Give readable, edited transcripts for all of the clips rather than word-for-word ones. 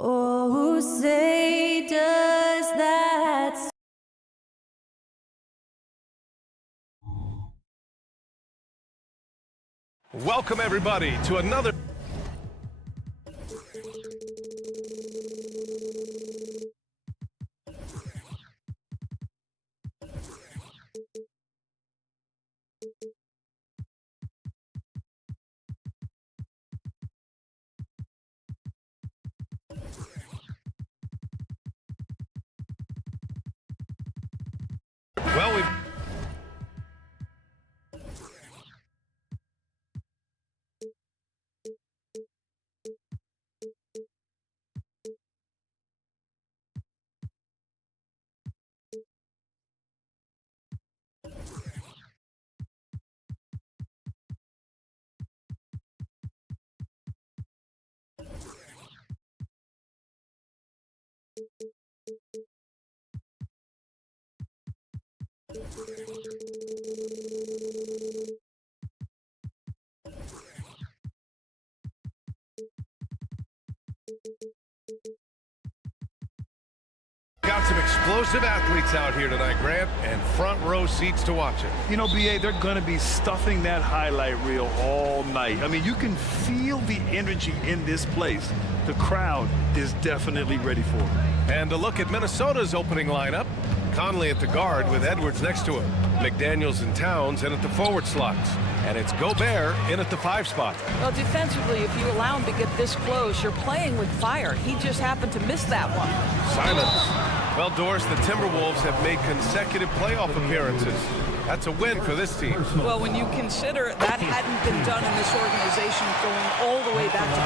Oh, say does that. Welcome everybody to another well, we've got some explosive athletes out here tonight, Grant, and front row seats to watch it. You know, BA, they're going to be stuffing that highlight reel all night. I mean, you can feel the energy in this place. The crowd is definitely ready for it. And to look at Minnesota's opening lineup, Conley at the guard with Edwards next to him. McDaniels and Towns in at the forward slots. And it's Gobert in at the 5 spot. Well, defensively, if you allow him to get this close, you're playing with fire. He just happened to miss that one. Simons. Well, Doris, the Timberwolves have made consecutive playoff appearances. That's a win for this team. Well, when you consider that hadn't been done in this organization going all the way back to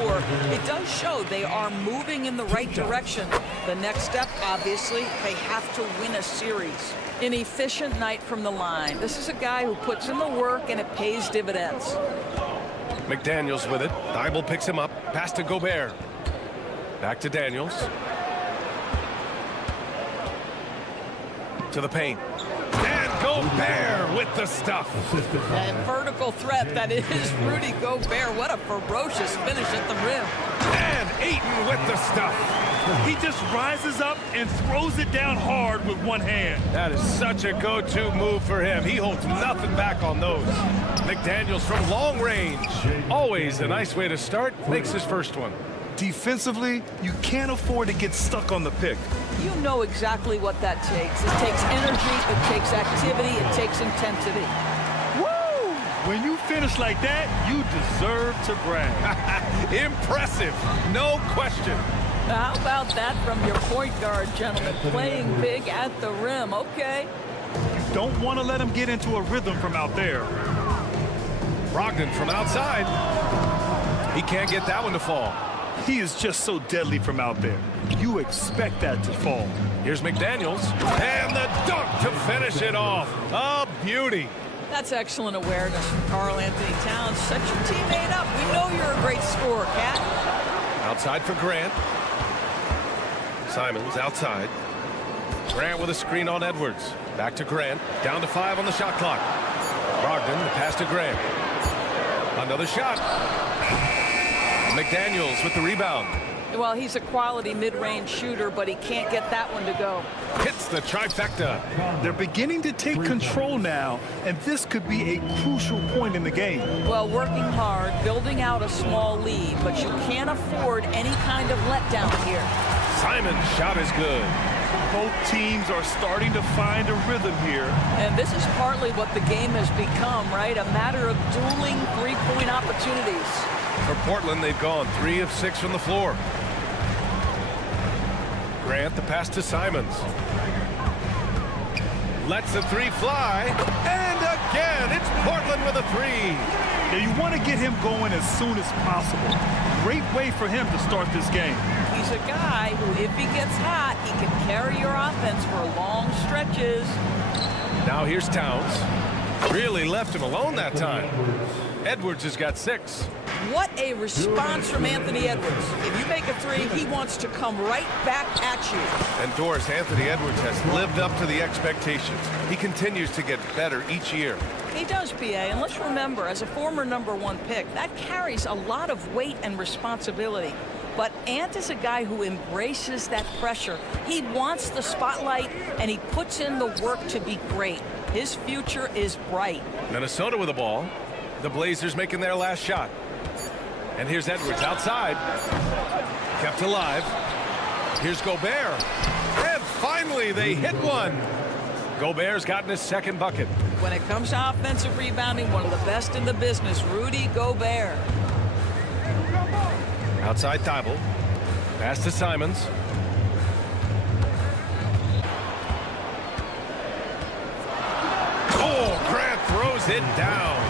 2004, it does show they are moving in the right direction. The next step, obviously, they have to win a series. An efficient night from the line. This is a guy who puts in the work, and it pays dividends. McDaniels with it. Dybel picks him up. Pass to Gobert. Back to Daniels. To the paint. And Gobert with the stuff. And vertical threat that is Rudy Gobert. What a ferocious finish at the rim. And Ayton with the stuff. He just rises up and throws it down hard with one hand. That is such a go-to move for him. He holds nothing back on those. McDaniels from long range. Always a nice way to start. Makes his first one. Defensively, you can't afford to get stuck on the pick. You know exactly what that takes. It takes energy, it takes activity, it takes intensity. Woo! When you finish like that, you deserve to brag. Impressive, no question. How about that from your point guard, gentlemen? Playing big at the rim, okay. You don't want to let him get into a rhythm from out there. Brogdon from outside. He can't get that one to fall. He is just so deadly from out there. You expect that to fall. Here's McDaniels. And the dunk to finish it off. A beauty. That's excellent awareness from Karl Anthony Towns. Set your teammate up. We know you're a great scorer, Cat. Outside for Grant. Simons outside. Grant with a screen on Edwards. Back to Grant. Down to 5 on the shot clock. Brogdon, the pass to Grant. Another shot. McDaniels with the rebound. Well, he's a quality mid-range shooter, but he can't get that one to go. Hits the trifecta. They're beginning to take control now, and this could be a crucial point in the game. Well, working hard, building out a small lead, but you can't afford any kind of letdown here. Simon's shot is good. Both teams are starting to find a rhythm here. And this is partly what the game has become, right? A matter of dueling three-point opportunities. For Portland, they've gone 3 of 6 from the floor. Grant, the pass to Simons. Lets the 3 fly. And again, it's Portland with a 3. Now you want to get him going as soon as possible. Great way for him to start this game. He's a guy who, if he gets hot, he can carry your offense for long stretches. Now here's Towns. Really left him alone that time. Edwards has got 6. What a response from Anthony Edwards. If you make a 3, he wants to come right back at you. And Doris, Anthony Edwards has lived up to the expectations. He continues to get better each year. He does, PA, and let's remember, as a former #1 pick, that carries a lot of weight and responsibility. But Ant is a guy who embraces that pressure. He wants the spotlight, and he puts in the work to be great. His future is bright. Minnesota with the ball. The Blazers making their last shot. And here's Edwards outside. Kept alive. Here's Gobert. And finally, they hit one. Gobert's gotten his second bucket. When it comes to offensive rebounding, one of the best in the business, Rudy Gobert. Outside Thibault. Pass to Simons. Oh, Grant throws it down.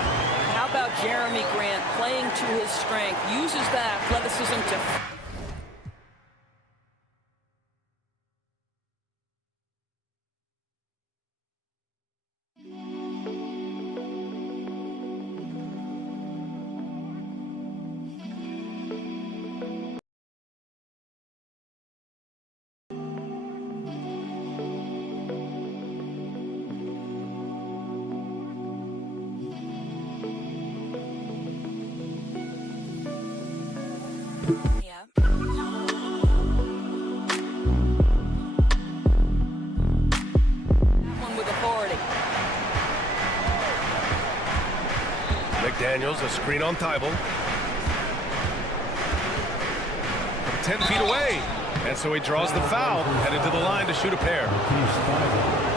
How about Jeremy Grant playing to his strength, uses that athleticism to... McDaniels, a screen on Thibault. 10 feet away. And so he draws the foul, headed to the line to shoot a pair.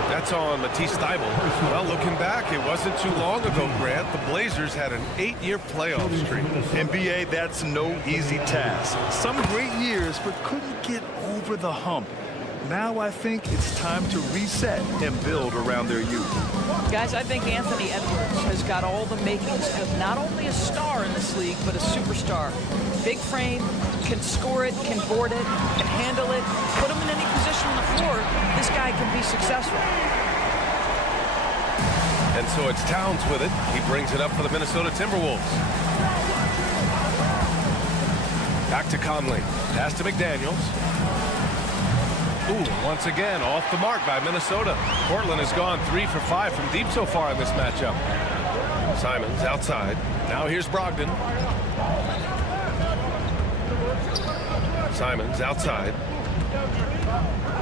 That's on Matisse Thibault. Well, looking back, it wasn't too long ago, Grant. The Blazers had an 8-year playoff streak. NBA, that's no easy task. Some great years, but couldn't get over the hump. Now I think it's time to reset and build around their youth. Guys, I think Anthony Edwards has got all the makings of not only a star in this league, but a superstar. Big frame, can score it, can board it, can handle it. Put him in any position on the floor, this guy can be successful. And so it's Towns with it. He brings it up for the Minnesota Timberwolves. Back to Conley. Pass to McDaniels. Ooh, once again, off the mark by Minnesota. Portland has gone 3 for 5 from deep so far in this matchup. Simons outside. Now here's Brogdon. Simons outside.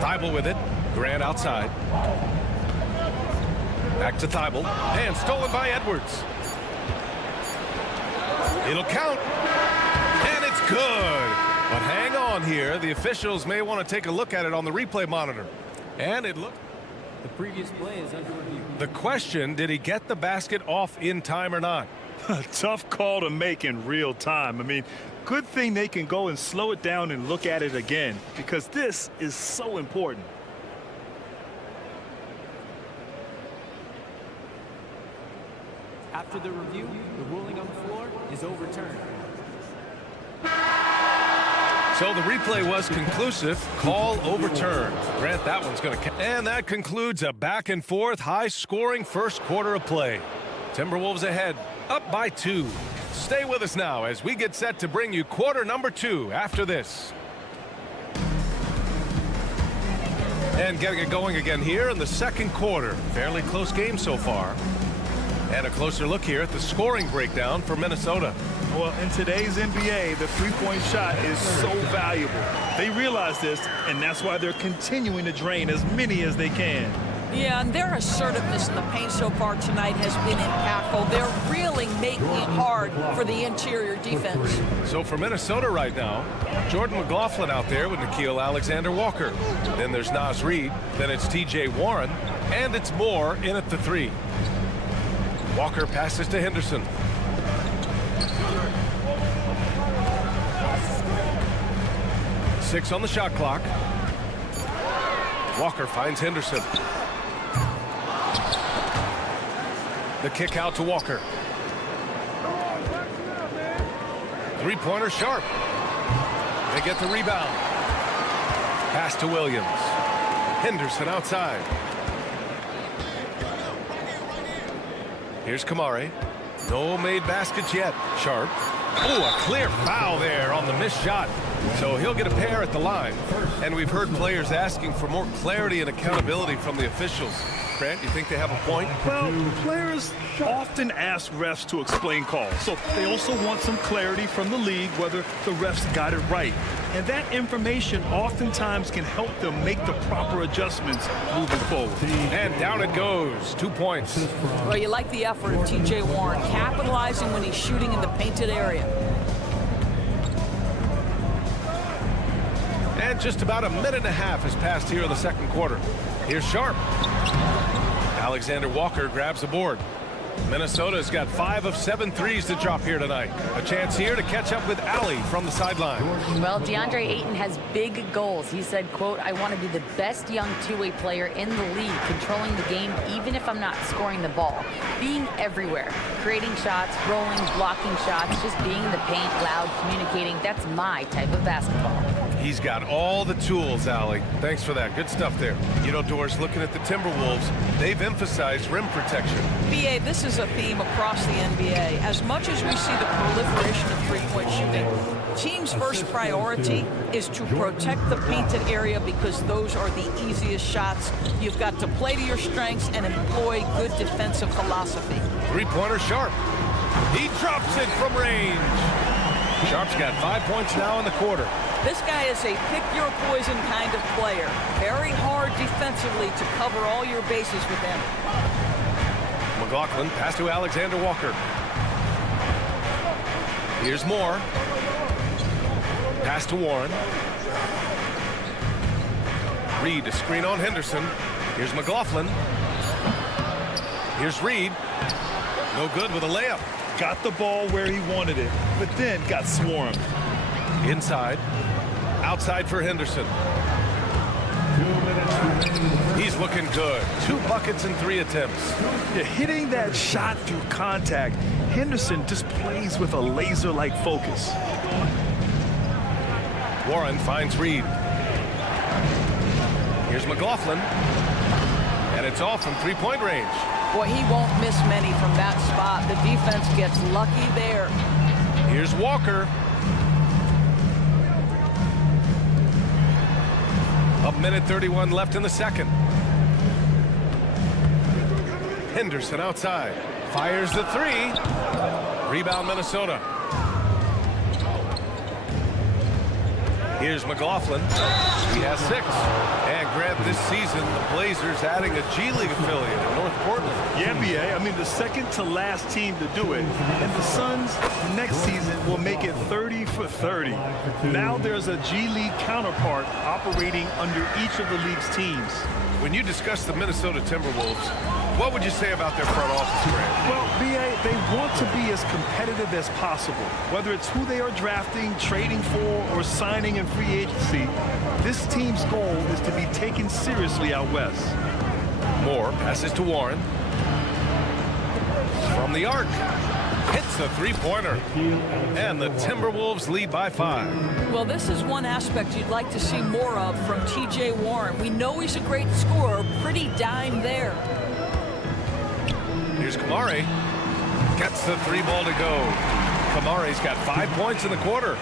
Thibault with it. Grant outside. Back to Thibault. And stolen by Edwards. It'll count. And it's good. But hang on here. The officials may want to take a look at it on the replay monitor. And it looked... The previous play is under review. The question, did he get the basket off in time or not? A tough call to make in real time. I mean, good thing they can go and slow it down and look at it again, because this is so important. After the review, the ruling on the floor is overturned. So the replay was conclusive. Call overturned. Grant, that one's going to count. And that concludes a back and forth, high-scoring first quarter of play. Timberwolves ahead, up by 2. Stay with us now as we get set to bring you quarter number 2 after this. And getting it going again here in the second quarter. Fairly close game so far. And a closer look here at the scoring breakdown for Minnesota. Well, in today's NBA, the three-point shot is so valuable. They realize this, and that's why they're continuing to drain as many as they can. Yeah, and their assertiveness in the paint so far tonight has been impactful. They're really making it hard for the interior defense. So for Minnesota right now, Jordan McLaughlin out there with Nickeil Alexander-Walker. Then there's Naz Reid. Then it's T.J. Warren. And it's Moore in at the 3. Walker passes to Henderson. Six on the shot clock. Walker finds Henderson. The kick out to Walker. Three-pointer sharp. They get the rebound. Pass to Williams. Henderson outside. Here's Kamari. No made baskets yet. Sharp. Oh, a clear foul there on the missed shot. So he'll get a pair at the line. And we've heard players asking for more clarity and accountability from the officials. Grant, you think they have a point? Well, players often ask refs to explain calls, so they also want some clarity from the league whether the refs got it right. And that information oftentimes can help them make the proper adjustments moving forward. And down it goes. 2 points. Well, you like the effort of T.J. Warren, capitalizing when he's shooting in the painted area. And just about a minute and a half has passed here in the second quarter. Here's Sharp. Alexander Walker grabs the board. Minnesota's got 5 of 7 threes to drop here tonight. A chance here to catch up with Allie from the sideline. Well, DeAndre Ayton has big goals. He said, quote, "I want to be the best young two-way player in the league, controlling the game even if I'm not scoring the ball. Being everywhere, creating shots, rolling, blocking shots, just being in the paint, loud, communicating. That's my type of basketball." He's got all the tools, Allie. Thanks for that. Good stuff there. You know, Doris, looking at the Timberwolves, they've emphasized rim protection. BA, this is a theme across the NBA. As much as we see the proliferation of three-point shooting, teams' first priority is to protect the painted area because those are the easiest shots. You've got to play to your strengths and employ good defensive philosophy. Three-pointer Sharp. He drops it from range. Sharp's got 5 points now in the quarter. This guy is a pick-your-poison kind of player. Very hard defensively to cover all your bases with him. McLaughlin, pass to Alexander Walker. Here's Moore. Pass to Warren. Reed, a screen on Henderson. Here's McLaughlin. Here's Reed. No good with a layup. Got the ball where he wanted it, but then got swarmed. Inside. Outside for Henderson. He's looking good. 2 buckets in 3 attempts. Yeah, hitting that shot through contact, Henderson just plays with a laser-like focus. Warren finds Reed. Here's McLaughlin. And it's off from 3-point range. Boy, he won't miss many from that spot. The defense gets lucky there. Here's Walker. A minute 31 left in the second. Henderson outside. Fires the 3. Rebound Minnesota. Here's McLaughlin. He has 6. And Grant, this season, the Blazers adding a G League affiliate in North Portland. Yeah, BA. I mean, the second to last team to do it. And the Suns next season will make it 30 for 30. Now there's a G League counterpart operating under each of the league's teams. When you discuss the Minnesota Timberwolves, what would you say about their front office, Grant? Well, BA, they want to be as competitive as possible. Whether it's who they are drafting, trading for, or signing in free agency, this team's goal is to be taken seriously out west. Moore passes to Warren. From the arc. Hits the 3-pointer. And the Timberwolves lead by 5. Well, this is one aspect you'd like to see more of from T.J. Warren. We know he's a great scorer. Pretty dime there. Here's Kamari. Gets the 3 ball to go. Kamari's got 5 points in the quarter.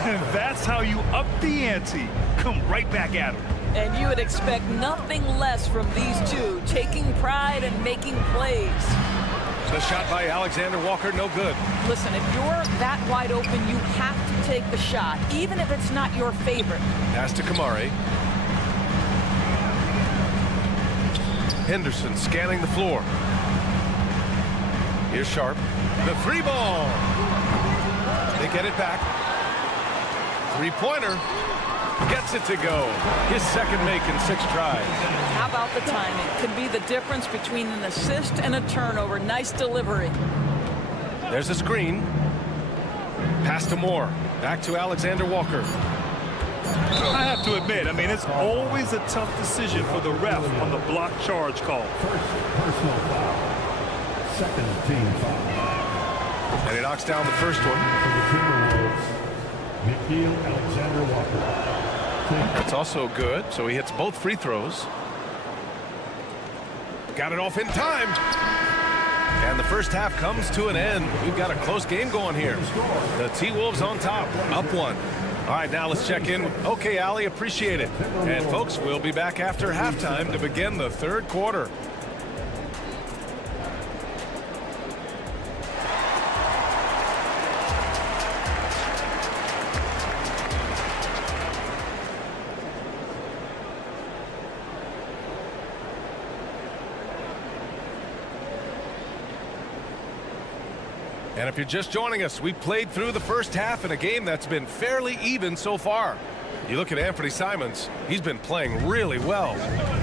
And that's how you up the ante. Come right back at him. And you would expect nothing less from these two, taking pride and making plays. The shot by Alexander Walker, no good. Listen, if you're that wide open, you have to take the shot, even if it's not your favorite. Pass to Kamari. Henderson scanning the floor. Here's Sharp. The 3 ball. They get it back. 3-pointer. Gets it to go. His second make in 6 tries. How about the timing? Could be the difference between an assist and a turnover. Nice delivery. There's a screen. Pass to Moore. Back to Alexander Walker. I have to admit, I mean, it's always a tough decision for the ref on the block charge call. Personal foul. Second team foul. And he knocks down the first one. For the Timberwolves, Nickeil Alexander-Walker. That's also good, so he hits both free throws. Got it off in time. And the first half comes to an end. We've got a close game going here. The T-Wolves on top, up 1. All right, now let's check in. Okay, Allie, appreciate it. And folks, we'll be back after halftime to begin the third quarter. And if you're just joining us, we played through the first half in a game that's been fairly even so far. You look at Anthony Simons, he's been playing really well.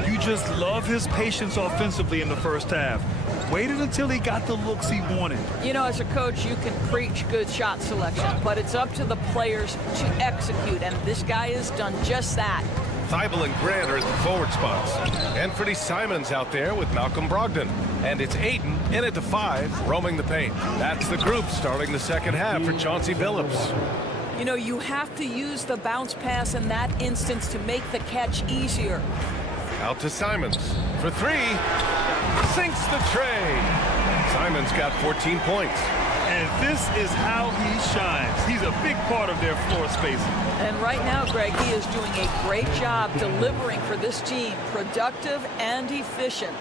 You just love his patience offensively in the first half. Waited until he got the looks he wanted. You know, as a coach, you can preach good shot selection, but it's up to the players to execute, and this guy has done just that. Thibault and Grant are at the forward spots. Anthony Simons out there with Malcolm Brogdon. And it's Ayton in at the 5, roaming the paint. That's the group starting the second half for Chauncey Billups. You know, you have to use the bounce pass in that instance to make the catch easier. Out to Simons for 3. Sinks the tray. Simons got 14 points. And this is how he shines. He's a big part of their floor spacing. And right now, Greg, he is doing a great job delivering for this team. Productive and efficient.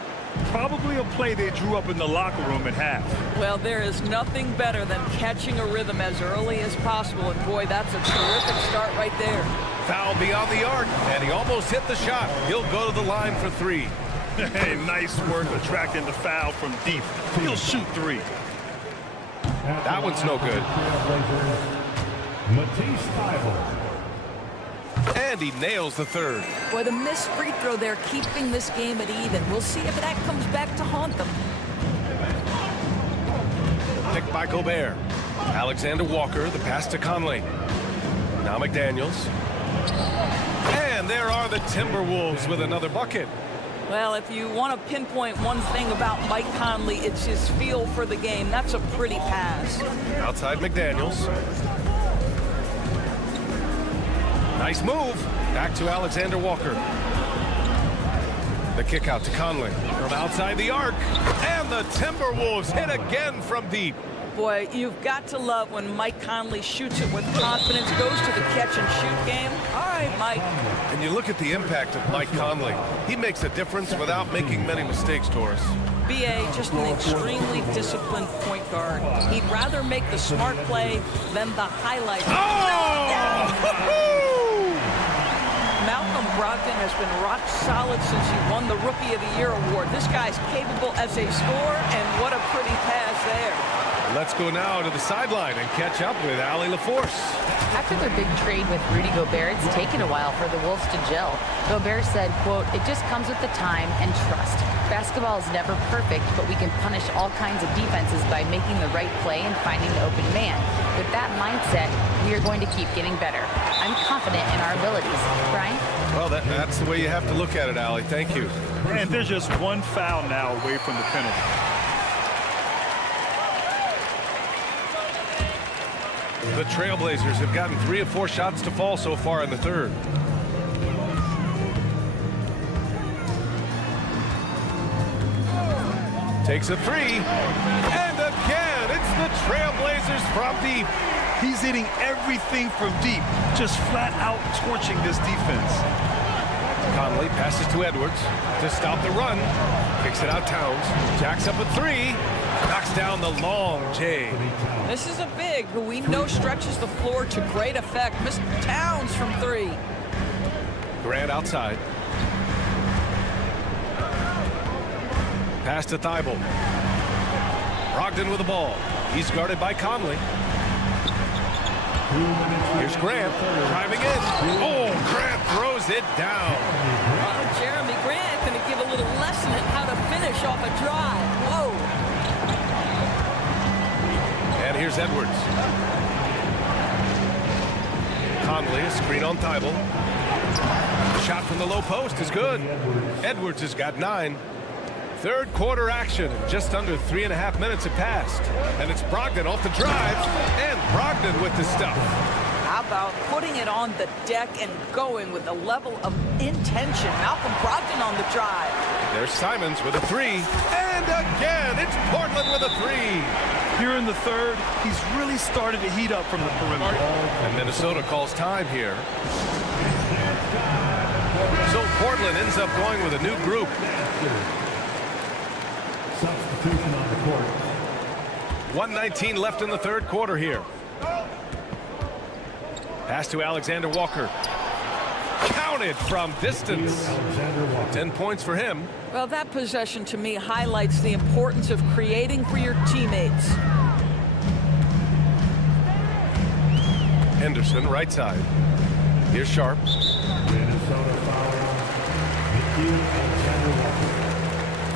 Probably a play they drew up in the locker room at half. Well, there is nothing better than catching a rhythm as early as possible. And boy, that's a terrific start right there. Foul beyond the arc, and he almost hit the shot. He'll go to the line for 3. Hey, nice work attracting the foul from deep. He'll shoot 3. That one's no good. Matisse Thybulle. And he nails the 3rd. Boy, the missed free throw there keeping this game at even. We'll see if that comes back to haunt them. Picked by Gobert. Alexander Walker, the pass to Conley. Now McDaniels. And there are the Timberwolves with another bucket. Well, if you want to pinpoint one thing about Mike Conley, it's his feel for the game. That's a pretty pass. Outside McDaniels. Nice move. Back to Alexander Walker. The kick out to Conley from outside the arc. And the Timberwolves hit again from deep. Boy, you've got to love when Mike Conley shoots it with confidence, goes to the catch and shoot game. All right, Mike. And you look at the impact of Mike Conley. He makes a difference without making many mistakes, Torres. B.A. just an extremely disciplined point guard. He'd rather make the smart play than the highlight. Malcolm Brogdon has been rock solid since he won the Rookie of the Year award. This guy's capable as a scorer, and what a pretty pass there. Let's go now to the sideline and catch up with Allie LaForce. After their big trade with Rudy Gobert, it's taken a while for the Wolves to gel. Gobert said, quote, "It just comes with the time and trust. Basketball is never perfect, but we can punish all kinds of defenses by making the right play and finding the open man. With that mindset, we are going to keep getting better. I'm confident in our abilities." Brian? Well, that's the way you have to look at it, Allie. Thank you. And there's just one foul now away from the penalty. The Trail Blazers have gotten 3 of 4 shots to fall so far in the 3rd. Takes a 3. And again, it's the Trail Blazers from deep. He's hitting everything from deep, just flat out torching this defense. Conley passes to Edwards to stop the run. Kicks it out Towns. Jacks up a 3. Knocks down the long J. This is a big who we know stretches the floor to great effect. Mr. Towns from 3. Grant outside. Pass to Thibault. Brogdon with the ball. He's guarded by Conley. Here's Grant driving in. Oh, Grant throws it down. Jeremy Grant going to give a little lesson in how to finish off a drive. Whoa. And here's Edwards. Conley, a screen on Thibault. Shot from the low post is good. Edwards has got 9. 3rd quarter action. Just under 3.5 minutes have passed. And it's Brogdon off the drive. And Brogdon with the stuff. How about putting it on the deck and going with a level of intention? Malcolm Brogdon on the drive. There's Simons with a 3. And again, it's Portland with a 3. Here in the 3rd, he's really started to heat up from the perimeter. And Minnesota calls time here. So Portland ends up going with a new group. Substitution on the court. 1:19 left in the 3rd quarter here. Pass to Alexander Walker. Counted from distance. 10 points for him. Well, that possession to me highlights the importance of creating for your teammates. Henderson, right side. Here's Sharp. Minnesota foul. Alexander Walker.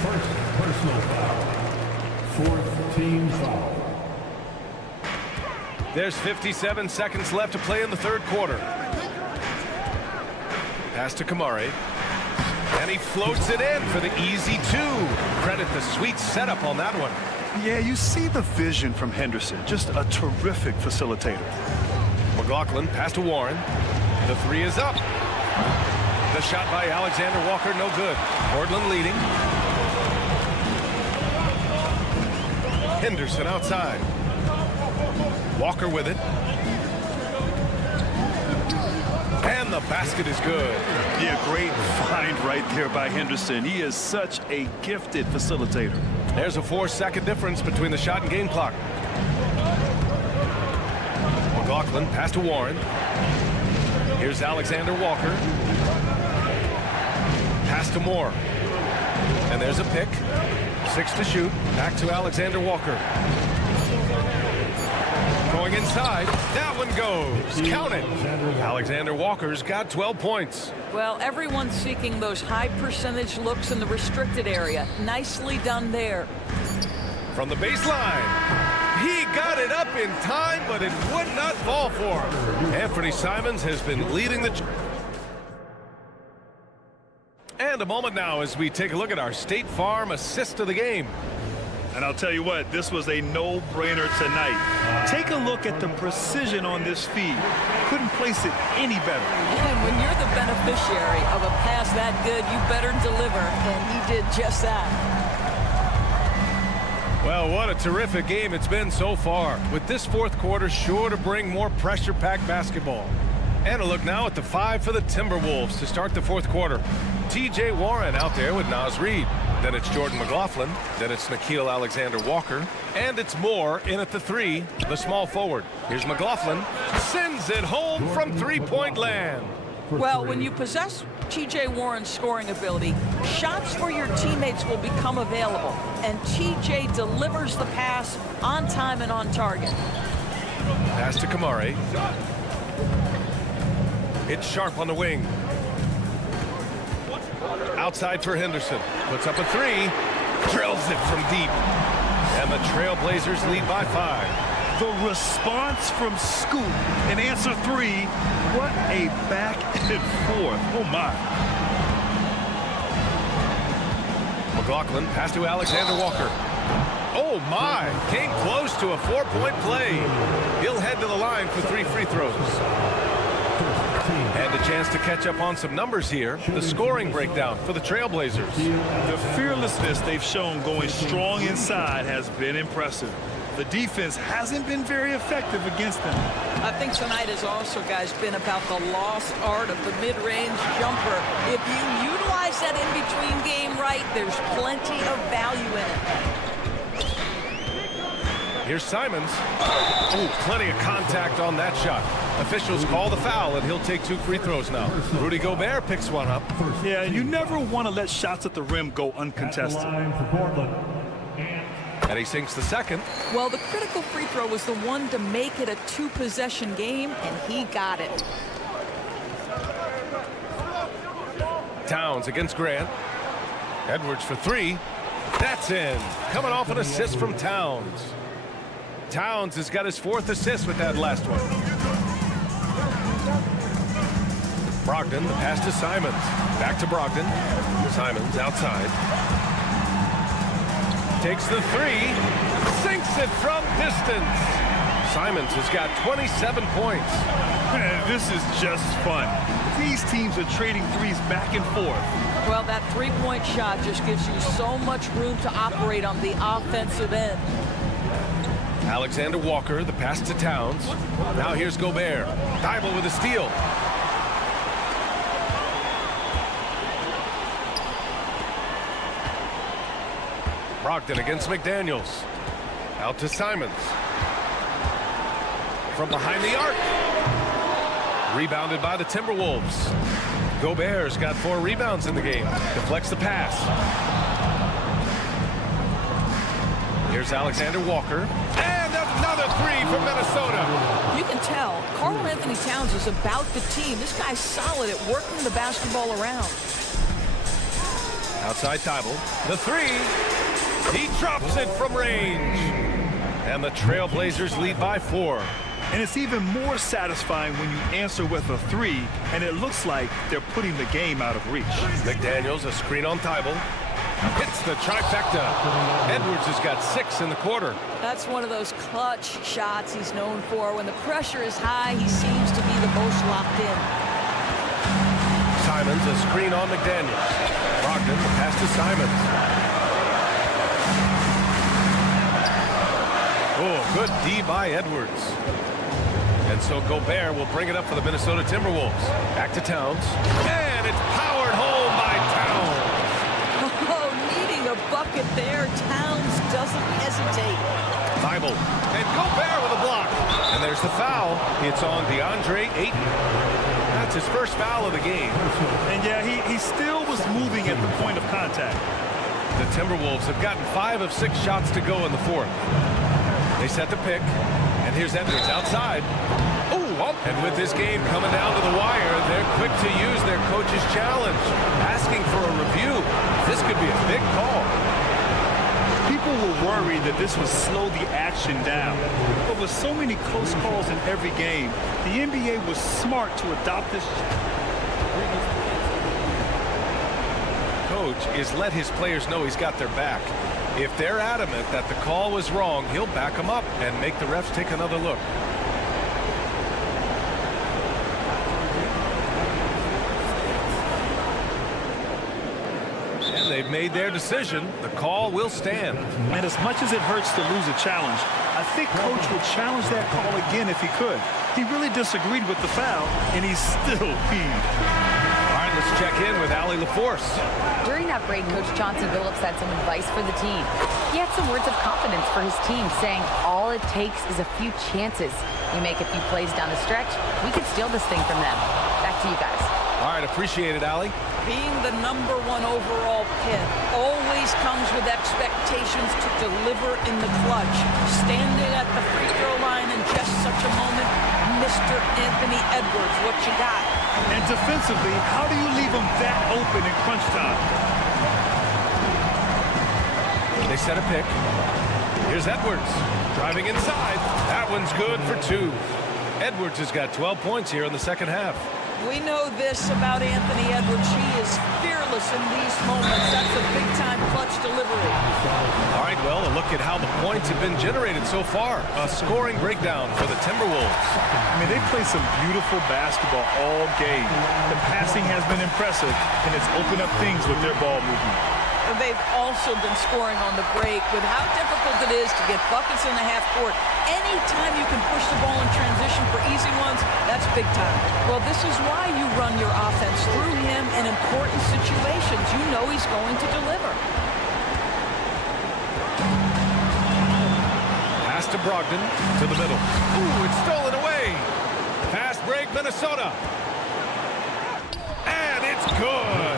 First personal foul. Fourth team foul. There's 57 seconds left to play in the third quarter. Pass to Kamari. And he floats it in for the easy two. Credit the sweet setup on that one. Yeah, you see the vision from Henderson. Just a terrific facilitator. McLaughlin, pass to Warren. The three is up. The shot by Alexander Walker, no good. Portland leading. Henderson outside. Walker with it. And the basket is good. Yeah, great find right there by Henderson. He is such a gifted facilitator. There's a 4-second difference between the shot and game clock. McLaughlin, pass to Warren. Here's Alexander Walker. Pass to Moore. And there's a pick. 6 to shoot. Back to Alexander Walker. Going inside. That one goes. Count it. Alexander Walker's got 12 points. Well, everyone's seeking those high percentage looks in the restricted area. Nicely done there. From the baseline. He got it up in time, but it would not fall for him. Anthony Simons has been leading the... And a moment now as we take a look at our State Farm assist of the game. And I'll tell you what, this was a no-brainer tonight. Take a look at the precision on this feed. Couldn't place it any better. And when you're the beneficiary of a pass that good, you better deliver, and he did just that. Well, what a terrific game it's been so far, with this fourth quarter sure to bring more pressure-packed basketball. And a look now at the 5 for the Timberwolves to start the fourth quarter. T.J. Warren out there with Naz Reid. Then it's Jordan McLaughlin. Then it's Nickeil Alexander-Walker. And it's Moore in at the 3, the small forward. Here's McLaughlin. Sends it home from three-point land. Well, when you possess T.J. Warren's scoring ability, shots for your teammates will become available. And T.J. delivers the pass on time and on target. Pass to Kamari. It's Sharp on the wing. Outside for Henderson. Puts up a 3. Drills it from deep. And the Trail Blazers lead by 5. The response from Scoop in answer 3. What a back and forth. Oh, my. McLaughlin, pass to Alexander Walker. Oh, my. Came close to a 4-point play. He'll head to the line for 3 free throws. And a chance to catch up on some numbers here. The scoring breakdown for the Trail Blazers. The fearlessness they've shown going strong inside has been impressive. The defense hasn't been very effective against them. I think tonight has also, guys, been about the lost art of the mid-range jumper. If you utilize that in-between game right, there's plenty of value in it. Here's Simons. Oh, plenty of contact on that shot. Officials call the foul, and he'll take 2 free throws now. Rudy Gobert picks one up. Yeah, you never want to let shots at the rim go uncontested. And he sinks the second. Well, the critical free throw was the one to make it a 2-possession game, and he got it. Towns against Grant. Edwards for 3. That's in. Coming off an assist from Towns. Towns has got his 4th assist with that last one. Brogdon, the pass to Simons. Back to Brogdon. Simons outside. Takes the 3. Sinks it from distance. Simons has got 27 points. Man, this is just fun. These teams are trading threes back and forth. Well, that 3-point shot just gives you so much room to operate on the offensive end. Alexander Walker, the pass to Towns. Now here's Gobert. Thibault with a steal. Brogdon against McDaniels. Out to Simons. From behind the arc. Rebounded by the Timberwolves. Gobert's got 4 rebounds in the game. Deflects the pass. Here's Alexander Walker. And another 3 from Minnesota. You can tell, Karl Anthony Towns is about the team. This guy's solid at working the basketball around. Outside Thibault. The three. He drops it from range. And the Trail Blazers lead by 4. And it's even more satisfying when you answer with a 3, and it looks like they're putting the game out of reach. McDaniels, a screen on Thibault. Hits the trifecta. Edwards has got 6 in the quarter. That's one of those clutch shots he's known for. When the pressure is high, he seems to be the most locked in. Simons, a screen on McDaniels. Brogdon, the pass to Simons. Oh, good D by Edwards. And so Gobert will bring it up for the Minnesota Timberwolves. Back to Towns. And it's powered home by Towns. Oh, needing a bucket there. Towns doesn't hesitate. Thibault. And Gobert with a block. And there's the foul. It's on DeAndre Ayton. That's his first foul of the game. And yeah, he still was moving at the point of contact. The Timberwolves have gotten 5 of 6 shots to go in the 4th. They set the pick, and here's Edwards outside. Oh, and with this game coming down to the wire, they're quick to use their coach's challenge, asking for a review. This could be a big call. People were worried that this would slow the action down. But with so many close calls in every game, the NBA was smart to adopt this. Coach is let his players know he's got their back. If they're adamant that the call was wrong, he'll back them up and make the refs take another look. And they've made their decision. The call will stand. And as much as it hurts to lose a challenge, I think Coach would challenge that call again if he could. He really disagreed with the foul, and he's still peeved. All right, let's check in with Allie LaForce. During that break, Coach Chauncey Billups had some advice for the team. He had some words of confidence for his team, saying all it takes is a few chances. You make a few plays down the stretch, we could steal this thing from them. Back to you guys. All right, appreciate it, Allie. Being the #1 overall pick always comes with expectations to deliver in the clutch. Standing at the free throw line in just such a moment, Mr. Anthony Edwards, what you got? And defensively, how do you leave him that open in crunch time? They set a pick. Here's Edwards driving inside. That one's good for 2. Edwards has got 12 points here in the second half. We know this about Anthony Edwards. He is fearless in these moments. That's a big-time clutch delivery. All right, well, a look at how the points have been generated so far. A scoring breakdown for the Timberwolves. I mean, they played some beautiful basketball all game. The passing has been impressive, and it's opened up things with their ball movement. And they've also been scoring on the break. With how difficult it is to get buckets in the half court, anytime you can push the ball in transition for easy ones, that's big time. Well, this is why you run your offense through him in important situations. You know he's going to deliver. Pass to Brogdon to the middle. Ooh, it's stolen away. Fast break, Minnesota. And it's good.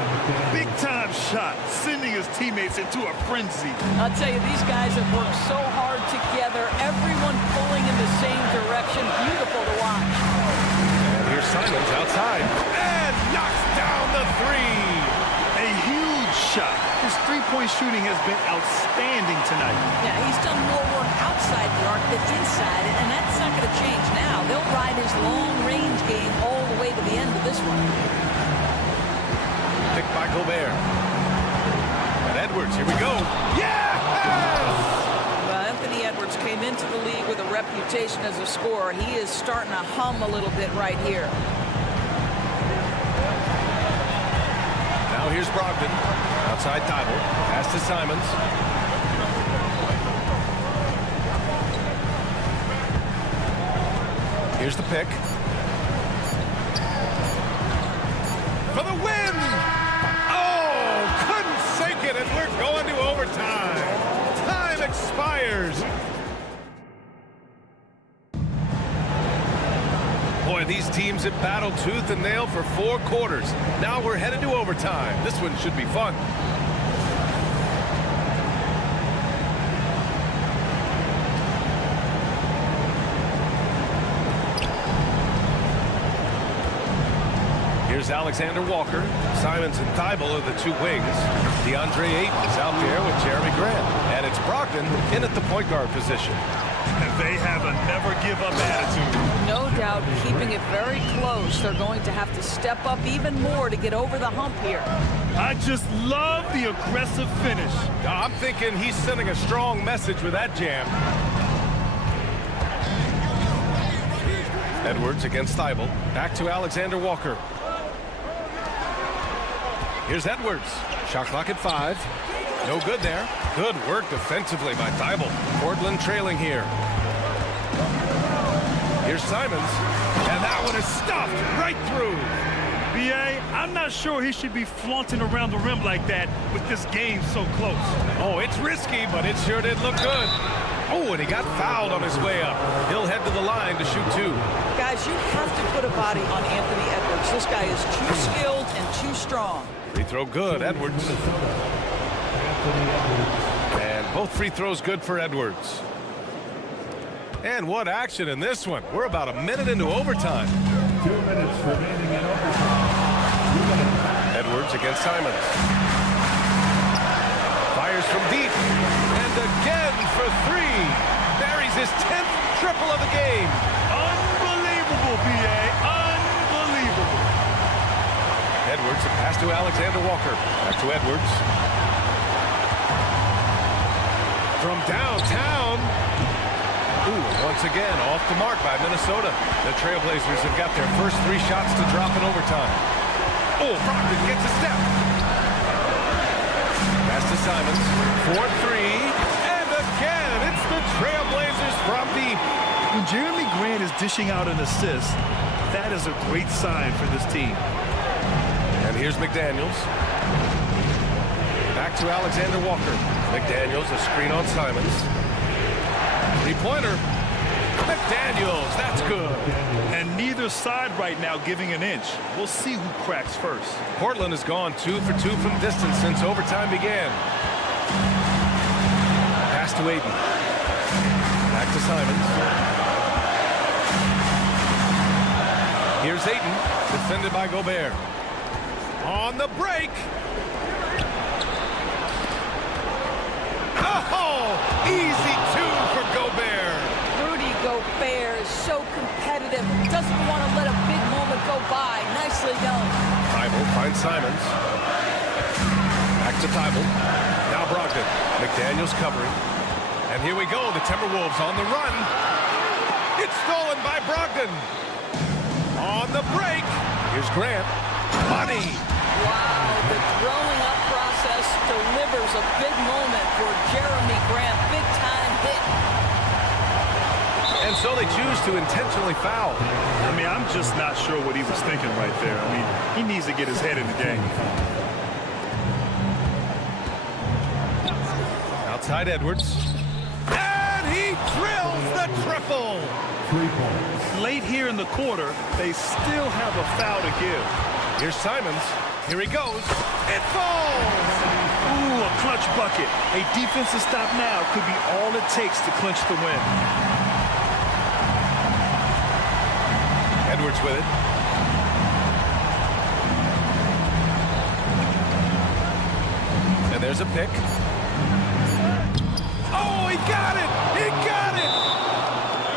Big-time shot, sending his teammates into a frenzy. I'll tell you, these guys have worked so hard together. Everyone pulling in the same direction. Beautiful to watch. And here's Simons outside. And knocks down the 3. A huge shot. His three-point shooting has been outstanding tonight. Yeah, he's done more work outside the arc than inside it, and that's not going to change now. They'll ride his long-range game all the way to the end of this one. Picked by Gobert. And Edwards, here we go. Yes! Well, Anthony Edwards came into the league with a reputation as a scorer. He is starting to hum a little bit right here. Now here's Brogdon. Outside Thibault. Pass to Simons. Here's the pick. For the win! Oh, couldn't sink it, and we're going to overtime. Time expires. Boy, these teams have battled tooth and nail for 4 quarters. Now we're headed to overtime. This one should be fun. Here's Alexander Walker. Simons and Thibault are the two wings. DeAndre Ayton is out there with Jeremy Grant. And it's Brogdon in at the point guard position. And they have a never-give-up attitude. No doubt keeping it very close. They're going to have to step up even more to get over the hump here. I just love the aggressive finish. I'm thinking he's sending a strong message with that jam. Edwards against Thibault. Back to Alexander Walker. Here's Edwards. Shot clock at 5. No good there. Good work defensively by Thibault. Portland trailing here. Here's Simons. And that one is stuffed right through. B.A., I'm not sure he should be flaunting around the rim like that with this game so close. Oh, it's risky, but it sure did look good. Oh, and he got fouled on his way up. He'll head to the line to shoot 2. Guys, you have to put a body on Anthony Edwards. This guy is too skilled and too strong. Free throw good, Edwards. And both free throws good for Edwards. And what action in this one. We're about a minute into overtime. 2 minutes remaining in overtime. Edwards against Simons. Fires from deep. And again for 3. Buries his 10th triple of the game. Unbelievable, B.A. Unbelievable. Edwards, a pass to Alexander Walker. Back to Edwards. From downtown. Ooh, once again, off the mark by Minnesota. The Trail Blazers have got their first 3 shots to drop in overtime. Oh, Brogdon gets a step. Pass to Simons. 4-3. And again, it's the Trail Blazers from deep. When Jeremy Grant is dishing out an assist, that is a great sign for this team. And here's McDaniels. Back to Alexander Walker. McDaniels, a screen on Simons. Three-pointer. McDaniels, that's good. And neither side right now giving an inch. We'll see who cracks first. Portland has gone 2 for 2 from distance since overtime began. Pass to Ayton. Back to Simons. Here's Ayton, defended by Gobert. On the break. Oh, easy 2 for Gobert. Rudy Gobert is so competitive. Doesn't want to let a big moment go by. Nicely done. Thibault finds Simons. Back to Thibault. Now Brogdon. McDaniels covering. And here we go. The Timberwolves on the run. It's stolen by Brogdon. On the break. Here's Grant. Money. Wow, the throwing up process delivers a big moment for Jeremy Grant. Big time hit. And so they choose to intentionally foul. I mean, I'm just not sure what he was thinking right there. I mean, he needs to get his head in the game. Outside Edwards. And he drills the triple. 3 points. Late here in the quarter, they still have a foul to give. Here's Simons. Here he goes. It falls. Ooh, a clutch bucket. A defensive stop now could be all it takes to clinch the win. Edwards with it. And there's a pick. Oh, he got it! He got it!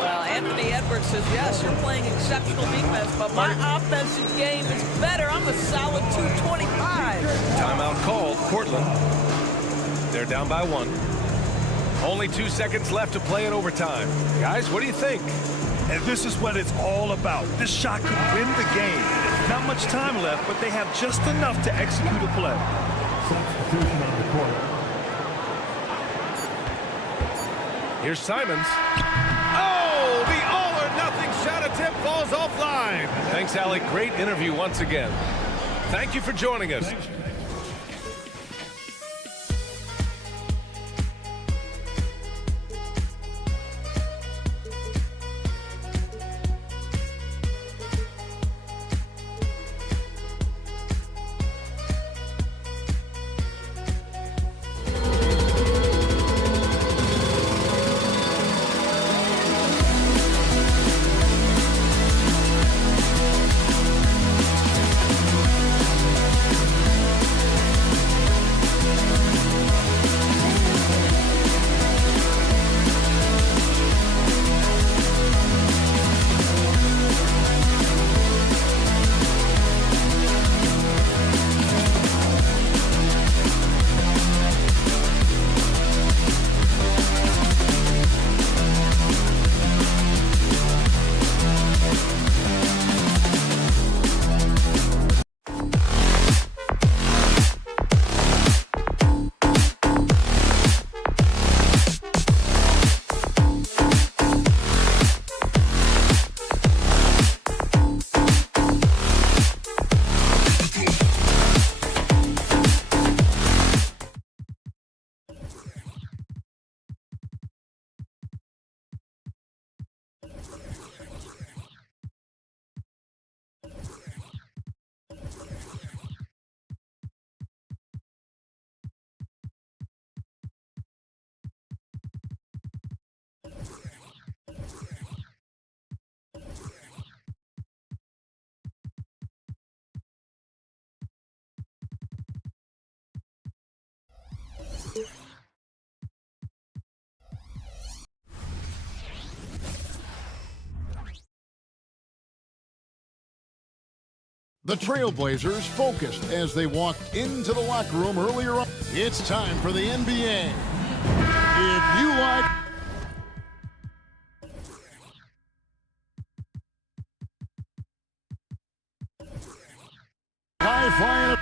Well, Anthony Edwards says, yes, you're playing exceptional defense, but my offensive game is better. I'm a solid 225. Timeout called. Portland. They're down by 1. Only 2 seconds left to play in overtime. Guys, what do you think? And this is what it's all about. This shot could win the game. Not much time left, but they have just enough to execute a play. Substitution on the court. Here's Simons. Oh, the all-or-nothing shot attempt falls offline. Thanks, Alec. Great interview once again. Thank you for joining us. The Trail Blazers focused as they walked into the locker room earlier on. It's time for the NBA. If you like... High-flying...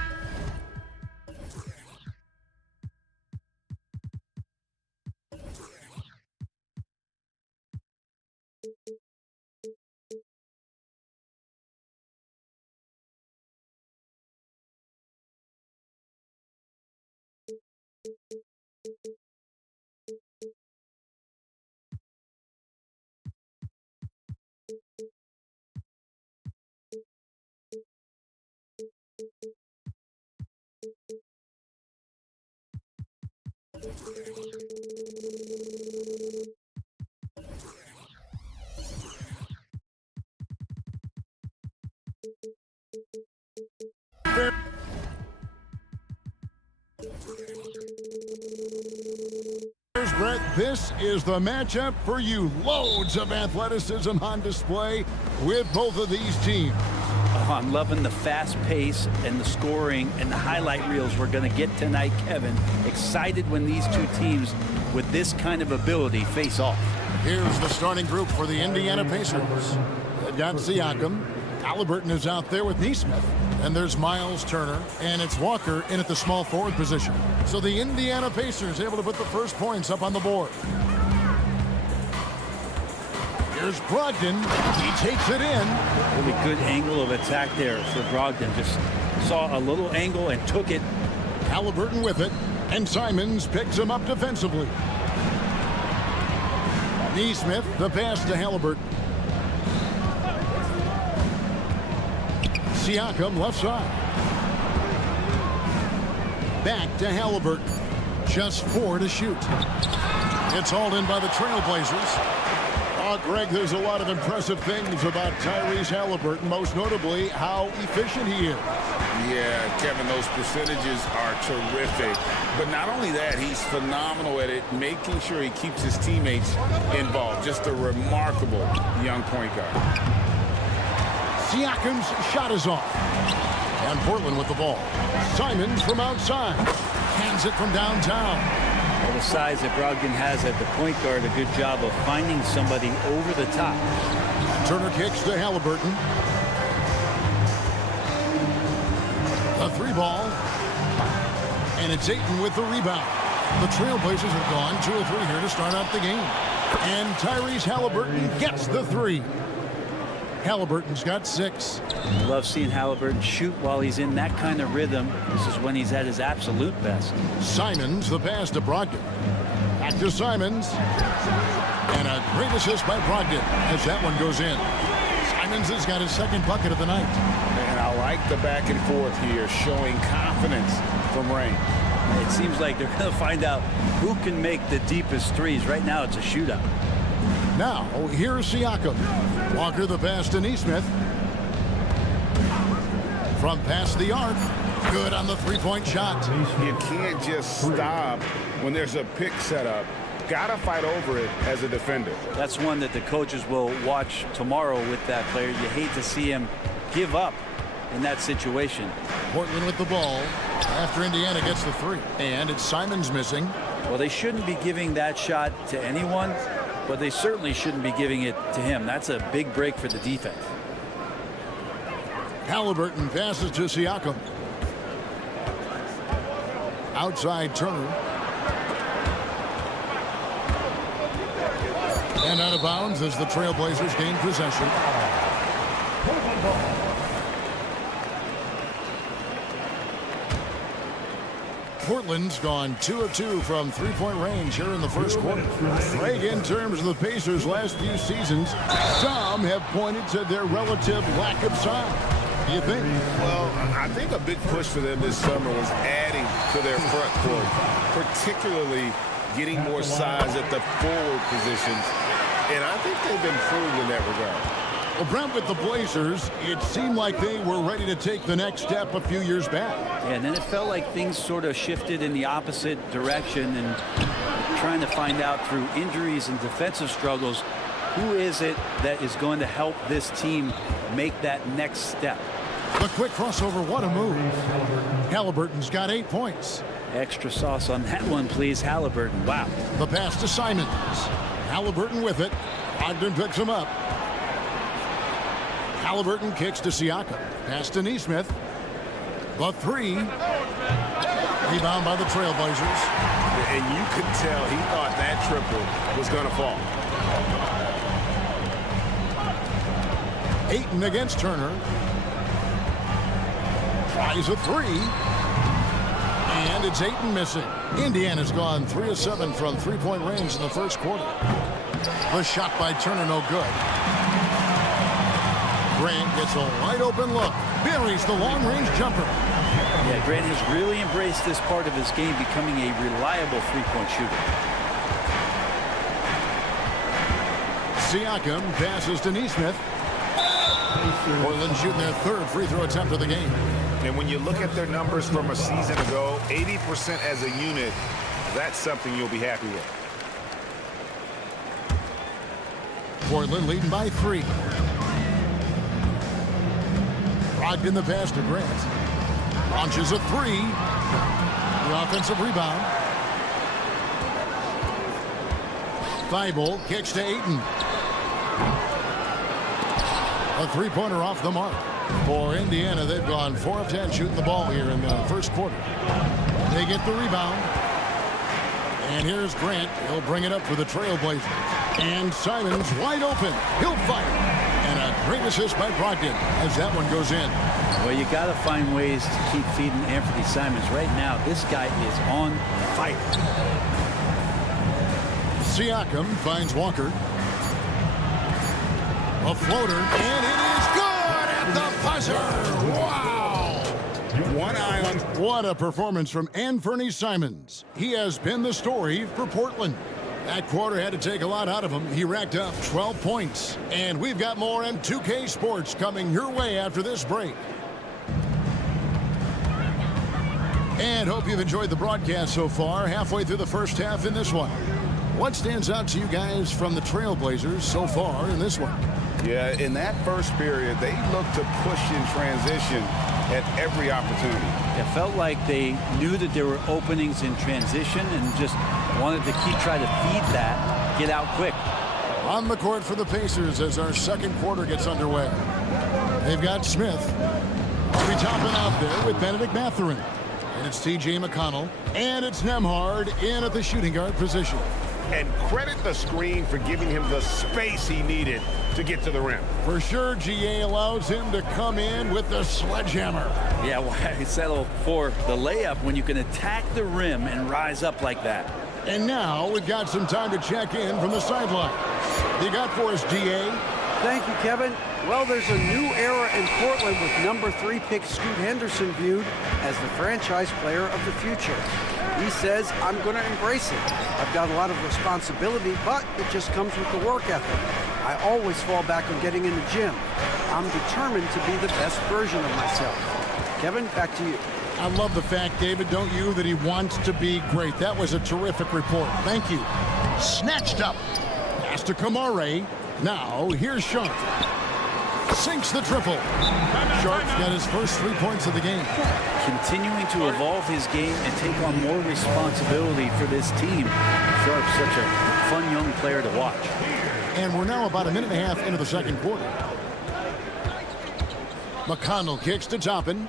Brett, this is the matchup for you. Loads of athleticism on display with both of these teams. Oh, I'm loving the fast pace and the scoring and the highlight reels we're going to get tonight, Kevin. Excited when these two teams with this kind of ability face off. Here's the starting group for the Indiana Pacers. They've got Siakam. Halliburton is out there with Nesmith. And there's Miles Turner, and it's Walker in at the small forward position. So the Indiana Pacers able to put the first points up on the board. Here's Brogdon. He takes it in. Really good angle of attack there for Brogdon. Just saw a little angle and took it. Halliburton with it, and Simons picks him up defensively. Nesmith, the pass to Halliburton. Siakam left side. Back to Halliburton. Just 4 to shoot. It's hauled in by the Trail Blazers. Oh, Greg, there's a lot of impressive things about Tyrese Halliburton, most notably how efficient he is. Yeah, Kevin, those percentages are terrific. But not only that, he's phenomenal at it, making sure he keeps his teammates involved. Just a remarkable young point guard. Siakam's shot is off. And Portland with the ball. Simons from outside. Hands it from downtown. Well, the size that Brogdon has at the point guard, a good job of finding somebody over the top. Turner kicks to Halliburton. A 3-ball. And it's Ayton with the rebound. The Trail Blazers have gone 2 of 3 here to start out the game. And Tyrese Halliburton gets the 3. Halliburton's got 6. Love seeing Halliburton shoot while he's in that kind of rhythm. This is when he's at his absolute best. Simons, the pass to Brogdon. Back to Simons. And a great assist by Brogdon as that one goes in. Simons has got his second bucket of the night. And I like the back and forth here, showing confidence from Rain. It seems like they're going to find out who can make the deepest threes. Right now, it's a shootout. Now, here's Siakam. Walker the pass to Nesmith. From past the arc. Good on the three-point shot. You can't just stop when there's a pick set up. Gotta fight over it as a defender. That's one that the coaches will watch tomorrow with that player. You hate to see him give up in that situation. Portland with the ball after Indiana gets the 3. And it's Simons missing. Well, they shouldn't be giving that shot to anyone, but they certainly shouldn't be giving it to him. That's a big break for the defense. Halliburton passes to Siakam. Outside Turner. And out of bounds as the Trail Blazers gain possession. Portland's gone 2 of 2 from three-point range here in the first quarter. Greg, in terms of the Pacers' last few seasons, some have pointed to their relative lack of size. Do you think? Well, I think a big push for them this summer was adding to their front court, particularly getting more size at the forward positions. And I think they've improved in that regard. Well, Brent, with the Blazers, it seemed like they were ready to take the next step a few years back. Yeah, and then it felt like things sort of shifted in the opposite direction, and trying to find out through injuries and defensive struggles, who is it that is going to help this team make that next step? The quick crossover, what a move. Halliburton's got 8 points. Extra sauce on that one, please, Halliburton. Wow. The pass to Simons. Halliburton with it. Ogden picks him up. Halliburton kicks to Siakam. Pass to Neesmith. The three. Rebound by the Trail Blazers. And you could tell he thought that triple was going to fall. Ayton against Turner. Tries a three. And it's Ayton missing. Indiana's gone 3 of 7 from three-point range in the first quarter. The shot by Turner, no good. Grant gets a wide open look. Buries the long-range jumper. Yeah, Grant has really embraced this part of his game, becoming a reliable three-point shooter. Siakam passes to Neesmith. Portland shooting their third free throw attempt of the game. And when you look at their numbers from a season ago, 80% as a unit, that's something you'll be happy with. Portland leading by 3. Brogdon the pass to Grant. Launches a 3. The offensive rebound. Thibault kicks to Ayton. A three-pointer off the mark. For Indiana, they've gone 4 of 10 shooting the ball here in the first quarter. They get the rebound. And here's Grant. He'll bring it up for the Trail Blazers. And Simons wide open. He'll fire. And a great assist by Brogdon as that one goes in. Well, you got to find ways to keep feeding Anthony Simons. Right now, this guy is on fire. Siakam finds Walker. A floater, and it is good at the buzzer. Wow! One eye on. What a performance from Anthony Simons. He has been the story for Portland. That quarter had to take a lot out of him. He racked up 12 points. And we've got more M2K Sports coming your way after this break. And hope you've enjoyed the broadcast so far. Halfway through the first half in this one. What stands out to you guys from the Trail Blazers so far in this one? Yeah, in that first period, they looked to push in transition at every opportunity. It felt like they knew that there were openings in transition and just wanted to keep trying to feed that, get out quick. On the court for the Pacers as our second quarter gets underway. They've got Smith. I'll be topping out there with Benedict Mathurin. And it's T.J. McConnell. And it's Nembhard in at the shooting guard position. And credit the screen for giving him the space he needed to get to the rim. For sure, GA allows him to come in with the sledgehammer. Yeah, why settle for the layup when you can attack the rim and rise up like that? And now we've got some time to check in from the sideline. You got for us, GA? Thank you, Kevin. Well, there's a new era in Portland with number 3 pick Scoot Henderson viewed as the franchise player of the future. He says, I'm going to embrace it. I've got a lot of responsibility, but it just comes with the work ethic. I always fall back on getting in the gym. I'm determined to be the best version of myself. Kevin, back to you. I love the fact, David, don't you, that he wants to be great. That was a terrific report. Thank you. Snatched up. Pass to Kamare. Now, here's Sharp. Sinks the triple. Sharp's got his first 3 points of the game. Continuing to evolve his game and take on more responsibility for this team. Sharp's such a fun young player to watch. And we're now about a minute and a half into the second quarter. McConnell kicks to Toppin.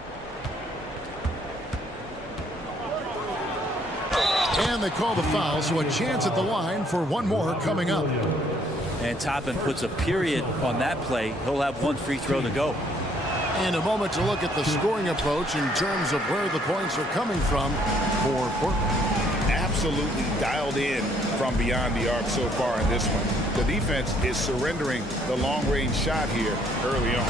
And they call the foul, so a chance at the line for one more coming up. And Toppin puts a period on that play. He'll have one free throw to go. And a moment to look at the scoring approach in terms of where the points are coming from for Portland. Absolutely dialed in from beyond the arc so far in this one. The defense is surrendering the long-range shot here early on.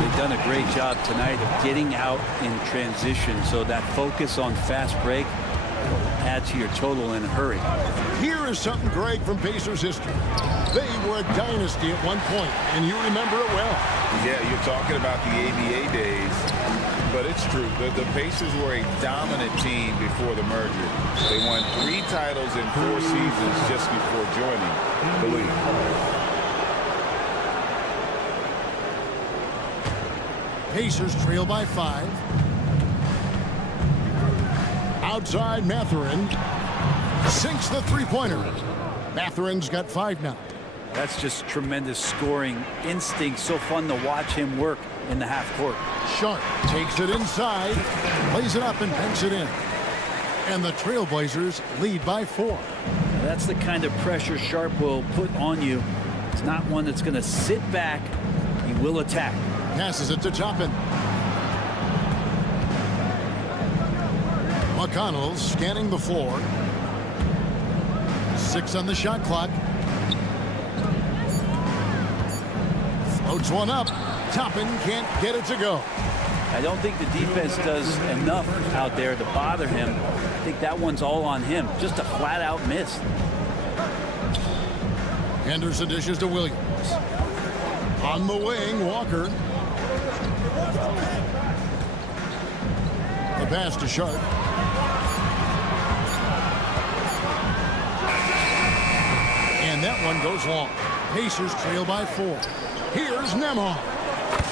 They've done a great job tonight of getting out in transition, so that focus on fast break will add to your total in a hurry. Here is something, Greg, from Pacers history. They were a dynasty at one point, and you remember it well. Yeah, you're talking about the ABA days, but it's true. The Pacers were a dominant team before the merger. They won 3 titles in 4 seasons just before joining the league. Pacers trail by 5. Outside, Mathurin sinks the three-pointer. Matherin's got 5 now. That's just tremendous scoring instinct. So fun to watch him work in the half court. Sharp takes it inside, lays it up and banks it in. And the Trail Blazers lead by 4. That's the kind of pressure Sharp will put on you. It's not one that's going to sit back. He will attack. Passes it to Toppin. McConnell scanning the floor. 6 on the shot clock. Floats one up. Toppin can't get it to go. I don't think the defense does enough out there to bother him. I think that one's all on him. Just a flat-out miss. Henderson dishes to Williams. On the wing, Walker. The pass to Sharp. And that one goes long. Pacers trail by 4. Here's Nembhard.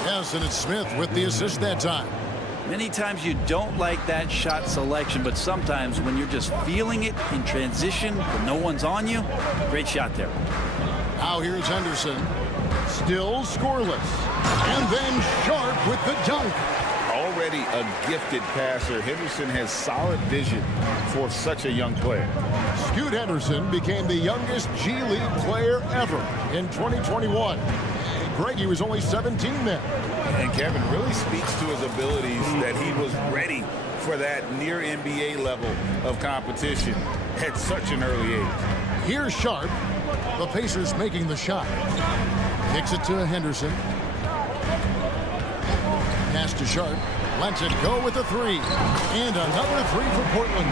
Yes, and it's Smith with the assist that time. Many times you don't like that shot selection, but sometimes when you're just feeling it in transition when no one's on you, great shot there. Now here's Henderson. Still scoreless. And then Sharp with the dunk. Already a gifted passer, Henderson has solid vision for such a young player. Scoot Henderson became the youngest G League player ever in 2021. Greggy was only 17 then. And Kevin really speaks to his abilities that he was ready for that near NBA level of competition at such an early age. Here's Sharp. The Pacers making the shot. Kicks it to Henderson. Pass to Sharp. Lets it go with a 3. And another 3 for Portland.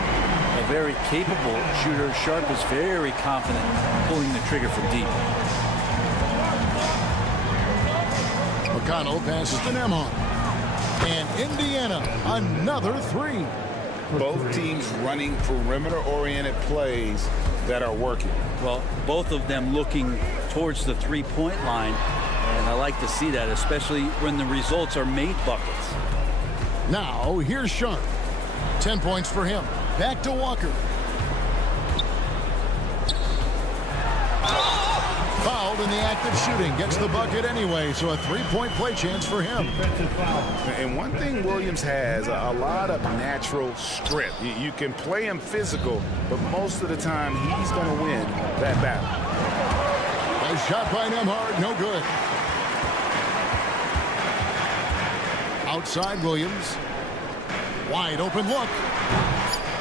A very capable shooter. Sharp is very confident pulling the trigger from deep. McConnell passes to Nembhard. And Indiana, another 3. Both teams running perimeter-oriented plays that are working. Well, both of them looking towards the three-point line. And I like to see that, especially when the results are made buckets. Now, here's Sharp. 10 points for him. Back to Walker. Fouled in the act of shooting. Gets the bucket anyway, so a 3-point play chance for him. And one thing Williams has, a lot of natural strength. You can play him physical, but most of the time he's going to win that battle. A shot by Nembhard, no good. Outside Williams. Wide open look.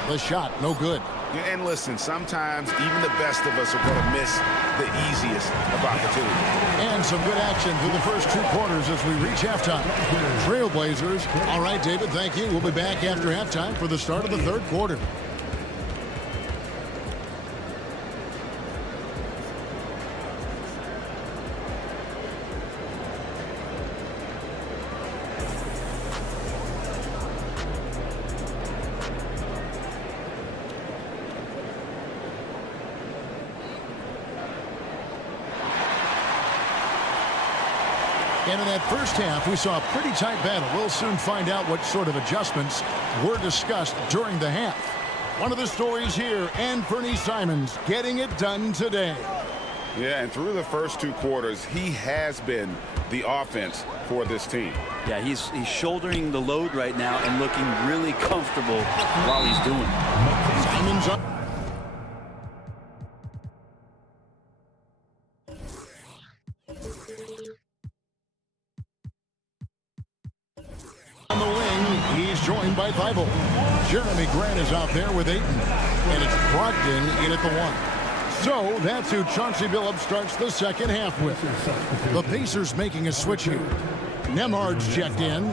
The shot, no good. And listen, sometimes even the best of us are going to miss the easiest of opportunities. And some good action through the first 2 quarters as we reach halftime. Trail Blazers. All right, David, thank you. We'll be back after halftime for the start of the 3rd quarter. And in that first half, we saw a pretty tight battle. We'll soon find out what sort of adjustments were discussed during the half. One of the stories here, Anthony Simons getting it done today. Yeah, and through the first 2 quarters, he has been the offense for this team. Yeah, he's shouldering the load right now and looking really comfortable while he's doing it. Simons up. On the wing, he's joined by Thibault. Jeremy Grant is out there with Ayton. And it's Brogdon in at the 1. So that's who Chauncey Billups starts the second half with. The Pacers making a switch here. Nembhard's checked in.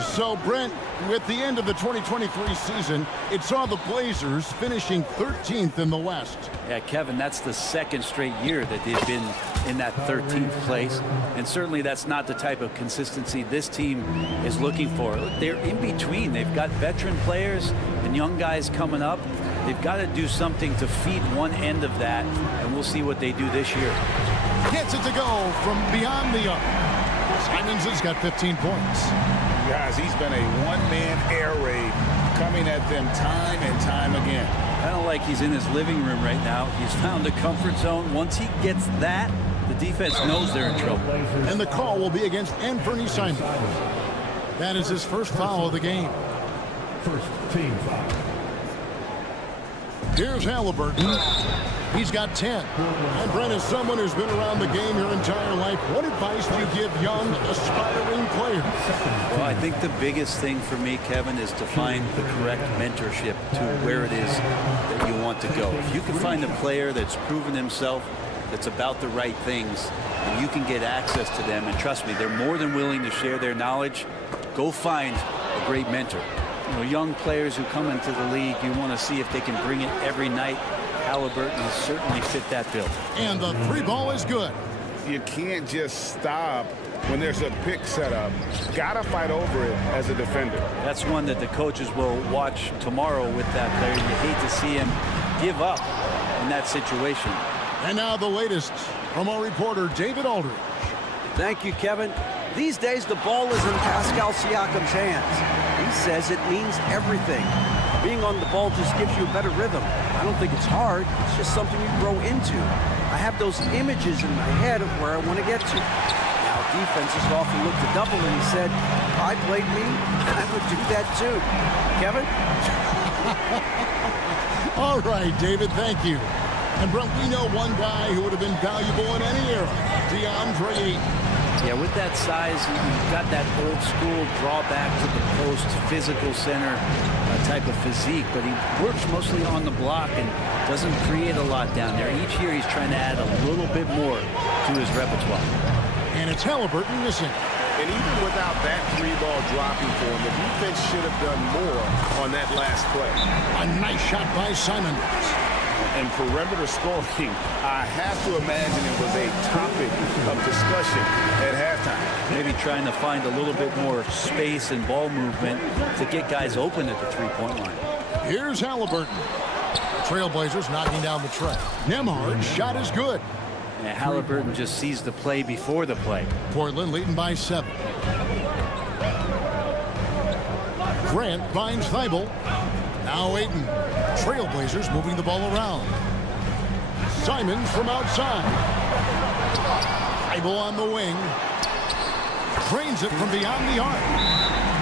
So, Brent, with the end of the 2023 season, it saw the Blazers finishing 13th in the West. Yeah, Kevin, that's the 2nd straight year that they've been in that 13th place. And certainly that's not the type of consistency this team is looking for. They're in between. They've got veteran players and young guys coming up. They've got to do something to feed one end of that, and we'll see what they do this year. Gets it to go from beyond the arc. Simons has got 15 points. Guys, he's been a one-man air raid coming at them time and time again. Kind of like he's in his living room right now. He's found a comfort zone. Once he gets that, the defense knows they're in trouble. And the call will be against Anthony Simon. That is his first foul of the game. First team foul. Here's Halliburton. He's got 10. And Brent, as someone who's been around the game your entire life, what advice do you give young, aspiring players? Well, I think the biggest thing for me, Kevin, is to find the correct mentorship to where it is that you want to go. If you can find a player that's proven himself, that's about the right things, and you can get access to them, and trust me, they're more than willing to share their knowledge, go find a great mentor. You know, young players who come into the league, you want to see if they can bring it every night. Halliburton has certainly fit that bill. And the three ball is good. You can't just stop when there's a pick set up. Gotta fight over it as a defender. That's one that the coaches will watch tomorrow with that player. You hate to see him give up in that situation. And now the latest from our reporter, David Aldridge. Thank you, Kevin. These days, the ball is in Pascal Siakam's hands. He says it means everything. Being on the ball just gives you a better rhythm. I don't think it's hard. It's just something you grow into. I have those images in my head of where I want to get to. Now, defenses often look to double, and he said, if I played me, I would do that too. Kevin? All right, David, thank you. And Brent, we know one guy who would have been valuable in any era, DeAndre Ayton. Yeah, with that size, you've got that old school drawback to the post, physical center type of physique, but he works mostly on the block and doesn't create a lot down there. Each year he's trying to add a little bit more to his repertoire. And it's Halliburton missing. And even without that three ball dropping for him, the defense should have done more on that last play. A nice shot by Simon. And perimeter scoring, I have to imagine it was a topic of discussion at halftime. Maybe trying to find a little bit more space and ball movement to get guys open at the three-point line. Here's Halliburton. Trail Blazers knocking down the tray. Nembhard's shot is good. And Halliburton just sees the play before the play. Portland leading by 7. Grant finds Thibault. Now Ayton. Trail Blazers moving the ball around. Simon from outside. Thibault on the wing. Drains it from beyond the arc.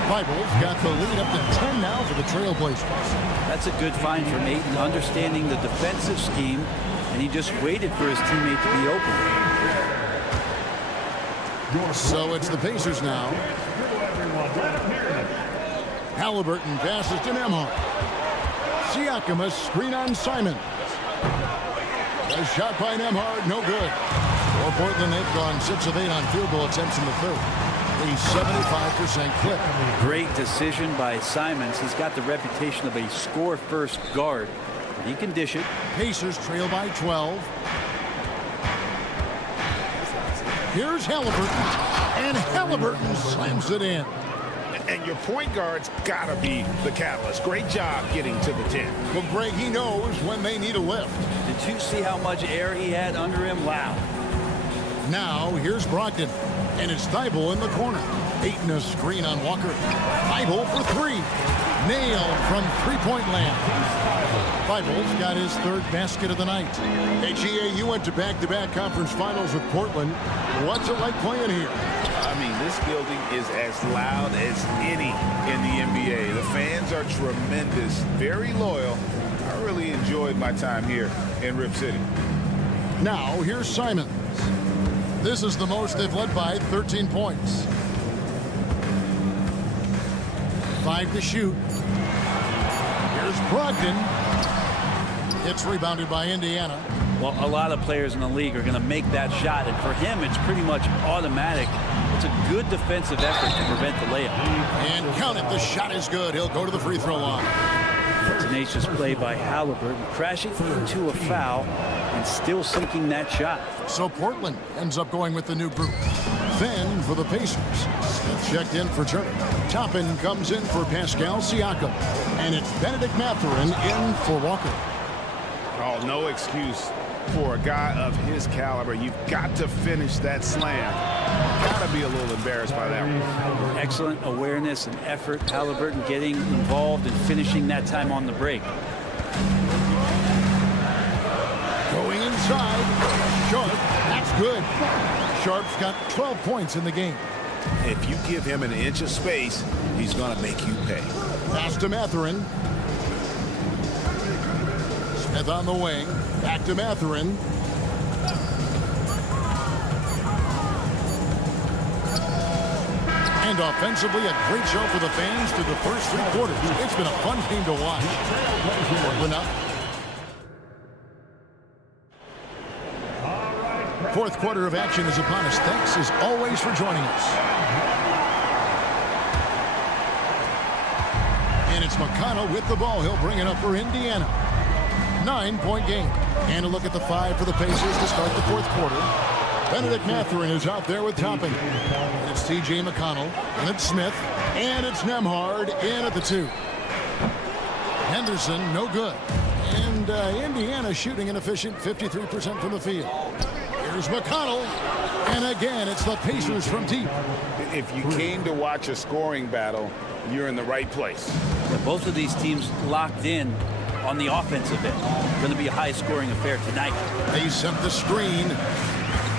Thibault's got the lead up to 10 now for the Trail Blazers. That's a good find from Ayton, understanding the defensive scheme, and he just waited for his teammate to be open. So it's the Pacers now. Halliburton passes to Nembhard. Siakam, a screen on Simon. A shot by Nembhard, no good. For Portland, they've gone 6 of 8 on field goal attempts in the third. A 75% clip. Great decision by Simons. He's got the reputation of a score-first guard. He can dish it. Pacers trail by 12. Here's Halliburton. And Halliburton slams it in. And your point guard's got to be the catalyst. Great job getting to the 10. Well, Greg, he knows when they need a lift. Did you see how much air he had under him? Wow. Now, here's Brogdon. And it's Thibault in the corner. Ayton a screen on Walker. Thibault for 3. Nailed from three-point land. Thibault's got his third basket of the night. Hey, GA, you went to back-to-back conference finals with Portland. What's it like playing here? I mean, this building is as loud as any in the NBA. The fans are tremendous, very loyal. I really enjoyed my time here in Rip City. Now, here's Simons. This is the most they've led by, 13 points. 5 to shoot. Here's Brogdon. It's rebounded by Indiana. Well, a lot of players in the league are going to make that shot, and for him, it's pretty much automatic. It's a good defensive effort to prevent the layup. And count it, the shot is good. He'll go to the free throw line. Tenacious play by Halliburton, crashing into a foul and still sinking that shot. So Portland ends up going with the new group. Then for the Pacers, Smith checked in for Turner. Toppin comes in for Pascal Siakam. And it's Benedict Mathurin in for Walker. Oh, no excuse for a guy of his caliber. You've got to finish that slam. got to be a little embarrassed by that one. Excellent awareness and effort. Halliburton getting involved and finishing that time on the break. Going inside. Sharp. That's good. Sharp's got 12 points in the game. If you give him an inch of space, he's going to make you pay. Pass to Mathurin. Smith on the wing. Back to Mathurin. And offensively, a great show for the fans through the first 3 quarters. It's been a fun game to watch. Portland up. Fourth quarter of action is upon us. Thanks as always for joining us. And it's McConnell with the ball. He'll bring it up for Indiana. 9-point game. And a look at the 5 for the Pacers to start the fourth quarter. Benedict Mathurin is out there with Topping. And it's T.J. McConnell. And it's Smith. And it's Nembhard in at the 2. Henderson, no good. And Indiana shooting an efficient 53% from the field. Here's McConnell. And again, it's the Pacers from deep. If you came to watch a scoring battle, you're in the right place. Both of these teams locked in on the offensive end. Going to be a high-scoring affair tonight. They set the screen.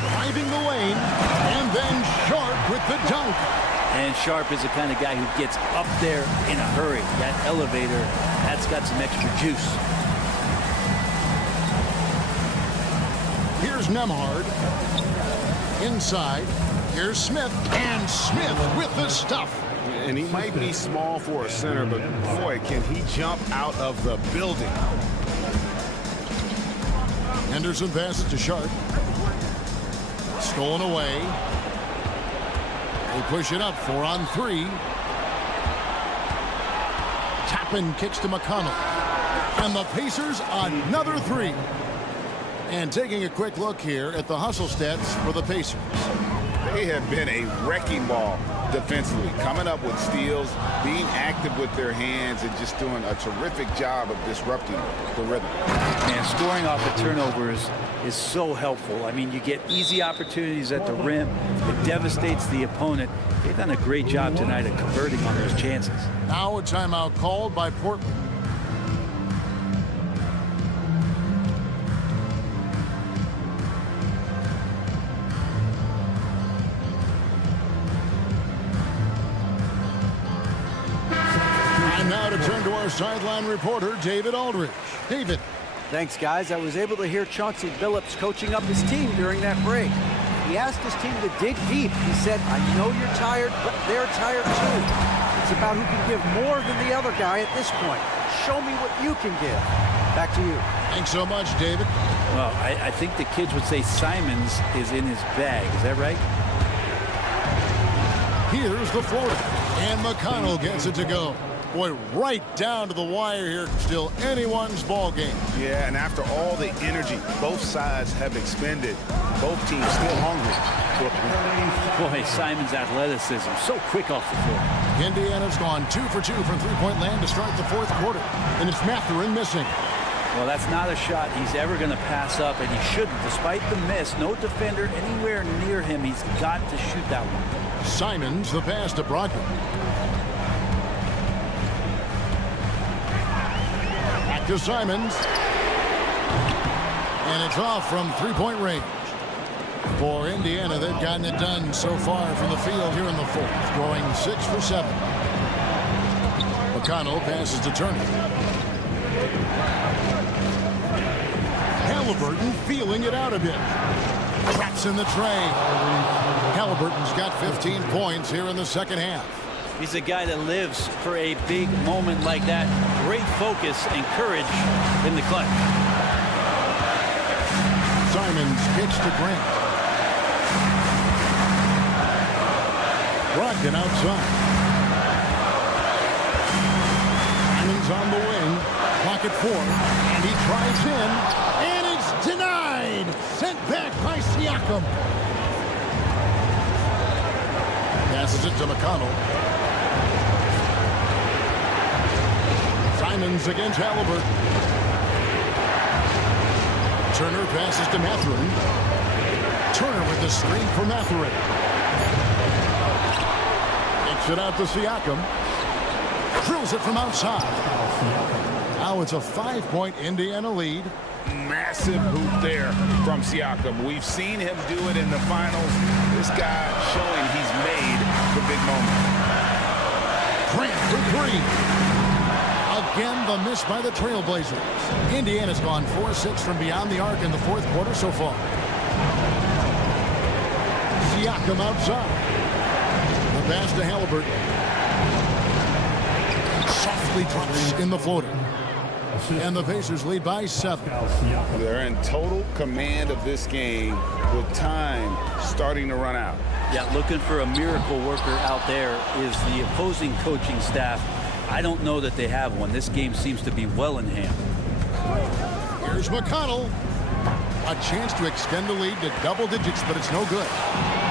Driving the lane. And then Sharp with the dunk. And Sharp is the kind of guy who gets up there in a hurry. That elevator, that's got some extra juice. Here's Nembhard. Inside. Here's Smith. And Smith with the stuff. And he might be small for a center, but boy, can he jump out of the building. Henderson passes to Sharp. Stolen away. They push it up 4 on 3. Toppin kicks to McConnell. And the Pacers another 3. And taking a quick look here at the hustle stats for the Pacers. They have been a wrecking ball defensively, coming up with steals, being active with their hands, and just doing a terrific job of disrupting the rhythm. And scoring off of turnovers is so helpful. I mean, you get easy opportunities at the rim. It devastates the opponent. They've done a great job tonight of converting on those chances. Now a timeout called by Portland. Now to turn to our sideline reporter, David Aldridge. David. Thanks, guys. I was able to hear Chauncey Billups coaching up his team during that break. He asked his team to dig deep. He said, I know you're tired, but they're tired too. It's about who can give more than the other guy at this point. Show me what you can give. Back to you. Thanks so much, David. Well, I think the kids would say Simons is in his bag. Is that right? Here's the floater. And McConnell gets it to go. Boy, right down to the wire here. Still anyone's ball game. Yeah, and after all the energy both sides have expended, both teams still hungry. Boy, Simon's athleticism, so quick off the floor. Indiana's gone 2 for 2 from three-point land to start the fourth quarter. And it's Mathurin missing. Well, that's not a shot he's ever going to pass up, and he shouldn't. Despite the miss, no defender anywhere near him. He's got to shoot that one. Simons, the pass to Brogdon. Back to Simons. And it's off from three-point range. For Indiana, they've gotten it done so far from the field here in the fourth, going 6 for 7. McConnell passes to Turner. Halliburton feeling it out a bit. Traps in the tray. Halliburton's got 15 points here in the second half. He's a guy that lives for a big moment like that. Great focus and courage in the clutch. Simons kicks to Grant. Brogdon outside. Simons on the wing. Clock at 4. And he drives in. And it's denied. Sent back by Siakam. Passes it to McConnell. Simons against Halliburton. Turner passes to Mathurin. Turner with the screen for Mathurin. Kicks it out to Siakam. Drills it from outside. Now it's a 5-point Indiana lead. Massive hoop there from Siakam. We've seen him do it in the finals. This guy showing he's made the big moment. Grant for three. Again, the miss by the Trail Blazers. Indiana's gone 4-6 from beyond the arc in the fourth quarter so far. Siakam outside. The pass to Halliburton. Softly drops in the floater. And the Pacers lead by 7. They're in total command of this game with time starting to run out. Yeah, looking for a miracle worker out there is the opposing coaching staff. I don't know that they have one. This game seems to be well in hand. Here's McConnell. A chance to extend the lead to double digits, but it's no good.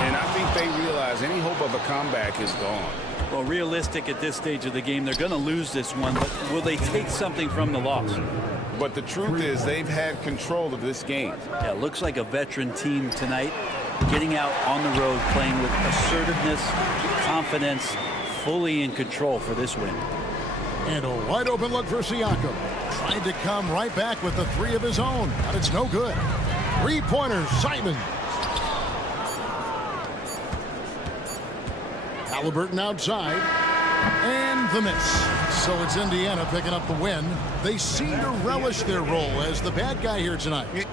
And I think they realize any hope of a comeback is gone. Well, realistic at this stage of the game, they're going to lose this one, but will they take something from the loss? But the truth is they've had control of this game. Yeah, it looks like a veteran team tonight, getting out on the road, playing with assertiveness, confidence, fully in control for this win. And a wide open look for Siakam. Tried to come right back with the three of his own, but it's no good. Three-pointer, Simon. Halliburton outside. And the miss. So it's Indiana picking up the win. They seem to relish their role as the bad guy here tonight.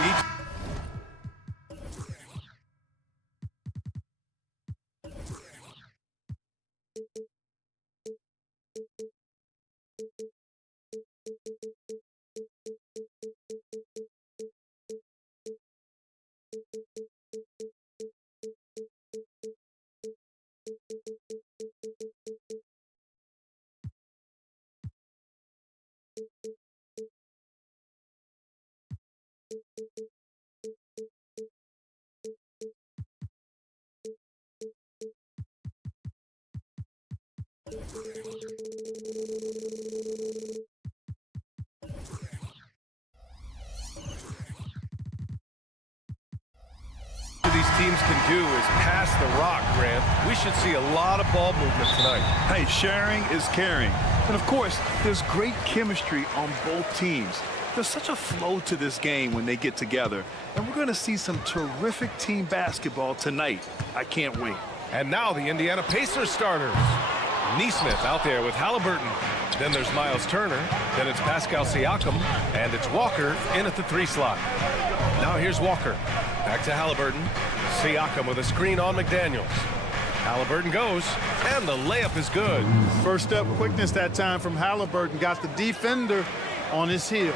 giving each these teams can do is pass the rock, Grant. We should see a lot of ball movement tonight. Hey, sharing is caring. And of course, there's great chemistry on both teams. There's such a flow to this game when they get together. And we're going to see some terrific team basketball tonight. I can't wait. And now the Indiana Pacers starters. Neesmith out there with Halliburton. Then there's Miles Turner. Then it's Pascal Siakam. And it's Walker in at the 3 slot. Now here's Walker. Back to Halliburton. Siakam with a screen on McDaniels. Halliburton goes, and the layup is good. First step quickness that time from Halliburton. Got the defender on his heels.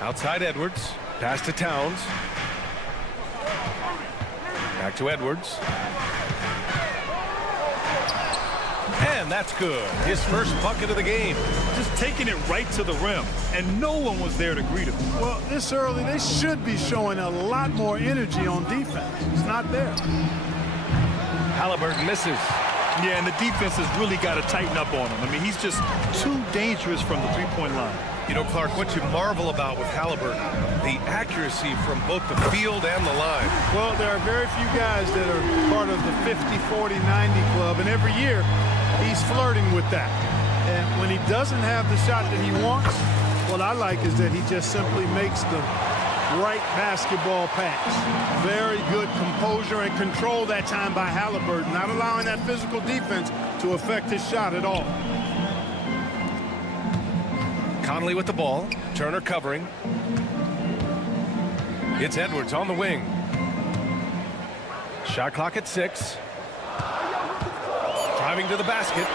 Outside Edwards. Pass to Towns. Back to Edwards. And that's good. His first bucket of the game. Just taking it right to the rim, and no one was there to greet him. Well, this early, they should be showing a lot more energy on defense. It's not there. Halliburton misses. Yeah, and the defense has really got to tighten up on him. I mean, he's just too dangerous from the three-point line. You know, Clark, what you marvel about with Halliburton, the accuracy from both the field and the line. Well, there are very few guys that are part of the 50, 40, 90 club, and every year he's flirting with that. And when he doesn't have the shot that he wants, what I like is that he just simply makes the right basketball pass. Very good composure and control that time by Halliburton, not allowing that physical defense to affect his shot at all. Conley with the ball. Turner covering. It's Edwards on the wing. Shot clock at 6. Driving to the basket.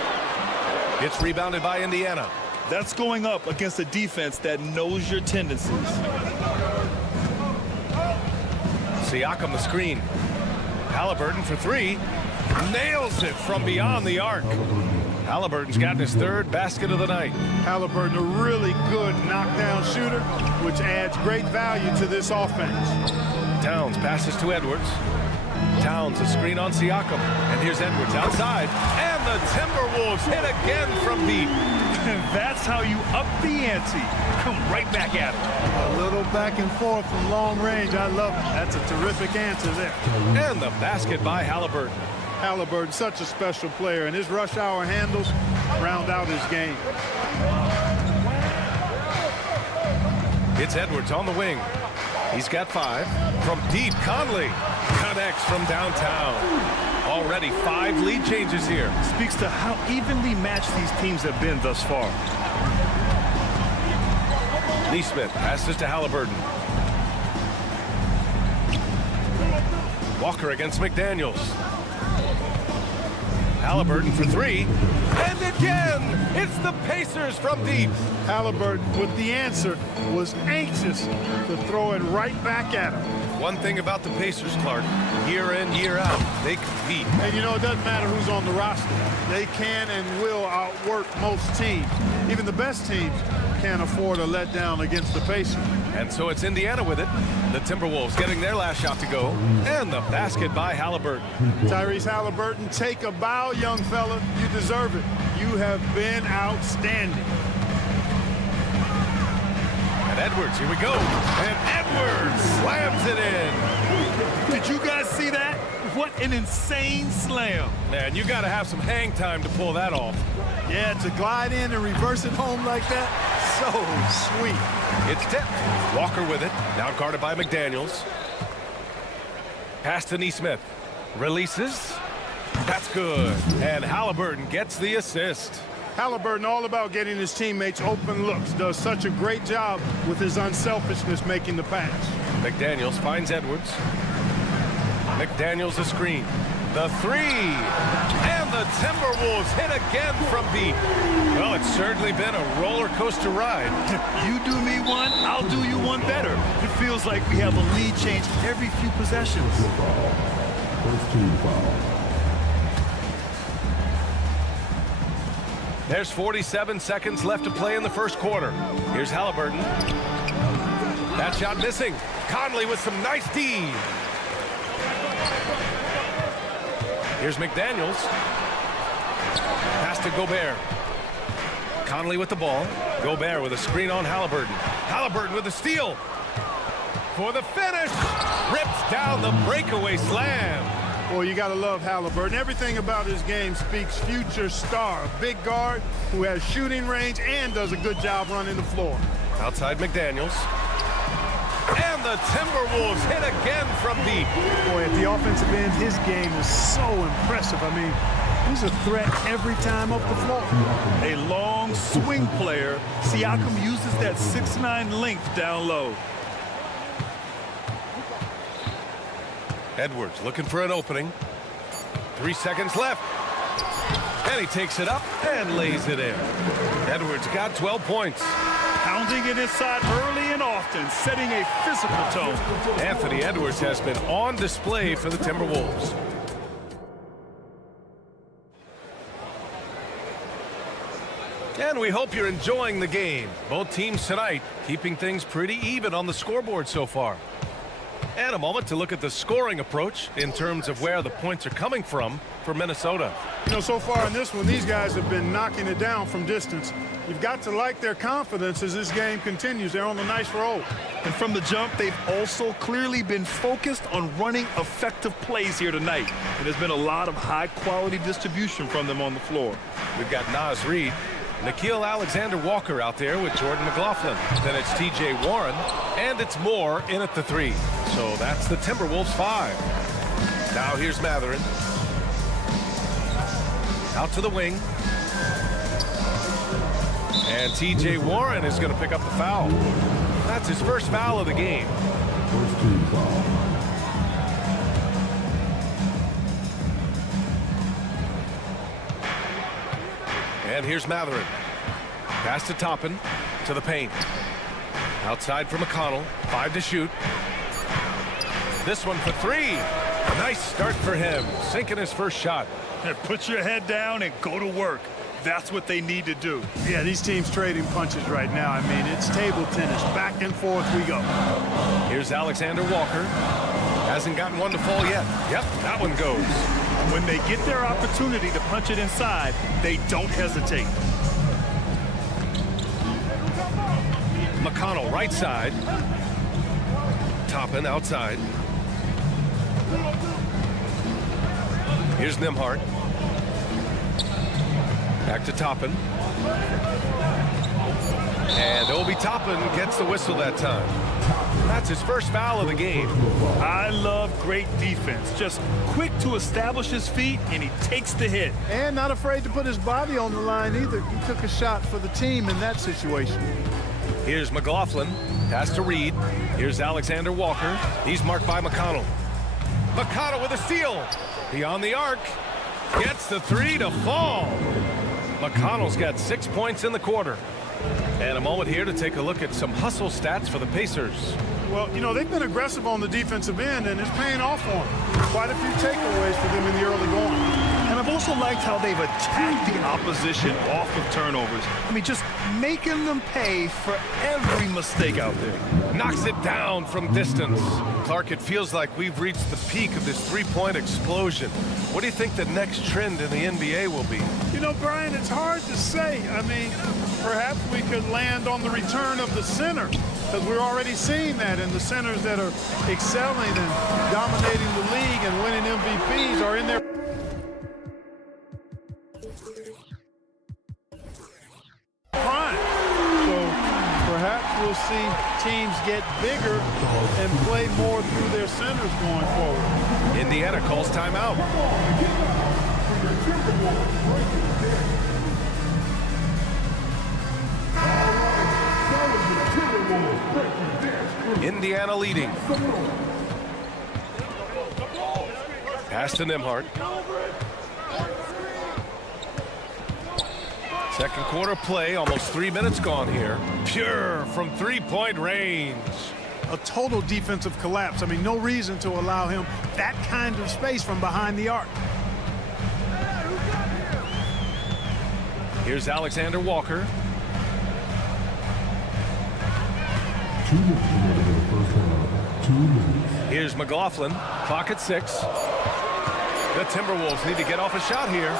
It's rebounded by Indiana. That's going up against a defense that knows your tendencies. Siakam the screen. Halliburton for 3. Nails it from beyond the arc. Halliburton's gotten his 3rd basket of the night. Halliburton, a really good knockdown shooter, which adds great value to this offense. Towns passes to Edwards. Towns a screen on Siakam. And here's Edwards outside. And the Timberwolves hit again from deep. That's how you up the ante. Come right back at it. A little back and forth from long range. I love it. That's a terrific answer there. And the basket by Halliburton. Halliburton, such a special player, and his rush hour handles round out his game. It's Edwards on the wing. He's got 5. From deep, Conley connects from downtown. Already 5 lead changes here. Speaks to how evenly matched these teams have been thus far. Neesmith passes to Halliburton. Walker against McDaniels. Halliburton for 3. And again, it's the Pacers from deep. Halliburton with the answer was anxious to throw it right back at him. One thing about the Pacers, Clark, year in, year out, they compete. And you know, it doesn't matter who's on the roster. They can and will outwork most teams. Even the best teams can't afford a letdown against the Pacers. And so it's Indiana with it. The Timberwolves getting their last shot to go. And the basket by Halliburton. Tyrese Halliburton, take a bow, young fella. You deserve it. You have been outstanding. And Edwards, here we go. And Edwards slams it in. Did you guys see that? What an insane slam. Man, you got to have some hang time to pull that off. Yeah, to glide in and reverse it home like that, so sweet. It's tipped. Walker with it. Now guarded by McDaniels. Pass to Neesmith. Releases. That's good. And Halliburton gets the assist. Halliburton all about getting his teammates open looks. Does such a great job with his unselfishness making the pass. McDaniels finds Edwards. McDaniels a screen. The three. And the Timberwolves hit again from deep. Well, it's certainly been a roller coaster ride. You do me one, I'll do you one better. It feels like we have a lead change every few possessions. First team foul. There's 47 seconds left to play in the first quarter. Here's Halliburton. That shot missing. Conley with some nice D. Here's McDaniels. Pass to Gobert. Conley with the ball. Gobert with a screen on Halliburton. Halliburton with a steal. For the finish. Rips down the breakaway slam. Boy, you got to love Halliburton. Everything about his game speaks future star. A big guard who has shooting range and does a good job running the floor. Outside McDaniels. And the Timberwolves hit again from deep. Boy, at the offensive end, his game is so impressive. I mean, he's a threat every time up the floor. A long swing player. Siakam uses that 6'9" length down low. Edwards looking for an opening. 3 seconds left. And he takes it up and lays it in. Edwards got 12 points. Pounding it inside early and often, setting a physical tone. Anthony Edwards has been on display for the Timberwolves. And we hope you're enjoying the game. Both teams tonight keeping things pretty even on the scoreboard so far. And a moment to look at the scoring approach in terms of where the points are coming from for Minnesota. You know, so far in this one, these guys have been knocking it down from distance. You've got to like their confidence as this game continues. They're on a nice roll. And from the jump, they've also clearly been focused on running effective plays here tonight. And there's been a lot of high-quality distribution from them on the floor. We've got Naz Reid, Nickeil Alexander-Walker out there with Jordan McLaughlin. Then it's T.J. Warren, and it's Moore in at the 3. So that's the Timberwolves 5. Now here's Mathurin. Out to the wing. And T.J. Warren is going to pick up the foul. That's his first foul of the game. First team foul. And here's Mathurin. Pass to Toppin, to the paint. Outside for McConnell, 5 to shoot. This one for 3. Nice start for him, sinking his first shot. Put your head down and go to work. That's what they need to do. Yeah, these teams trading punches right now. I mean, it's table tennis. Back and forth we go. Here's Alexander Walker. Hasn't gotten one to fall yet. Yep, that one goes. When they get their opportunity to punch it inside, they don't hesitate. McConnell right side. Toppin outside. Here's Nembhard. Back to Toppin. And Obi Toppin gets the whistle that time. That's his first foul of the game. I love great defense. Just quick to establish his feet, and he takes the hit. And not afraid to put his body on the line either. He took a shot for the team in that situation. Here's McLaughlin. Pass to Reid. Here's Alexander Walker. He's marked by McConnell. McConnell with a steal. Beyond the arc. Gets the 3 to fall. McConnell's got 6 points in the quarter. And a moment here to take a look at some hustle stats for the Pacers. Well, you know, they've been aggressive on the defensive end, and it's paying off for them. Quite a few takeaways for them in the early going. And I've also liked how they've attacked the opposition off of turnovers. I mean, just making them pay for every mistake out there. Knocks it down from distance. Clark, it feels like we've reached the peak of this three-point explosion. What do you think the next trend in the NBA will be? You know, Brian, it's hard to say. I mean, perhaps we could land on the return of the center, because we're already seeing that, and the centers that are excelling and dominating the league and winning MVPs are in their prime. So perhaps we'll see teams get bigger and play more through their centers going forward. Indiana calls timeout. Indiana leading. Pass to Nembhard. Second quarter play, almost 3 minutes gone here. Pure from three-point range. A total defensive collapse. I mean, no reason to allow him that kind of space from behind the arc. Here's Alexander Walker. Here's McLaughlin. Clock at 6. The Timberwolves need to get off a shot here.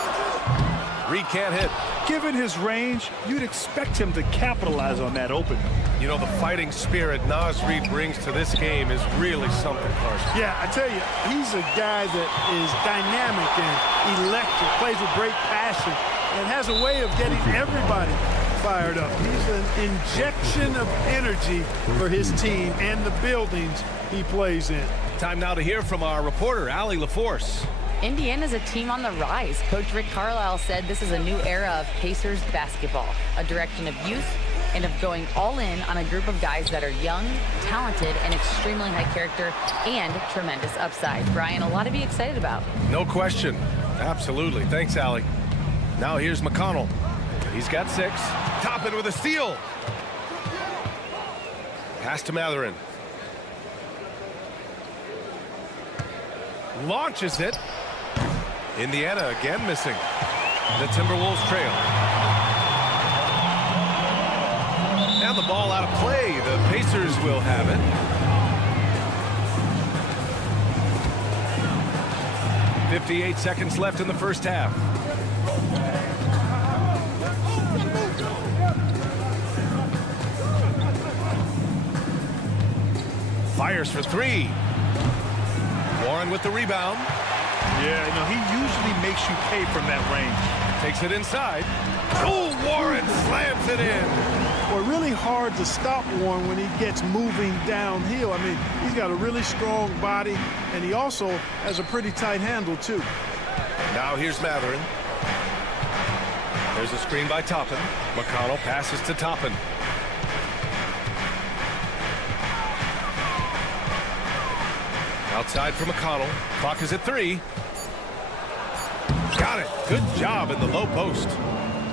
Reed can't hit. Given his range, you'd expect him to capitalize on that opening. You know, the fighting spirit Naz Reid brings to this game is really something, Carson. Yeah, I tell you, he's a guy that is dynamic and electric, plays with great passion, and has a way of getting everybody fired up. He's an injection of energy for his team and the buildings he plays in. Time now to hear from our reporter, Allie LaForce. Indiana's a team on the rise. Coach Rick Carlisle said this is a new era of Pacers basketball, a direction of youth and of going all in on a group of guys that are young, talented, and extremely high character and tremendous upside. Brian, a lot to be excited about. No question. Absolutely. Thanks, Allie. Now here's McConnell. He's got 6. Toppin with a steal. Pass to Matherin. Launches it. Indiana again missing. The Timberwolves trail. And the ball out of play. The Pacers will have it. 58 seconds left in the first half. Fires for 3. Warren with the rebound. Yeah, no, he usually makes you pay from that range. Takes it inside. Oh, Warren slams it in. Well, really hard to stop Warren when he gets moving downhill. I mean, he's got a really strong body, and he also has a pretty tight handle, too. Now here's Matherin. There's a screen by Toppin. McConnell passes to Toppin. Outside for McConnell. Clock is at 3. Got it. Good job in the low post.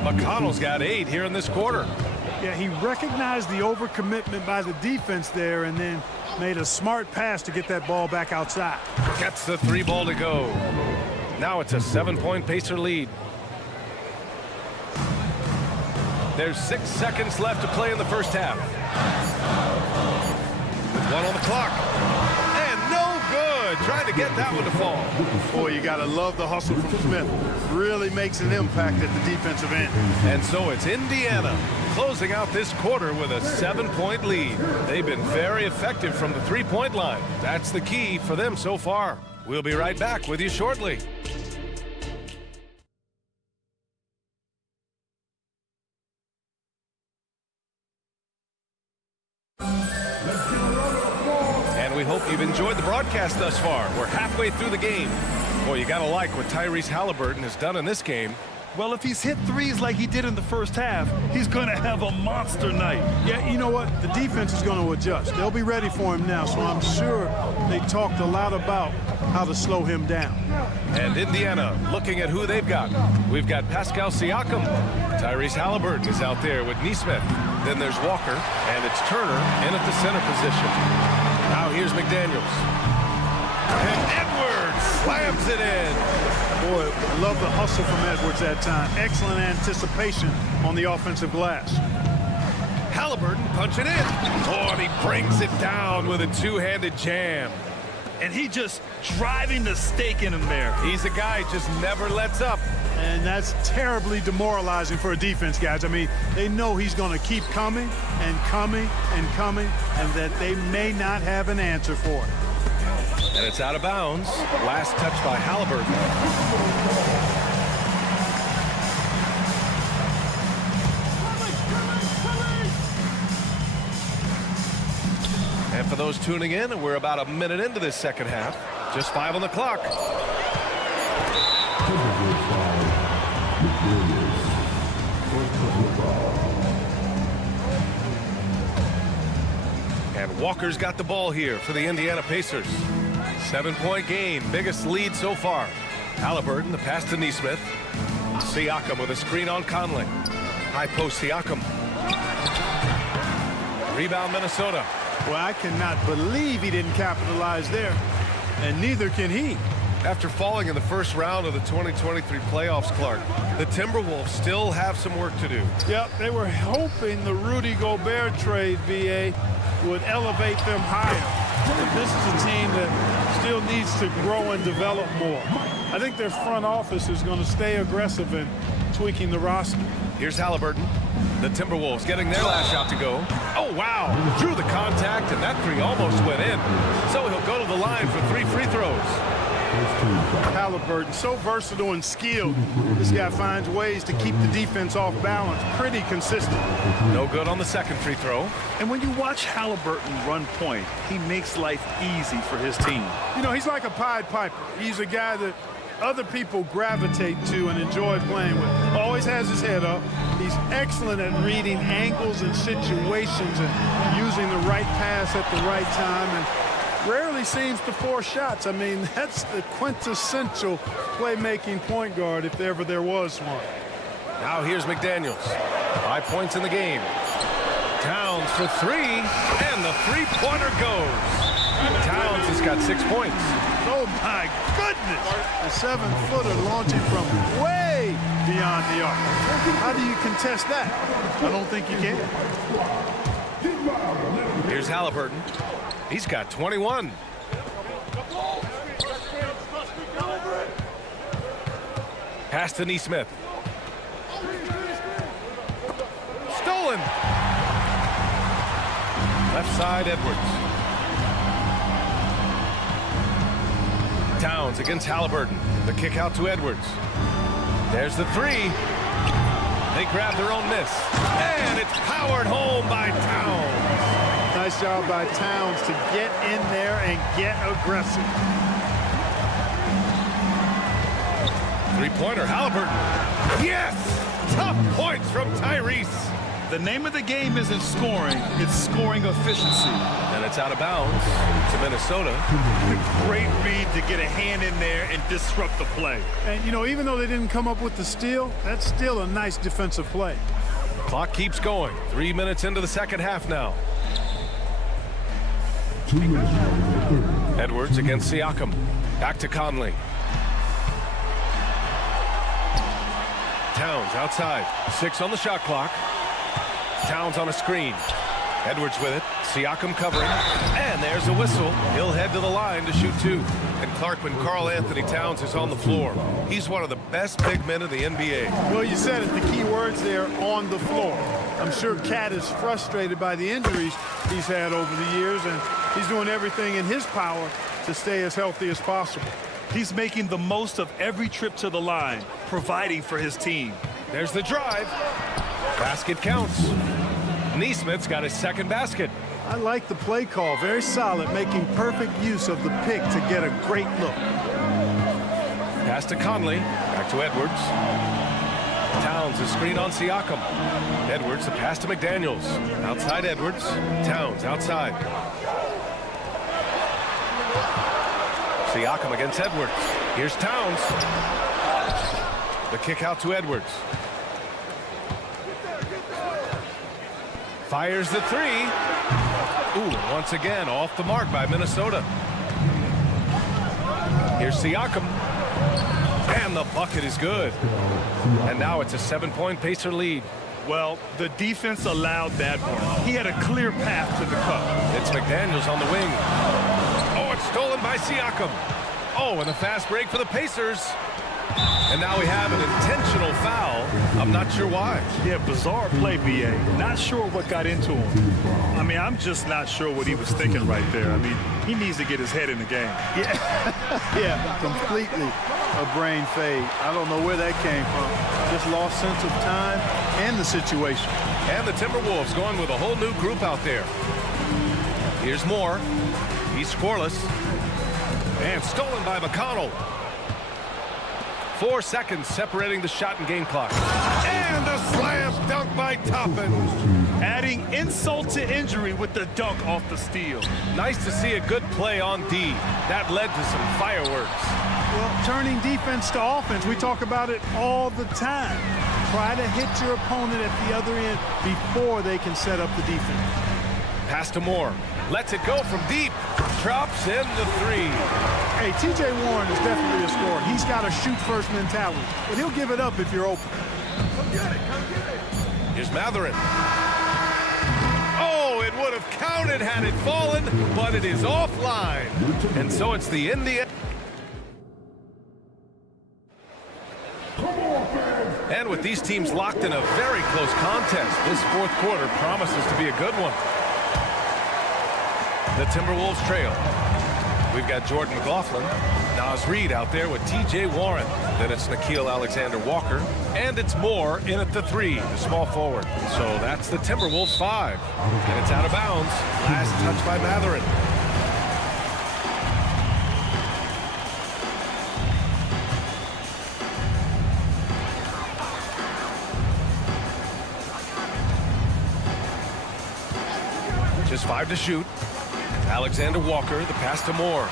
McConnell's got 8 here in this quarter. Yeah, he recognized the overcommitment by the defense there and then made a smart pass to get that ball back outside. Gets the 3 ball to go. Now it's a 7-point Pacer lead. There's 6 seconds left to play in the first half. With 1 on the clock. Trying to get that one to fall. Boy, you got to love the hustle from Smith. Really makes an impact at the defensive end. And so it's Indiana closing out this quarter with a 7-point lead. They've been very effective from the 3-point line. That's the key for them so far. We'll be right back with you shortly. We hope you've enjoyed the broadcast thus far. We're halfway through the game. Boy, you gotta like what Tyrese Halliburton has done in this game. Well, if he's hit threes like he did in the first half, he's going to have a monster night. Yeah, you know what? The defense is going to adjust. They'll be ready for him now, so I'm sure they talked a lot about how to slow him down. And Indiana looking at who they've got. We've got Pascal Siakam. Tyrese Halliburton is out there with Nesmith. Then there's Walker, and it's Turner in at the center position. Now here's McDaniels. And Edwards slams it in. Boy, love the hustle from Edwards that time. Excellent anticipation on the offensive glass. Halliburton punching in. Oh, and he brings it down with a two-handed jam. And he just driving the stake in him there. He's a guy who just never lets up. And that's terribly demoralizing for a defense, guys. I mean, they know he's going to keep coming and coming and coming, and that they may not have an answer for it. And it's out of bounds. Last touch by Halliburton. And for those tuning in, we're about a minute into this second half. Just 5 on the clock. And Walker's got the ball here for the Indiana Pacers. 7-point game, biggest lead so far. Halliburton, the pass to Nesmith. Siakam with a screen on Conley. High post Siakam. Rebound Minnesota. Well, I cannot believe he didn't capitalize there, and neither can he. After falling in the first round of the 2023 playoffs, Clark, the Timberwolves still have some work to do. Yep, they were hoping the Rudy Gobert trade, BA, would elevate them higher. But this is a team that still needs to grow and develop more. I think their front office is going to stay aggressive in tweaking the roster. Here's Halliburton. The Timberwolves getting their last shot to go. Oh, wow. Drew the contact, and that three almost went in. So he'll go to the line for 3 free throws. Halliburton, so versatile and skilled. This guy finds ways to keep the defense off balance. Pretty consistent. No good on the second free throw. And when you watch Halliburton run point, he makes life easy for his team. You know, he's like a Pied Piper. He's a guy that other people gravitate to and enjoy playing with. Always has his head up. He's excellent at reading angles and situations and using the right pass at the right time, and rarely seems to force shots. I mean, that's the quintessential playmaking point guard if ever there was one. Now here's McDaniels. 5 points in the game. Towns for 3, and the three-pointer goes. Towns has got 6 points. Oh, my goodness. The 7-footer launching from way beyond the arc. How do you contest that? I don't think you can. Here's Halliburton. He's got 21. Pass to Nesmith. Stolen. Left side, Edwards. Towns against Halliburton. The kick out to Edwards. There's the 3. They grab their own miss. And it's powered home by Towns. Nice job by Towns to get in there and get aggressive. Three-pointer, Halliburton. Yes! Tough points from Tyrese. The name of the game isn't scoring, it's scoring efficiency. And it's out of bounds to Minnesota. Great read to get a hand in there and disrupt the play. And, you know, even though they didn't come up with the steal, that's still a nice defensive play. Clock keeps going. 3 minutes into the second half now. Edwards against Siakam. Back to Conley. Towns outside. 6 on the shot clock. Towns on a screen. Edwards with it. Siakam covering. And there's a whistle. He'll head to the line to shoot 2. And Clark, when Karl Anthony Towns is on the floor, he's one of the best big men in the NBA. Well, you said it. The key words there, on the floor. I'm sure Cat is frustrated by the injuries he's had over the years, and he's doing everything in his power to stay as healthy as possible. He's making the most of every trip to the line, providing for his team. There's the drive. Basket counts. Nesmith's got his second basket. I like the play call. Very solid, making perfect use of the pick to get a great look. Pass to Conley. Back to Edwards. Towns, a screen on Siakam. Edwards, the pass to McDaniels. Outside Edwards. Towns, outside. Siakam against Edwards. Here's Towns. The kick out to Edwards. Fires the 3. Ooh, once again, off the mark by Minnesota. Here's Siakam. And the bucket is good. And now it's a 7-point Pacer lead. Well, the defense allowed that one. He had a clear path to the cup. It's McDaniels on the wing. Oh, it's stolen by Siakam. Oh, and a fast break for the Pacers. And now we have an intentional foul. I'm not sure why. Yeah, bizarre play, BA. Not sure what got into him. I mean, I'm just not sure what he was thinking right there. I mean, he needs to get his head in the game. Yeah, completely a brain fade. I don't know where that came from. Just lost sense of time and the situation. And the Timberwolves going with a whole new group out there. Here's Moore. He's scoreless. And stolen by McConnell. 4 seconds separating the shot and game clock. And a slam dunk by Toppin. Adding insult to injury with the dunk off the steal. Nice to see a good play on D. That led to some fireworks. Well, turning defense to offense, we talk about it all the time. Try to hit your opponent at the other end before they can set up the defense. Pass to Moore. Lets it go from deep. Drops in the three. Hey, T.J. Warren is definitely a scorer. He's got a shoot-first mentality, but he'll give it up if you're open. Come get it, come get it. Here's Matherin. Oh, it would have counted had it fallen, but it is offline. And so it's the Indiana. And with these teams locked in a very close contest, this fourth quarter promises to be a good one. The Timberwolves trail. We've got Jordan McLaughlin, Naz Reid out there with T.J. Warren. Then it's Nickeil Alexander-Walker, and it's Moore in at the three, the small forward. So that's the Timberwolves 5, and it's out of bounds. Last touch by Matherin. Just 5 to shoot. Alexander-Walker, the pass to Moore.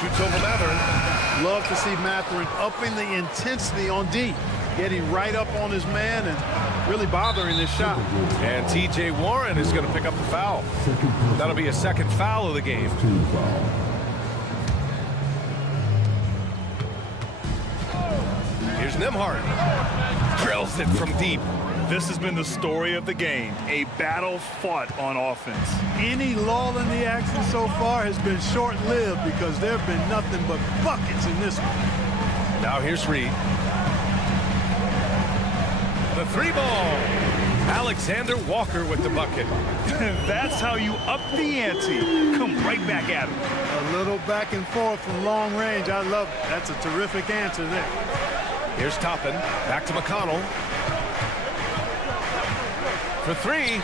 Shoots over Matherin. Love to see Matherin upping the intensity on D, getting right up on his man and really bothering this shot. And T.J. Warren is going to pick up the foul. That'll be a second foul of the game. Here's Nembhard. Drills it from deep. This has been the story of the game, a battle fought on offense. Any lull in the action so far has been short-lived because there have been nothing but buckets in this one. Now here's Reid. The three ball. Alexander-Walker with the bucket. That's how you up the ante. Come right back at him. A little back and forth from long range. I love it. That's a terrific answer there. Here's Toppin. Back to McConnell. For three.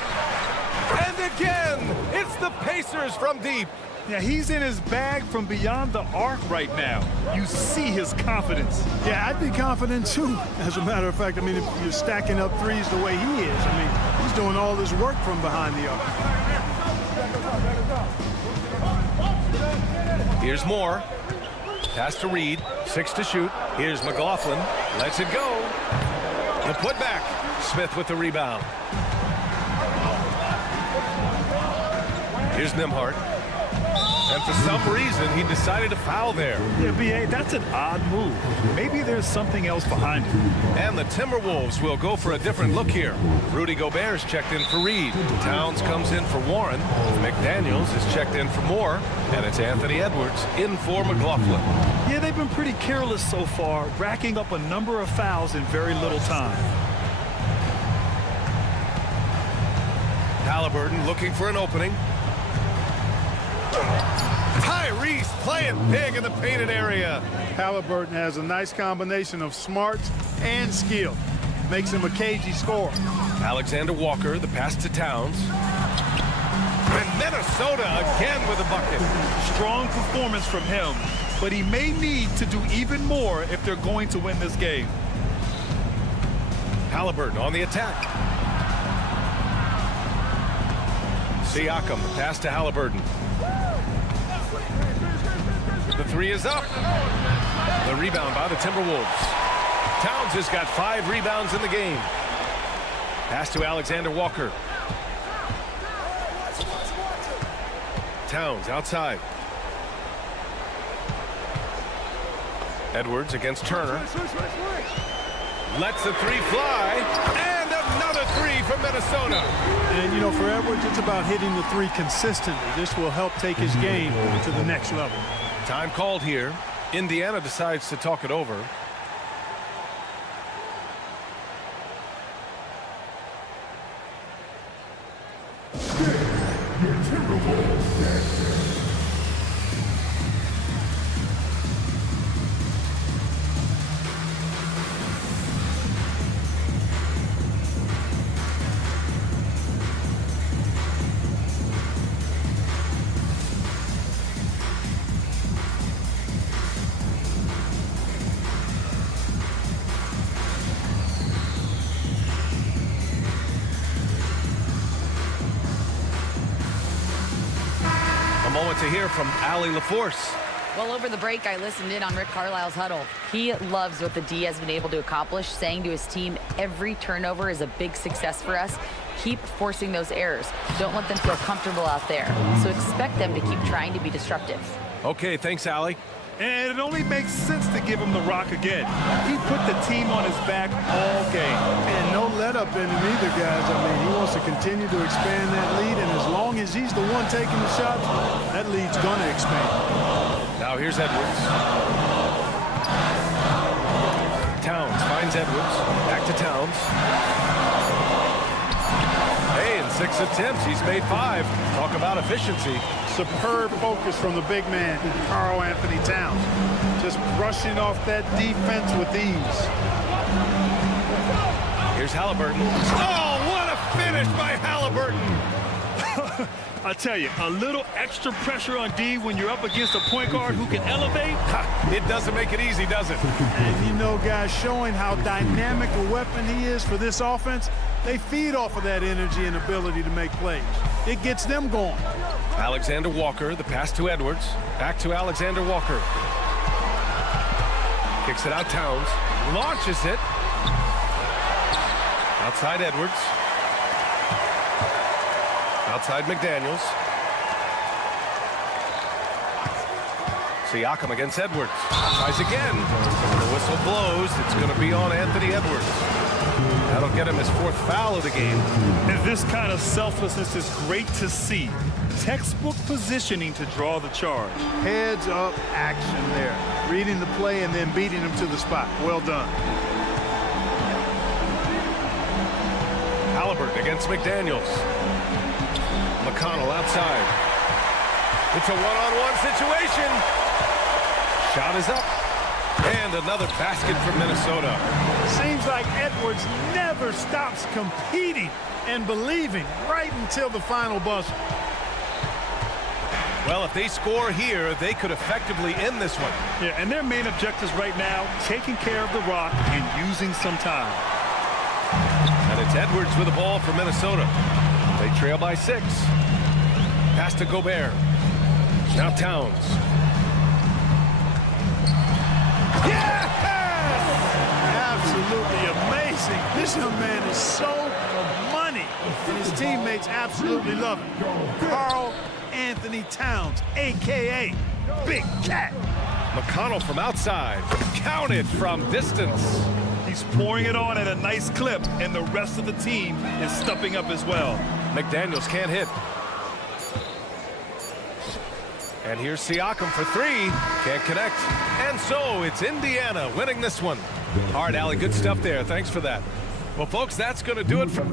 And again, it's the Pacers from deep. Yeah, he's in his bag from beyond the arc right now. You see his confidence. Yeah, I'd be confident too. As a matter of fact, I mean, if you're stacking up threes the way he is, I mean, he's doing all this work from behind the arc. Here's Moore. Pass to Reid. 6 to shoot. Here's McLaughlin. Lets it go. The putback. Smith with the rebound. Here's Nembhard. And for some reason, he decided to foul there. Yeah, B.A., that's an odd move. Maybe there's something else behind it. And the Timberwolves will go for a different look here. Rudy Gobert's checked in for Reid. Towns comes in for Warren. McDaniels is checked in for Moore. And it's Anthony Edwards in for McLaughlin. Yeah, they've been pretty careless so far, racking up a number of fouls in very little time. Halliburton looking for an opening. Tyrese playing big in the painted area. Halliburton has a nice combination of smarts and skill. Makes him a cagey scorer. Alexander-Walker, the pass to Towns. And Minnesota again with a bucket. Strong performance from him, but he may need to do even more if they're going to win this game. Halliburton on the attack. Siakam, the pass to Halliburton. The three is up. The rebound by the Timberwolves. Towns has got 5 rebounds in the game. Pass to Alexander-Walker. Towns outside. Edwards against Turner. Lets the three fly. And another three from Minnesota. And, you know, for Edwards, it's about hitting the three consistently. This will help take his game to the next level. Time called here. Indiana decides to talk it over. to hear from Allie LaForce. Well, over the break, I listened in on Rick Carlisle's huddle. He loves what the D has been able to accomplish, saying to his team, every turnover is a big success for us. Keep forcing those errors. Don't let them feel comfortable out there. So expect them to keep trying to be disruptive. Okay, thanks, Allie. And it only makes sense to give him the rock again. He put the team on his back all game. And no let up in him either, guys. I mean, he wants to continue to expand that lead, and as long as he's the one taking the shots, that lead's going to expand. Now here's Edwards. Towns finds Edwards. Back to Towns. Hey, in 6 attempts, he's made 5. Talk about efficiency. Superb focus from the big man, Karl Anthony Towns. Just brushing off that defense with ease. Here's Halliburton. Oh, what a finish by Halliburton! I tell you, a little extra pressure on D when you're up against a point guard who can elevate. It doesn't make it easy, does it? And you know, guys, showing how dynamic a weapon he is for this offense, they feed off of that energy and ability to make plays. It gets them going. Alexander Walker, the pass to Edwards. Back to Alexander Walker. Kicks it out, Towns. Launches it. Outside Edwards. Outside McDaniels. Siakam against Edwards. Tries again. The whistle blows. It's going to be on Anthony Edwards. That'll get him his 4th foul of the game. And this kind of selflessness is great to see. Textbook positioning to draw the charge. Heads up action there. Reading the play and then beating him to the spot. Well done. Halliburton against McDaniels. McConnell outside. It's a one-on-one situation. Shot is up. And another basket from Minnesota. Seems like Edwards never stops competing and believing right until the final buzzer. Well, if they score here, they could effectively end this one. Yeah, and their main objectives right now, taking care of the rock and using some time. And it's Edwards with the ball for Minnesota. They trail by 6. Pass to Gobert. Now Towns. Yes! Absolutely amazing. This young man is so money, and his teammates absolutely love him. Karl Anthony Towns, a.k.a. Big Cat. McConnell from outside. Counted from distance. He's pouring it on at a nice clip, and the rest of the team is stepping up as well. McDaniels can't hit. And here's Siakam for 3. Can't connect. And so it's Indiana winning this one. All right, Allie, good stuff there. Thanks for that. Well, folks, that's going to do it for...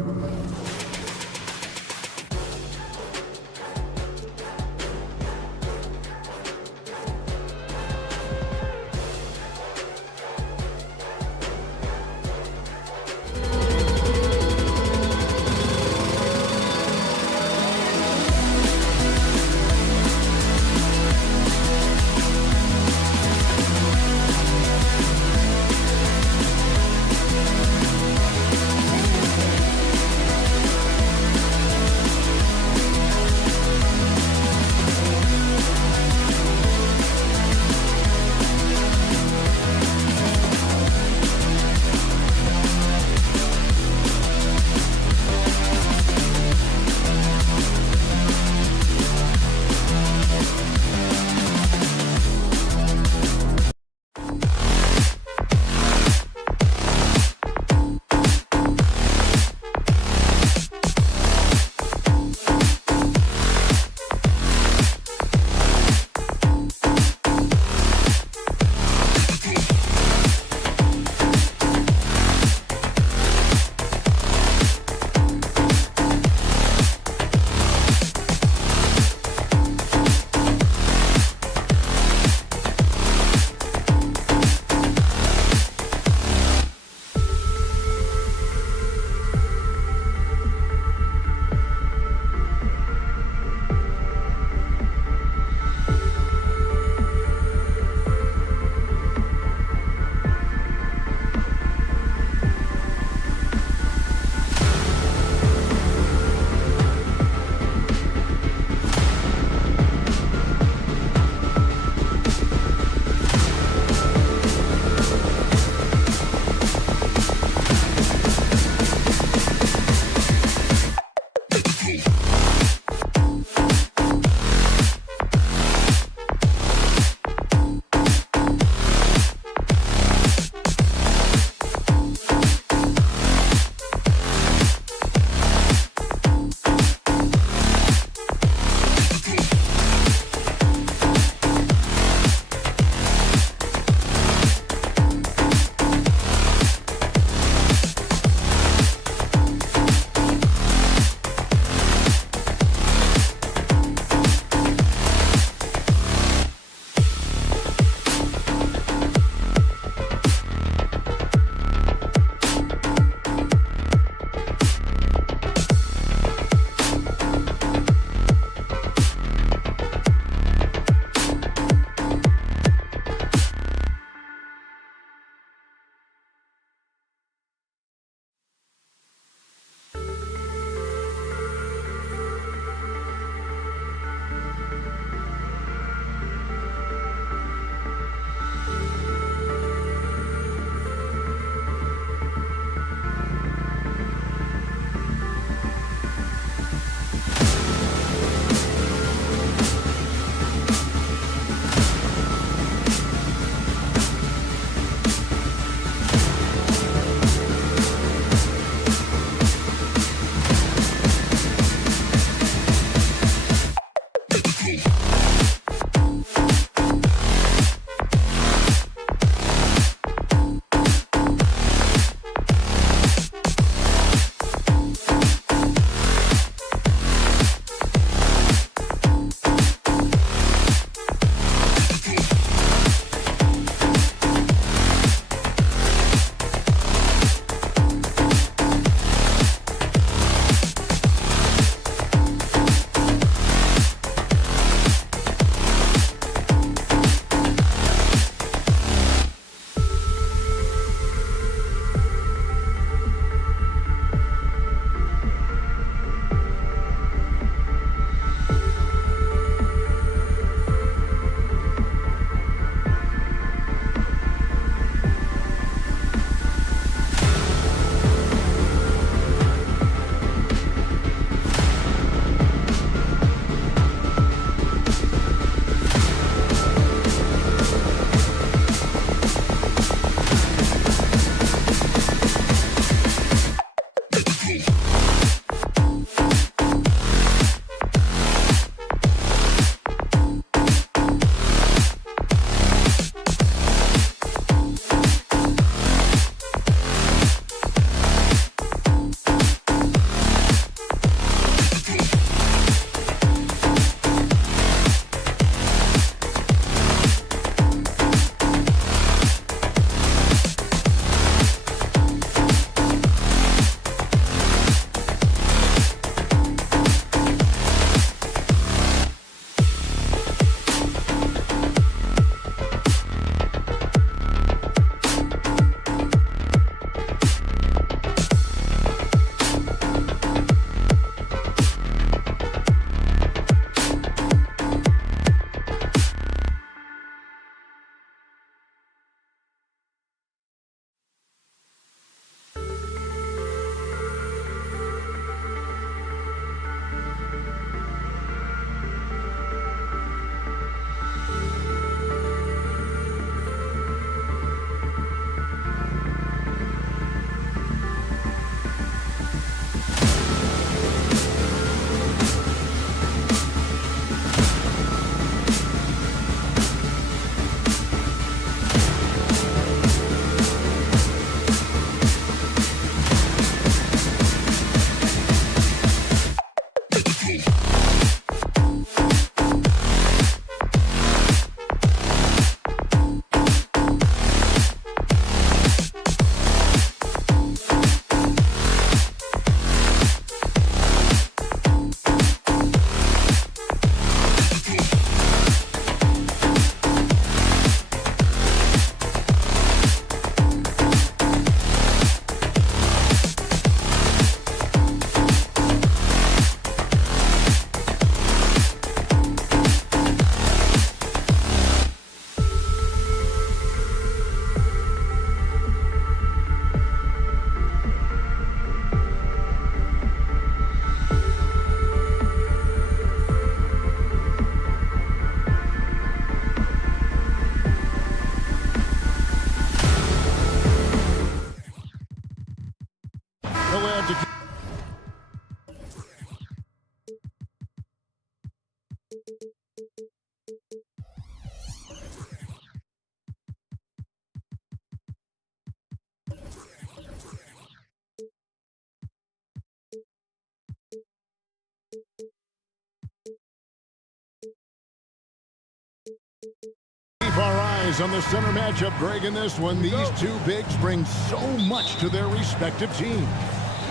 Keep our eyes on the center matchup, Greg, in this one. These two bigs bring so much to their respective teams.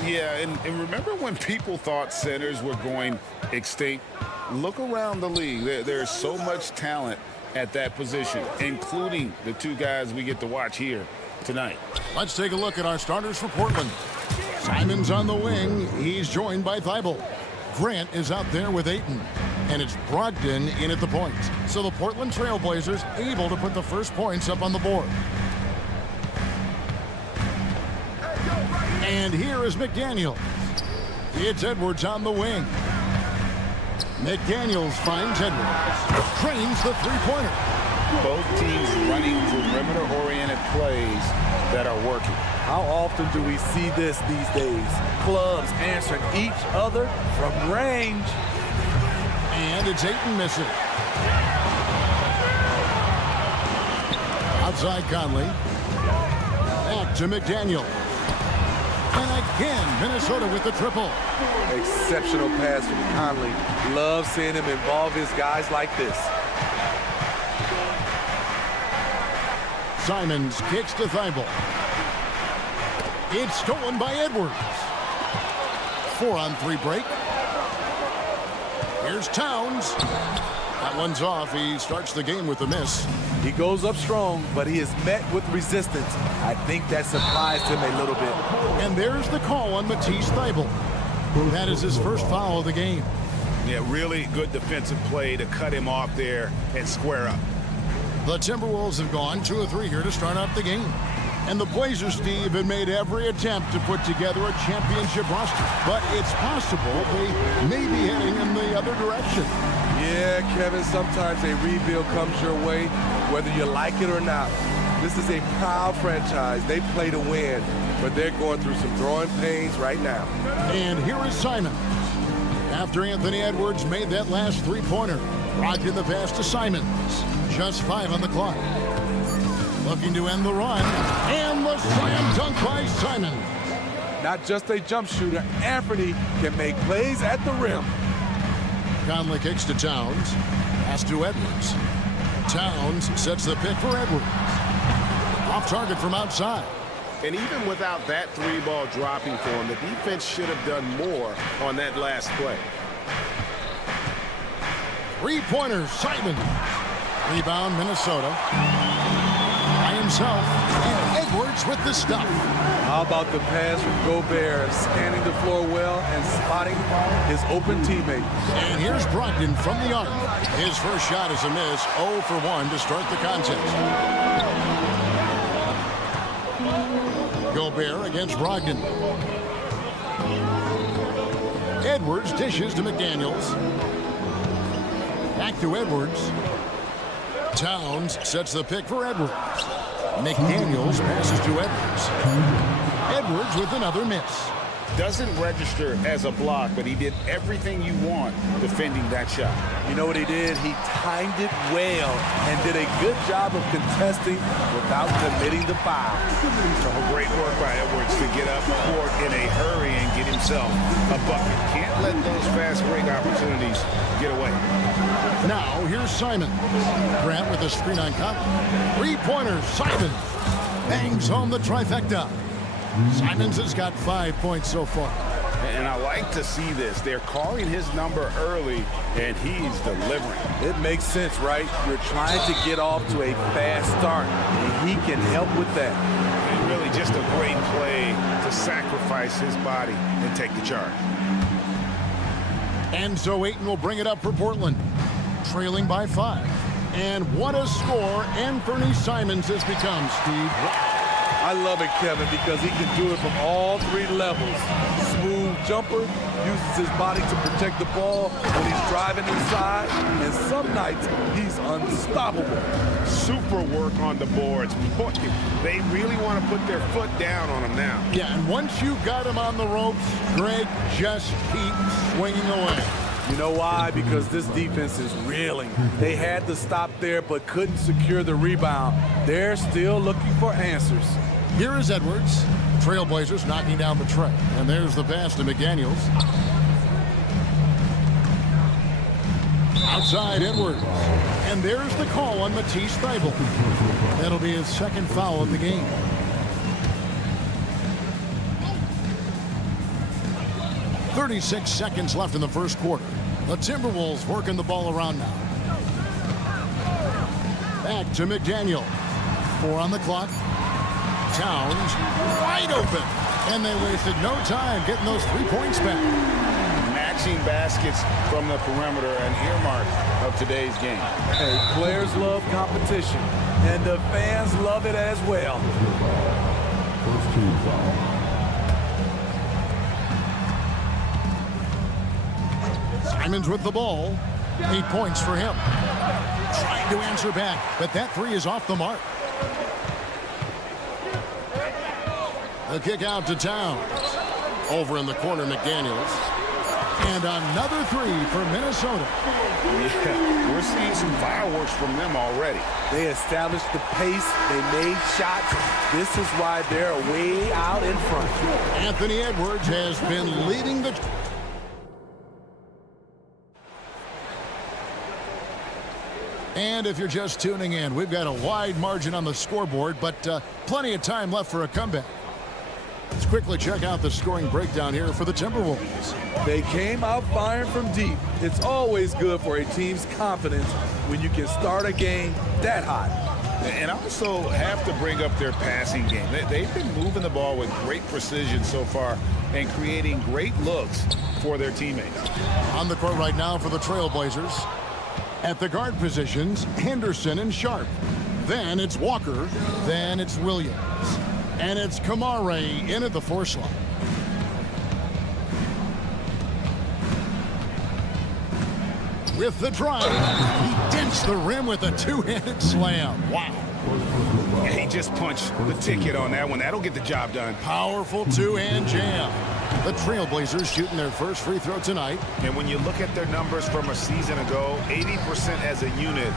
Yeah, and remember when people thought centers were going extinct? Look around the league. There's so much talent at that position, including the two guys we get to watch here tonight. Let's take a look at our starters for Portland. Simon's on the wing. He's joined by Thibault. Grant is out there with Ayton. And it's Brogdon in at the point. So the Portland Trail Blazers able to put the first points up on the board. And here is McDaniels. It's Edwards on the wing. McDaniels finds Edwards. Trains the three-pointer. Both teams running perimeter-oriented plays that are working. How often do we see this these days? Clubs answering each other from range. And it's Ayton missing. Outside Conley. Back to McDaniel. And again, Minnesota with the triple. Exceptional pass from Conley. Love seeing him involve his guys like this. Simons kicks to Thibault. It's stolen by Edwards. 4-on-3 break. Here's Towns. That one's off. He starts the game with a miss. He goes up strong, but he is met with resistance. I think that surprised him a little bit. And there's the call on Matisse Thybulle. That is his first foul of the game. Yeah, really good defensive play to cut him off there and square up. The Timberwolves have gone 2 of 3 here to start out the game. And the Blazers, Steve, have made every attempt to put together a championship roster. But it's possible they may be heading in the other direction. Yeah, Kevin, sometimes a rebuild comes your way, whether you like it or not. This is a proud franchise. They play to win, but they're going through some growing pains right now. And here is Simon. After Anthony Edwards made that last three-pointer, rocked in the pass to Simons. Just 5 on the clock. Looking to end the run, and the slam dunk by Simon. Not just a jump shooter, Anthony can make plays at the rim. Conley kicks to Towns, pass to Edwards. Towns sets the pick for Edwards. Off target from outside. And even without that three-ball dropping for him, the defense should have done more on that last play. Three-pointer, Simon. Rebound, Minnesota. By himself, and Edwards with the stop. How about the pass from Gobert, scanning the floor well and spotting his open teammate. And here's Brogdon from the arc. His first shot is a miss, 0 for 1 to start the contest. Gobert against Brogdon. Edwards dishes to McDaniels. Back to Edwards. Towns sets the pick for Edwards. McDaniels passes to Edwards. Edwards with another miss. Doesn't register as a block, but he did everything you want defending that shot. You know what he did? He timed it well and did a good job of contesting without committing the foul. Great work by Edwards to get up court in a hurry and get himself a bucket. Can't let those fast break opportunities get away. Now here's Simon. Grant with a screen on Conley. Three-pointer, Simon bangs home the trifecta. Simons has got 5 points so far. And I like to see this. They're calling his number early, and he's delivering. It makes sense, right? You're trying to get off to a fast start, and he can help with that. And really just a great play to sacrifice his body and take the charge. And so Ayton will bring it up for Portland, trailing by 5. And what a score Anthony Simons has become, Steve. I love it, Kevin, because he can do it from all 3 levels. Smooth jumper, uses his body to protect the ball when he's driving inside, and some nights he's unstoppable. Super work on the boards. Boy, they really want to put their foot down on him now. Yeah, and once you've got him on the ropes, Greg, just keep swinging away. You know why? Because this defense is reeling. They had to stop there but couldn't secure the rebound. They're still looking for answers. Here is Edwards. Trail Blazers knocking down the tray. And there's the pass to McDaniels. Outside Edwards. And there's the call on Matisse Thybulle. That'll be his second foul of the game. "36 seconds left in the first quarter. The Timberwolves working the ball around now. Back to McDaniel. 4 on the clock. Towns wide open. And they wasted no time getting those 3 points back. Matching baskets from the perimeter, an earmark of today's game. Hey, players love competition, and the fans love it as well. First team foul. Simons with the ball. 8 points for him. Trying to answer back, but that 3 is off the mark. The kick out to Towns. Over in the corner, McDaniels. And another 3 for Minnesota. Yeah, we're seeing some fireworks from them already. They established the pace. They made shots. This is why they're way out in front. Anthony Edwards has been leading the... And if you're just tuning in, we've got a wide margin on the scoreboard, but plenty of time left for a comeback. Let's quickly check out the scoring breakdown here for the Timberwolves. They came out firing from deep. It's always good for a team's confidence when you can start a game that hot. And also have to bring up their passing game. They've been moving the ball with great precision so far and creating great looks for their teammates. On the court right now for the Trail Blazers. At the guard positions, Henderson and Sharp. Then it's Walker. Then it's Williams. And it's Kamare in at the 4 slot. With the drive, he dents the rim with a 2-handed slam. Wow. Yeah, he just punched the ticket on that one. That'll get the job done. Powerful 2-hand jam. The Trail Blazers shooting their first free throw tonight. And when you look at their numbers from a season ago, 80% as a unit,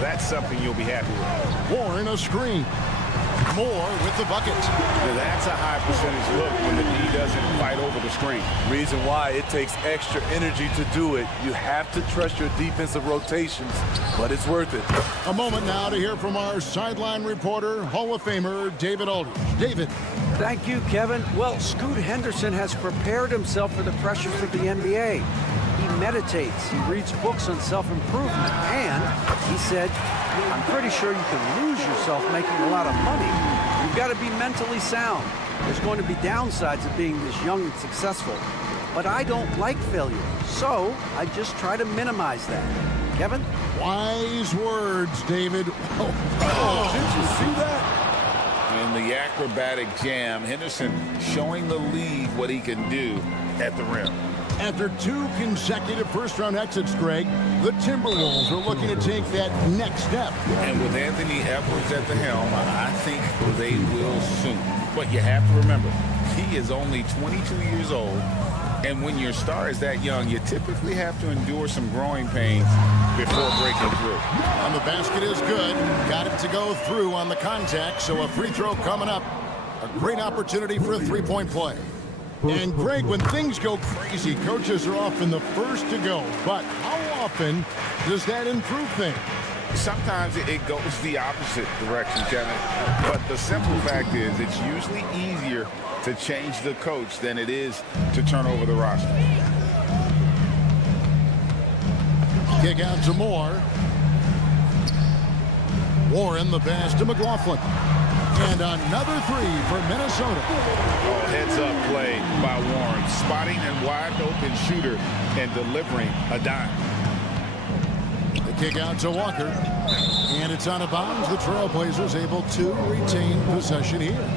that's something you'll be happy with. Warren a screen. Moore with the bucket. Now that's a high percentage look when the D doesn't fight over the screen. Reason why it takes extra energy to do it. You have to trust your defensive rotations, but it's worth it. A moment now to hear from our sideline reporter, Hall of Famer David Aldridge. David. Thank you, Kevin. Well, Scoot Henderson has prepared himself for the pressures of the NBA. He meditates, he reads books on self-improvement, and he said, I'm pretty sure you can lose yourself making a lot of money. You've got to be mentally sound. There's going to be downsides of being this young and successful. But I don't like failure, so I just try to minimize that. Kevin? Wise words, David. Did you see that? In the acrobatic jam, Henderson showing the league what he can do at the rim. After 2 consecutive first-round exits, Greg, the Timberwolves are looking to take that next step. And with Anthony Edwards at the helm, I think they will soon. But you have to remember, he is only 22 years old, and when your star is that young, you typically have to endure some growing pains before breaking through. And the basket is good. Got it to go through on the contact, so a free throw coming up. A great opportunity for a 3-point play. And, Greg, when things go crazy, coaches are often the first to go. But how often does that improve things? Sometimes it goes the opposite direction, Kevin. But the simple fact is it's usually easier to change the coach than it is to turn over the roster. Kick out to Moore. Warren the pass to McLaughlin. And another 3 for Minnesota. Heads-up play by Warren, spotting a wide-open shooter and delivering a dime. The kick out to Walker. And it's out of bounds. The Trail Blazers able to retain possession here.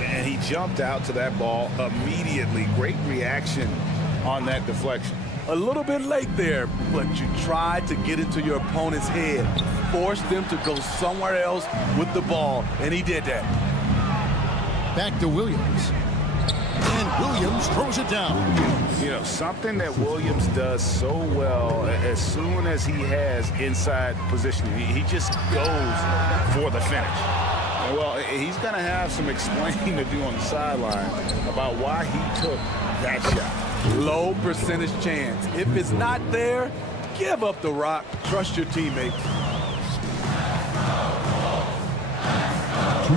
And he jumped out to that ball immediately. Great reaction on that deflection. A little bit late there, but you tried to get into your opponent's head. Force them to go somewhere else with the ball, and he did that. Back to Williams. And Williams throws it down. You know, something that Williams does so well, as soon as he has inside position, he just goes for the finish. And well, he's going to have some explaining to do on the sideline about why he took that shot. Low percentage chance. If it's not there, Give up the rock. Trust your teammates.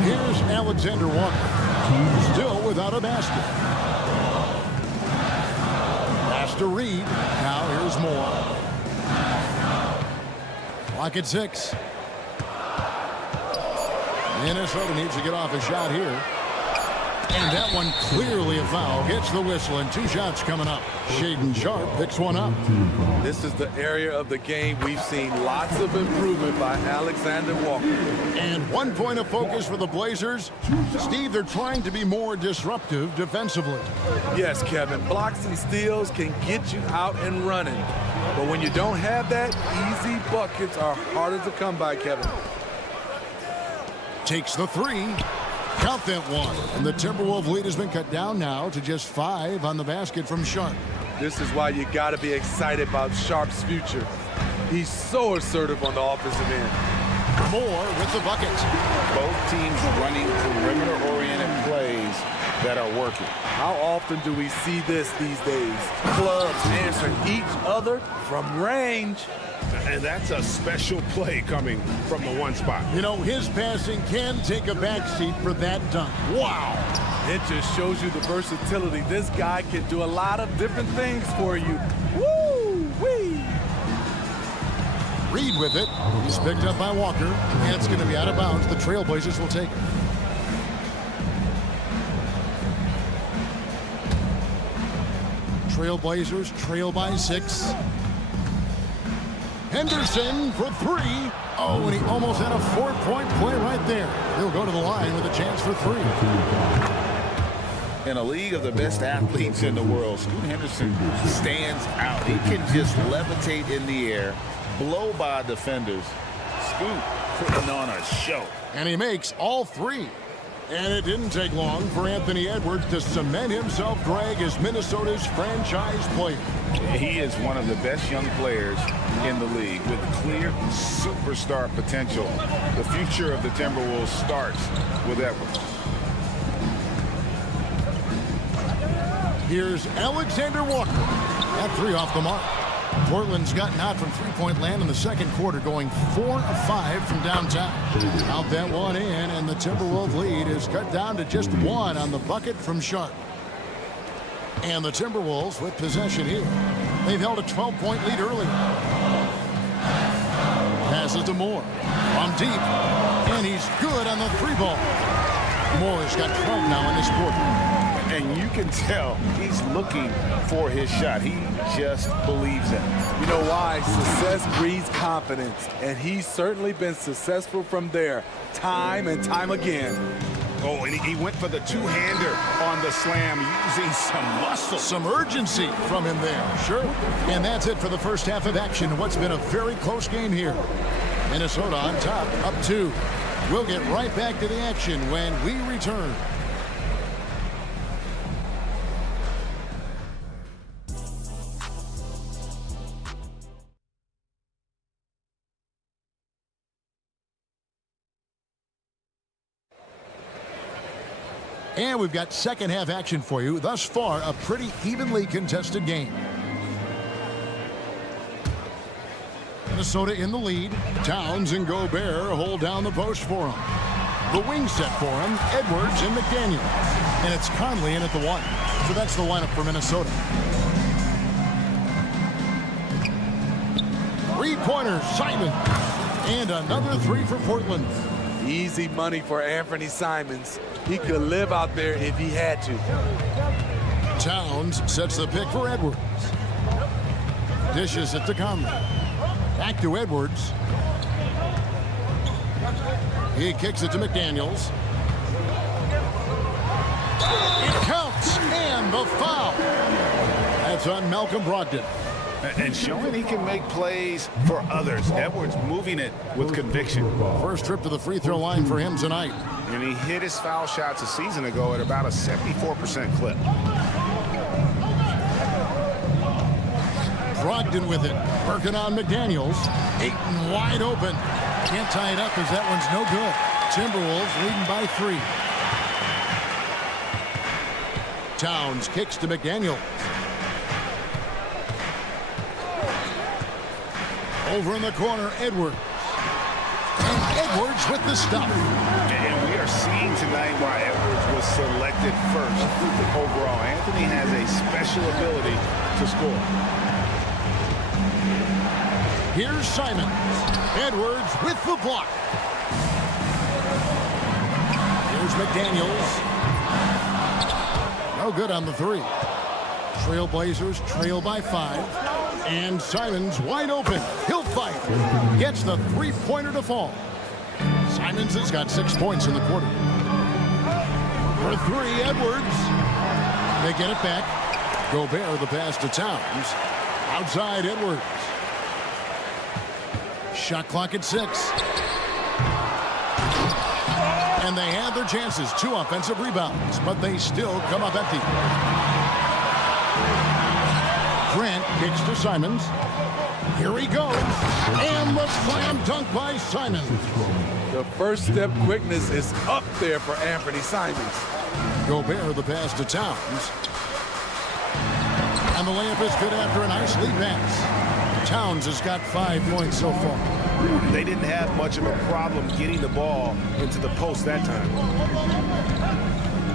Here's Alexander Walker, still without a basket. Pass to Reed. Now here's Moore. Clock at 6. Minnesota needs to get off a shot here. And that one clearly a foul. Gets the whistle, and 2 shots coming up. Shaedon Sharpe picks one up. This is the area of the game we've seen lots of improvement by Alexander Walker. And 1 point of focus for the Blazers. Steve, they're trying to be more disruptive defensively. Yes, Kevin. Blocks and steals can get you out and running. But when you don't have that, easy buckets are harder to come by, Kevin. Takes the 3. Count that one. And the Timberwolves lead has been cut down now to just 5 on the basket from Sharpe. This is why you got to be excited about Sharpe's future. He's so assertive on the offensive end. Moore with the buckets. Both teams running perimeter-oriented plays that are working. How often do we see this these days? Clubs answering each other from range. And that's a special play coming from the one spot. You know, his passing can take a backseat for that dunk. Wow. It just shows you the versatility. This guy can do a lot of different things for you. Woo-wee! Reed with it. He's picked up by Walker. And it's going to be out of bounds. The Trail Blazers will take it. Trail Blazers trail by 6. Henderson for 3. Oh, and he almost had a 4-point play right there. He'll go to the line with a chance for 3. In a league of the best athletes in the world, Scoot Henderson stands out. He can just levitate in the air, blow by defenders. Scoot putting on a show. And he makes all 3. And it didn't take long for Anthony Edwards to cement himself drag as Minnesota's franchise player. He is one of the best young players in the league with clear superstar potential. The future of the Timberwolves starts with Edwards. Here's Alexander Walker. That 3 off the mark. Portland's gotten out from 3-point land in the second quarter, going 4 of 5 from downtown. Out that one in, and the Timberwolves lead is cut down to just 1 on the bucket from Sharpe. And the Timberwolves with possession here. They've held a 12-point lead earlier. Passes to Moore. From deep. And he's good on the 3-ball. Moore's got 12 now in this quarter. And you can tell he's looking for his shot. He just believes it. You know why? Success breeds confidence. And he's certainly been successful from there, time and time again. Oh, and he went for the two-hander on the slam, using some muscle. Some urgency from him there. Sure. And that's it for the first half of action. What's been a very close game here. Minnesota on top, up 2. We'll get right back to the action when we return. And we've got second half action for you. Thus far, a pretty evenly contested game. Minnesota in the lead. Towns and Gobert hold down the post for him. The wing set for him, Edwards and McDaniel. And it's Conley in at the 1. So that's the lineup for Minnesota. 3-pointers, Simon. And another 3 for Portland. Easy money for Anthony Simons. He could live out there if he had to. Towns sets the pick for Edwards. Dishes it to Conley. Back to Edwards. He kicks it to McDaniels. It counts, and the foul. That's on Malcolm Brogdon. And showing he can make plays for others. Edwards moving it with conviction. First trip to the free throw line for him tonight. And he hit his foul shots a season ago at about a 74% clip. Brogdon with it. Working on McDaniels. Ayton wide open. Can't tie it up as that one's no good. Timberwolves leading by 3. Towns kicks to McDaniels. Over in the corner, Edwards. And Edwards with the stop. And we are seeing tonight why Edwards was selected first overall. Anthony has a special ability to score. Here's Simons. Edwards with the block. Here's McDaniels. No good on the three. Trail Blazers trail by 5. And Simons wide open. He'll fight. Gets the three-pointer to fall. Simons has got 6 points in the quarter. For 3, Edwards. They get it back. Gobert the pass to Towns. Outside Edwards. Shot clock at 6. And they had their chances. 2 offensive rebounds, but they still come up empty. Grant kicks to Simons. Here he goes. And the slam dunk by Simons. The first step quickness is up there for Anthony Simons. Gobert the pass to Towns. And the layup is good after a nice lead pass. Towns has got 5 points so far. They didn't have much of a problem getting the ball into the post that time.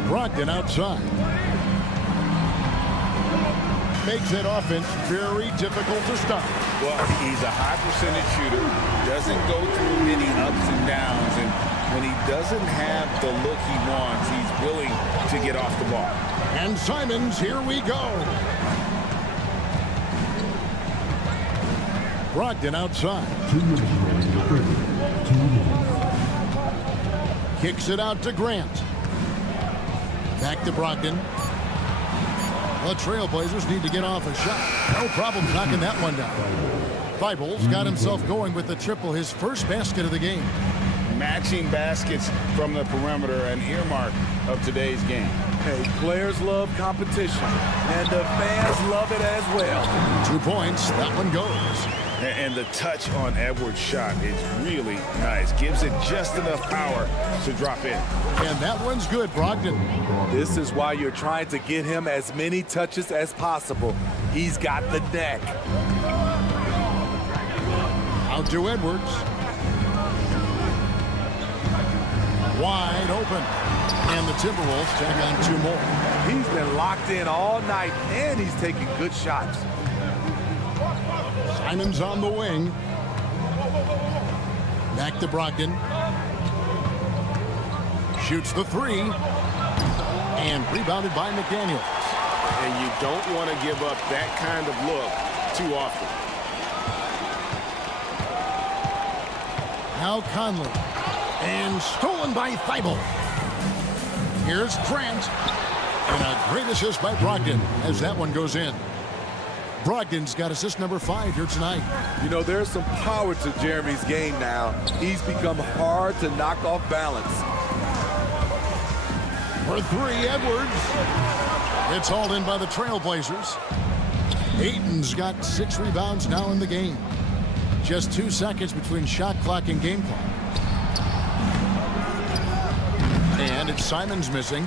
Brogdon outside. Makes that offense very difficult to stop. Well, he's a high percentage shooter, doesn't go through many ups and downs, and when he doesn't have the look he wants, he's willing to get off the ball. And Simons, here we go. Brogdon outside. Kicks it out to Grant. Back to Brogdon. The Trail Blazers need to get off a shot. No problem knocking that one down. Thibault's got himself going with the triple, his first basket of the game. Matching baskets from the perimeter, an earmark of today's game. Hey, players love competition, and the fans love it as well. 2 points, that one goes. And the touch on Edwards' shot is really nice. Gives it just enough power to drop in. And that one's good, Brogdon. This is why you're trying to get him as many touches as possible. He's got the neck. Out to Edwards. Wide open. And the Timberwolves tack on 2 more. He's been locked in all night, and he's taking good shots. Simons on the wing. Back to Brogdon. Shoots the 3. And rebounded by McDaniels. And you don't want to give up that kind of look too often. Now Conley. And stolen by Thibault. Here's Grant. And a great assist by Brogdon as that one goes in. Brogdon's got assist number 5 here tonight. You know, there's some power to Jeremy's game now. He's become hard to knock off balance. For 3, Edwards. It's hauled in by the Trail Blazers. Ayton's got 6 rebounds now in the game. Just 2 seconds between shot clock and game clock. And it's Simons missing.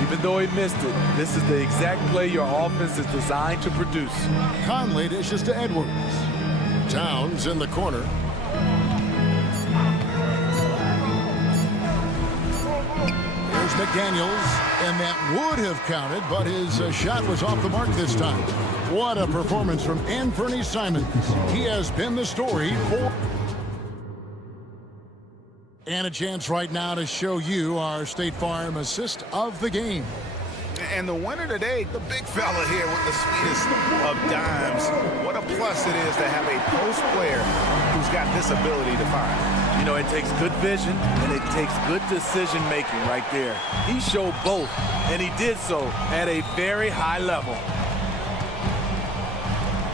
Even though he missed it, this is the exact play your offense is designed to produce. Conley dishes to Edwards. Towns in the corner. Here's McDaniels, and that would have counted, but his shot was off the mark this time. What a performance from Anthony Simons. He has been the story for... And a chance right now to show you our State Farm assist of the game. And the winner today, the big fella here with the sweetest of dimes. What a plus it is to have a post player who's got this ability to find. You know, it takes good vision and it takes good decision making right there. He showed both, and he did so at a very high level.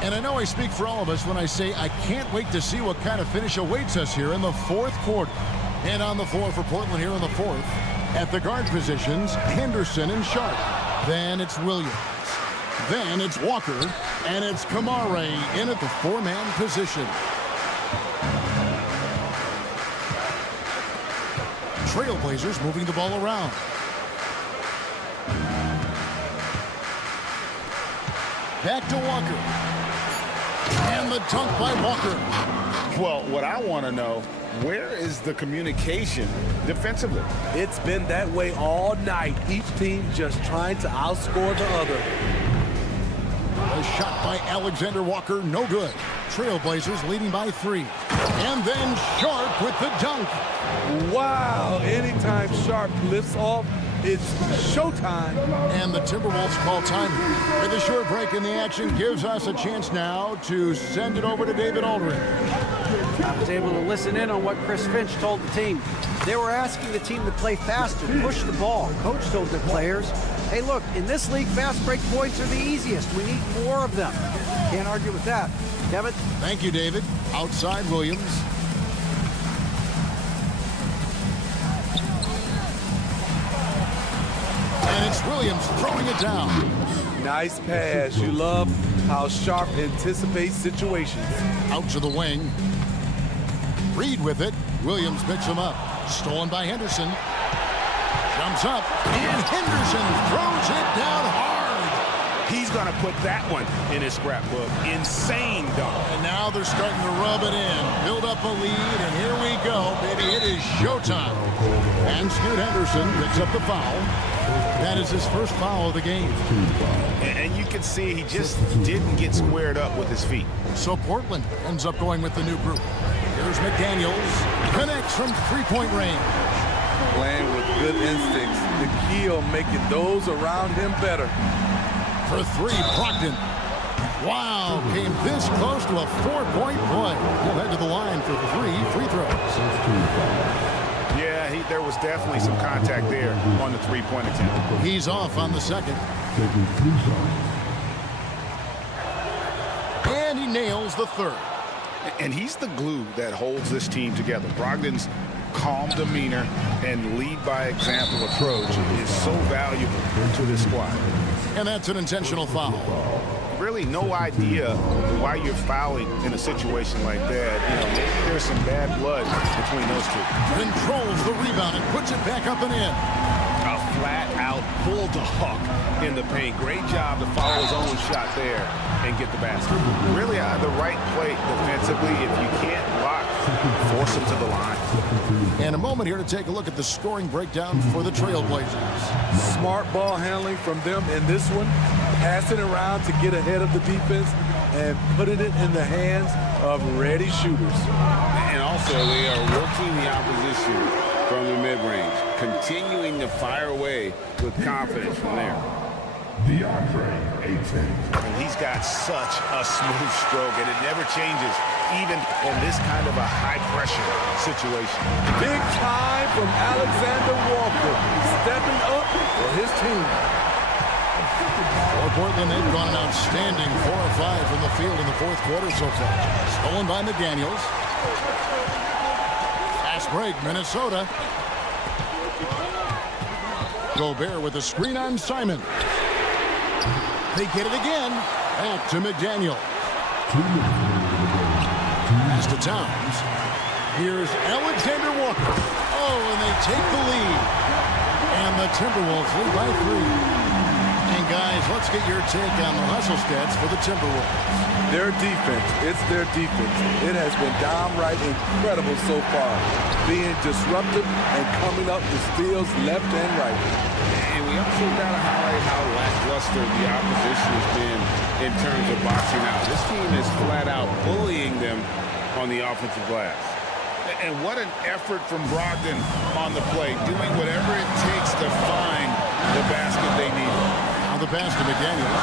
And I know I speak for all of us when I say I can't wait to see what kind of finish awaits us here in the 4th quarter. And on the floor for Portland here in the 4th, at the guard positions, Henderson and Sharp. Then it's Williams. Then it's Walker. And it's Kamare in at the 4-man position. Trail Blazers moving the ball around. Back to Walker. And the dunk by Walker. Well, what I want to know, where is the communication defensively? It's been that way all night. Each team just trying to outscore the other. A shot by Alexander Walker, no good. Trail Blazers leading by 3. And then Sharp with the dunk. Wow, anytime Sharp lifts off, it's showtime. And the Timberwolves call time. With a short break in the action gives us a chance now to send it over to David Aldridge. I was able to listen in on what Chris Finch told the team. They were asking the team to play faster, push the ball. Coach told the players, hey, look, in this league, fast break points are the easiest. We need more of them. Can't argue with that. Kevin? Thank you, David. Outside Williams. And it's Williams throwing it down. Nice pass. You love how Sharp anticipates situations. Out to the wing. Reed with it. Williams picks him up. Stolen by Henderson. Jumps up. And Henderson throws it down hard. He's going to put that one in his scrapbook. Insane dunk. And now they're starting to rub it in. Build up a lead, and here we go, baby. It is showtime. And Scoot Henderson picks up the foul. That is his first foul of the game. And you can see he just didn't get squared up with his feet. So Portland ends up going with the new group. Here's McDaniels. Connects from three-point range. Playing with good instincts. The key on making those around him better. For 3, Brogdon. Wow, came this close to a 4-point play. He'll head to the line for 3 free throws. Yeah, there was definitely some contact there on the three-point attempt. He's off on the second. And he nails the third. And he's the glue that holds this team together. Brogdon's calm demeanor and lead by example approach is so valuable to this squad. And that's an intentional foul. Really no idea why you're fouling in a situation like that. You know, maybe there's some bad blood between those two. Controls the rebound and puts it back up and in. A flat-out bulldog in the paint. Great job to follow his own shot there and get the basket. Really the right play defensively. If you can't block, force him to the line. And a moment here to take a look at the scoring breakdown for the Trail Blazers. Smart ball handling from them in this one. Passing around to get ahead of the defense and putting it in the hands of ready shooters. And also they are working the opposition from the mid-range, continuing to fire away with confidence from there. And he's got such a smooth stroke, and it never changes, even in this kind of a high-pressure situation. Big time from Alexander Walker, stepping up for his team. For Portland, they've gone an outstanding 4 of 5 from the field in the fourth quarter so far. Stolen by McDaniels. Fast break, Minnesota. Gobert with a screen on Simon. They get it again. Back to McDaniel. Pass to Towns. Here's Alexander Walker. Oh, and they take the lead. And the Timberwolves lead by 3. And guys, let's get your take on the hustle stats for the Timberwolves. Their defense, it's their defense. It has been downright incredible so far. Being disruptive and coming up with steals left and right. And we also got to highlight how lackluster the opposition has been in terms of boxing out. This team is flat out bullying them on the offensive glass. And what an effort from Brogdon on the play, doing whatever it takes to find the basket they need. Now the pass to McDaniels.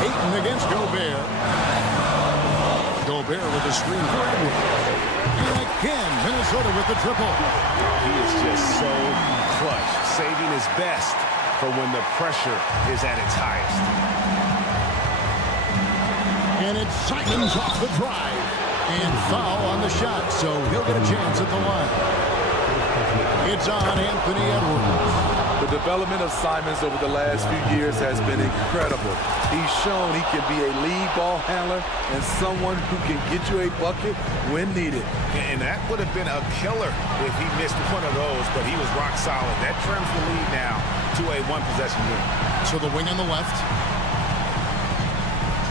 Ayton against Gobert. Gobert with the screen for Edwards. And again, Minnesota with the triple. He is just so clutch, saving his best for when the pressure is at its highest. And it's Simons off the drive. And foul on the shot, so he'll get a chance at the line. It's on Anthony Edwards. The development of Simons over the last few years has been incredible. He's shown he can be a lead ball handler and someone who can get you a bucket when needed. And that would have been a killer if he missed one of those, but he was rock solid. That trims the lead now to a one-possession lead. So the wing on the left.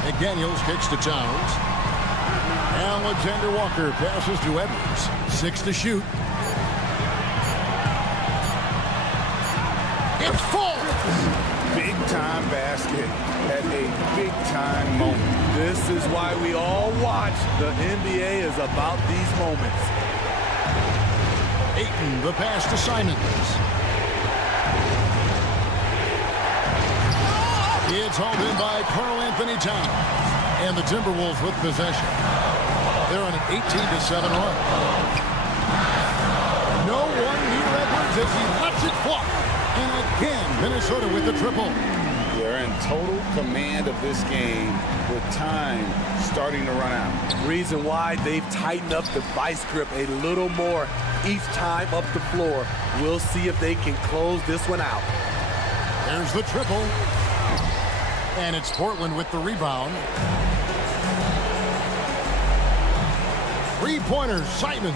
McDaniels kicks to Towns. Alexander Walker passes to Edwards. 6 to shoot. It's full! Big-time basket at a big-time moment. This is why we all watch. The NBA is about these moments. Ayton, the pass to Simons. It's hauled in by Karl Anthony Towns. And the Timberwolves with possession. They're on an 18-7 run. No one near Edwards as he lets it fly. And again, Minnesota with the triple. They're in total command of this game with time starting to run out. Reason why they've tightened up the vice grip a little more each time up the floor. We'll see if they can close this one out. There's the triple. And it's Portland with the rebound. Three-pointer, Simon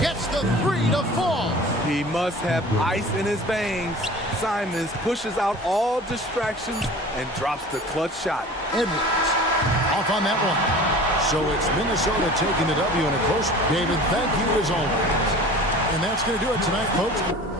gets the 3 to fall. He must have ice in his veins. Simons pushes out all distractions and drops the clutch shot. Edwards off on that one. So it's Minnesota taking the W in a close. David, thank you as always. And that's going to do it tonight, folks.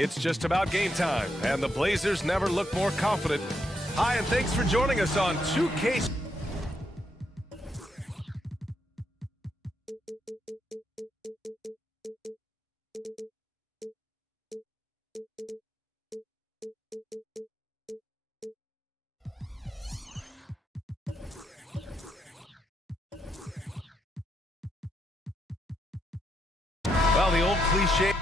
It's just about game time, and the Blazers never look more confident. Hi, and thanks for joining us on 2K. Well, the old cliche.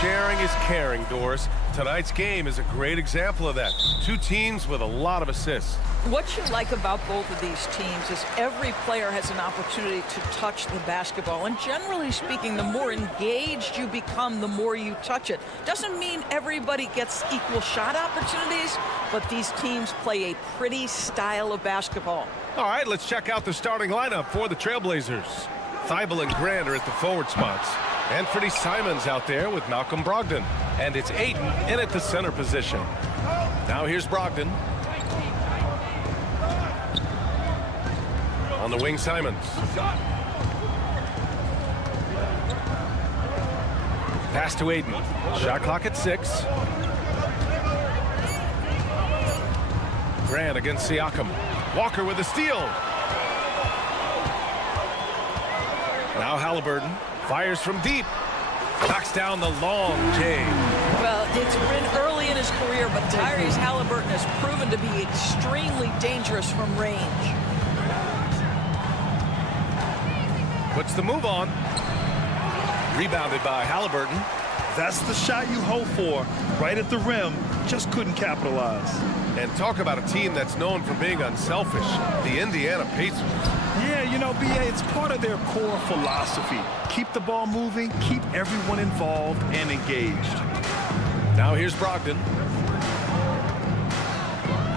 Sharing is caring, Doris. Tonight's game is a great example of that. Two teams with a lot of assists. What you like about both of these teams is every player has an opportunity to touch the basketball. And generally speaking, the more engaged you become, the more you touch it. Doesn't mean everybody gets equal shot opportunities, but these teams play a pretty style of basketball. All right, let's check out the starting lineup for the Trail Blazers. Thybulle and Grant are at the forward spots. Anthony Simons out there with Malcolm Brogdon. And it's Ayton in at the center position. Now here's Brogdon. On the wing, Simons. Pass to Ayton. Shot clock at 6. Grant against Siakam. Walker with a steal. Now Halliburton. Fires from deep. Knocks down the long J. Well, it's been early in his career, but Tyrese Halliburton has proven to be extremely dangerous from range. Puts the move on. Rebounded by Halliburton. That's the shot you hope for. Right at the rim. Just couldn't capitalize. And talk about a team that's known for being unselfish. The Indiana Pacers. Yeah, you know, BA, it's part of their core philosophy. Keep the ball moving, keep everyone involved and engaged. Now here's Brogdon.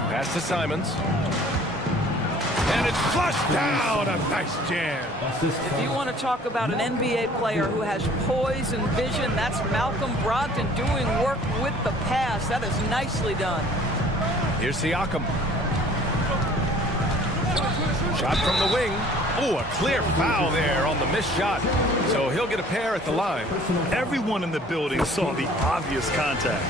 Pass to Simons. And it's flushed down. A nice jam. If you want to talk about an NBA player who has poise and vision, that's Malcolm Brogdon doing work with the pass. That is nicely done. Here's Siakam. Shot from the wing. Oh, a clear foul there on the missed shot. So he'll get a pair at the line. Everyone in the building saw the obvious contact.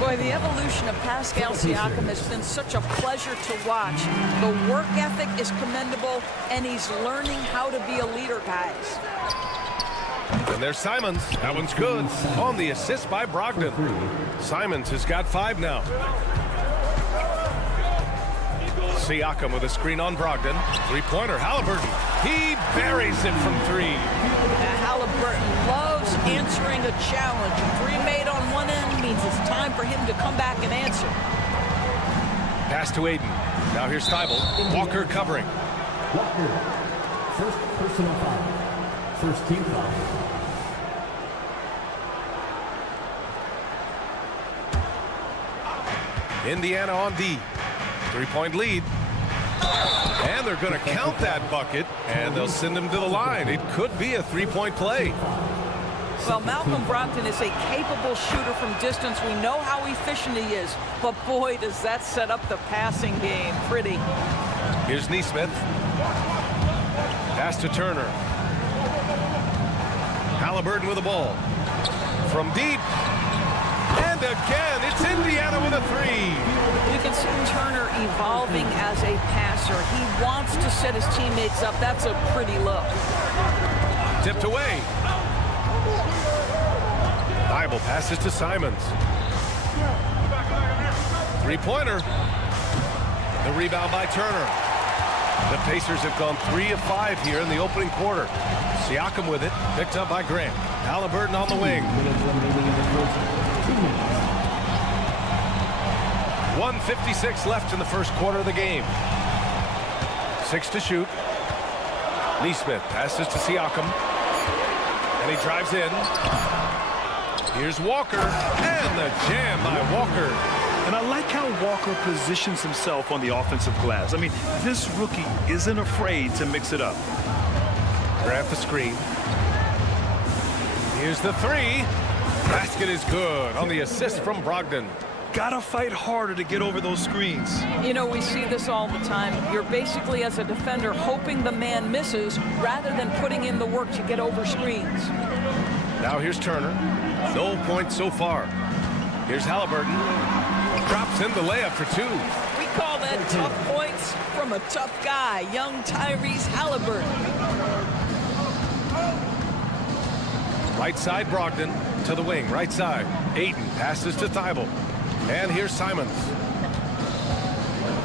Boy, the evolution of Pascal Siakam has been such a pleasure to watch. The work ethic is commendable, and he's learning how to be a leader, guys. And there's Simons. That one's good. On the assist by Brogdon. Simons has got 5 now. Siakam with a screen on Brogdon. Three-pointer, Halliburton. He buries it from 3. Halliburton loves answering a challenge. 3 made on one end means it's time for him to come back and answer. Pass to Ayton. Now here's Thybulle. Walker covering. Walker, first personal foul. First team foul. Indiana on D. 3-point lead. And they're going to count that bucket, and they'll send him to the line. It could be a 3-point play. Well, Malcolm Brogdon is a capable shooter from distance. We know how efficient he is, but boy, does that set up the passing game. Pretty. Here's Nesmith. Pass to Turner. Halliburton with the ball. From deep. And again, it's Indiana with a 3. You can see Turner evolving as a passer. He wants to set his teammates up. That's a pretty look. Tipped away. Thybulle passes to Simons. 3-pointer. The rebound by Turner. The Pacers have gone 3 of 5 here in the opening quarter. Siakam with it, picked up by Grant. Halliburton on the wing. 1:56 left in the first quarter of the game. 6 to shoot. Nesmith passes to Siakam. And he drives in. Here's Walker. And the jam by Walker. And I like how Walker positions himself on the offensive glass. I mean, this rookie isn't afraid to mix it up. Grab the screen. Here's the three. Basket is good on the assist from Brogdon. Gotta fight harder to get over those screens. You know, we see this all the time. You're basically, as a defender, hoping the man misses rather than putting in the work to get over screens. Now here's Turner. No points so far. Here's Halliburton. Drops in the layup for two. We call that tough points from a tough guy, young Tyrese Halliburton. Right side, Brogdon to the wing. Right side. Ayton passes to Thibault. And here's Simons.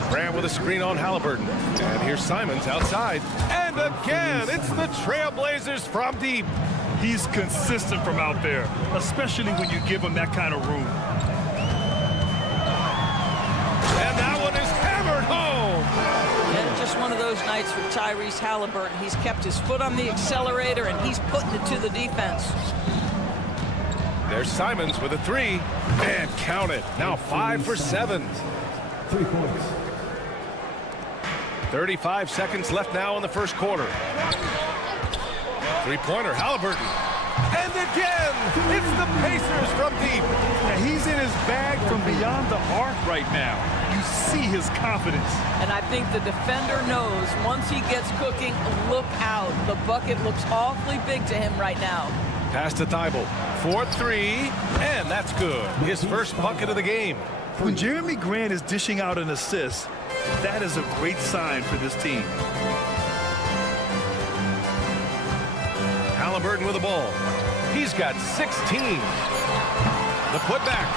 Grant with a screen on Halliburton. And here's Simons outside. And again, it's the Trail Blazers from deep. He's consistent from out there, especially when you give him that kind of room. And that one is hammered home. And just one of those nights for Tyrese Halliburton. He's kept his foot on the accelerator, and he's putting it to the defense. There's Simons with a three. And count it. Now 5 for 7. 3 points. 35 seconds left now in the first quarter. Three-pointer, Halliburton. And again, it's the Pacers from deep. Now, he's in his bag from beyond the arc right now. You see his confidence. And I think the defender knows once he gets cooking, look out. The bucket looks awfully big to him right now. Pass to Thibault. 4-3, and that's good. His first bucket of the game. When Jeremy Grant is dishing out an assist, that is a great sign for this team. Halliburton with the ball. He's got 16. The putback.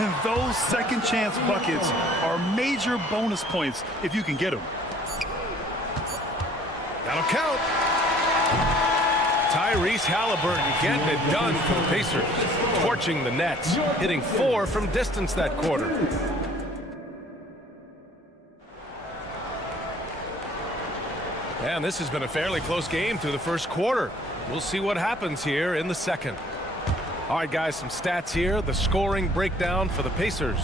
And those second chance buckets are major bonus points if you can get them. That'll count. Tyrese Halliburton getting it done for the Pacers. Torching the Nets. Hitting 4 from distance that quarter. And this has been a fairly close game through the first quarter. We'll see what happens here in the second. All right, guys, some stats here. The scoring breakdown for the Pacers.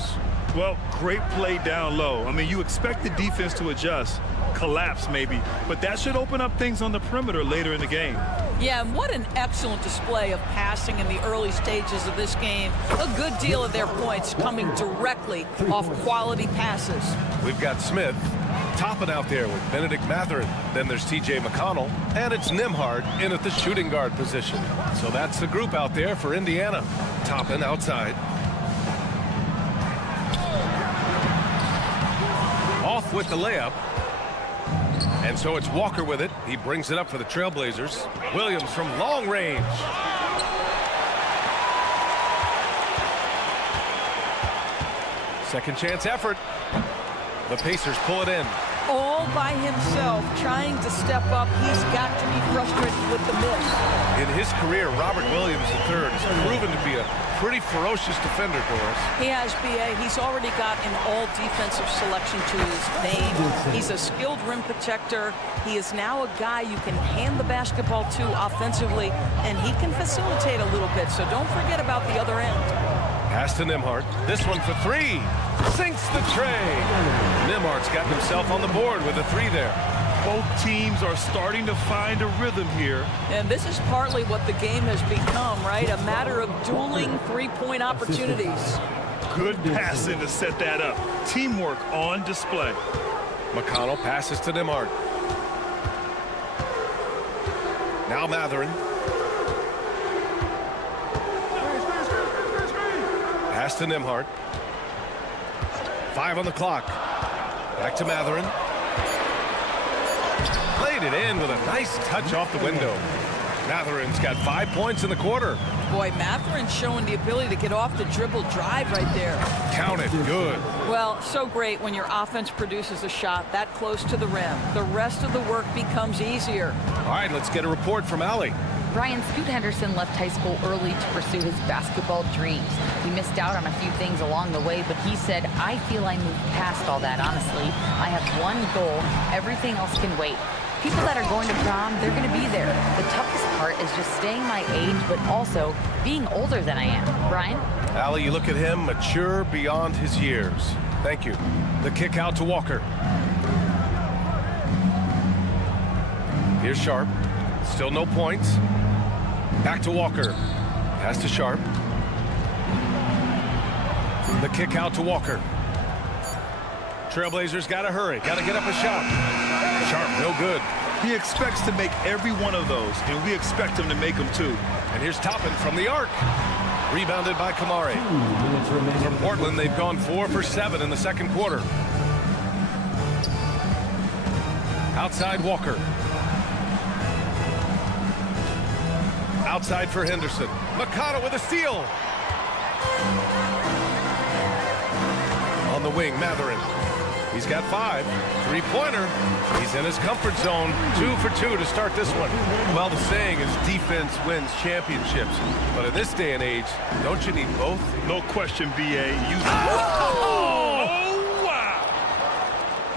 Well, great play down low. I mean, you expect the defense to adjust, collapse maybe, but that should open up things on the perimeter later in the game. Yeah, and what an excellent display of passing in the early stages of this game. A good deal of their points coming directly off quality passes. We've got Smith topping out there with Benedict Mathurin. Then there's T.J. McConnell, and it's Nembhard in at the shooting guard position. So that's the group out there for Indiana. Toppin outside. Off with the layup. And so it's Walker with it. He brings it up for the Trail Blazers. Williams from long range. Second chance effort. The Pacers pull it in. All by himself, trying to step up. He's got to be frustrated with the miss. In his career, Robert Williams III has proven to be a pretty ferocious defender, Doris. He has, B.A. He's already got an all-defensive selection to his name. He's a skilled rim protector. He is now a guy you can hand the basketball to offensively, and he can facilitate a little bit, so don't forget about the other end. Pass to Nembhard. This one for three. Sinks the tray. Nembhard's got himself on the board with a three there. Both teams are starting to find a rhythm here. And this is partly what the game has become, right? A matter of dueling three-point opportunities. Good passing to set that up. Teamwork on display. McConnell passes to Nembhard. Now Mathurin. Pass to Nembhard. 5 on the clock. Back to Mathurin. Played it in with a nice touch off the window. Mathurin's got 5 points in the quarter. Boy, Mathurin's showing the ability to get off the dribble drive right there. Count it. Good. Well, so great when your offense produces a shot that close to the rim. The rest of the work becomes easier. All right, let's get a report from Allie. Brian, Scoot Henderson left high school early to pursue his basketball dreams. He missed out on a few things along the way, but he said, I feel I moved past all that, honestly. I have one goal. Everything else can wait. People that are going to prom, they're going to be there. The toughest part is just staying my age, but also being older than I am. Brian? Allie, you look at him, mature beyond his years. Thank you. The kick out to Walker. Here's Sharp. Still no points. Back to Walker. Pass to Sharp. The kick out to Walker. Trailblazers got to hurry. Got to get up a shot. Sharp, no good. He expects to make every one of those, and we expect him to make them too. And here's Toppin from the arc. Rebounded by Kamari. From Portland, they've gone 4 for 7 in the second quarter. Outside Walker. Outside for Henderson. McConnell with a steal. On the wing, Matherin. He's got 5. Three-pointer. He's in his comfort zone. 2 for 2 to start this one. Well, the saying is defense wins championships. But in this day and age, don't you need both? No question, B.A. Wow!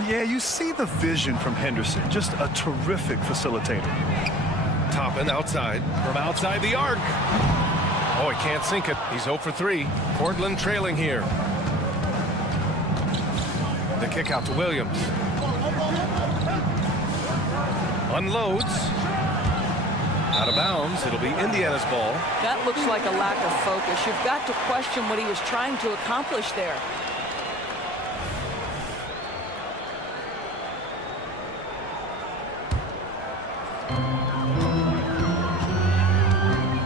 Yeah, you see the vision from Henderson. Just a terrific facilitator. Toppin outside. From outside the arc. Oh, he can't sink it. He's 0 for 3. Portland trailing here. The kick out to Williams. Unloads. Out of bounds. It'll be Indiana's ball. That looks like a lack of focus. You've got to question what he was trying to accomplish there.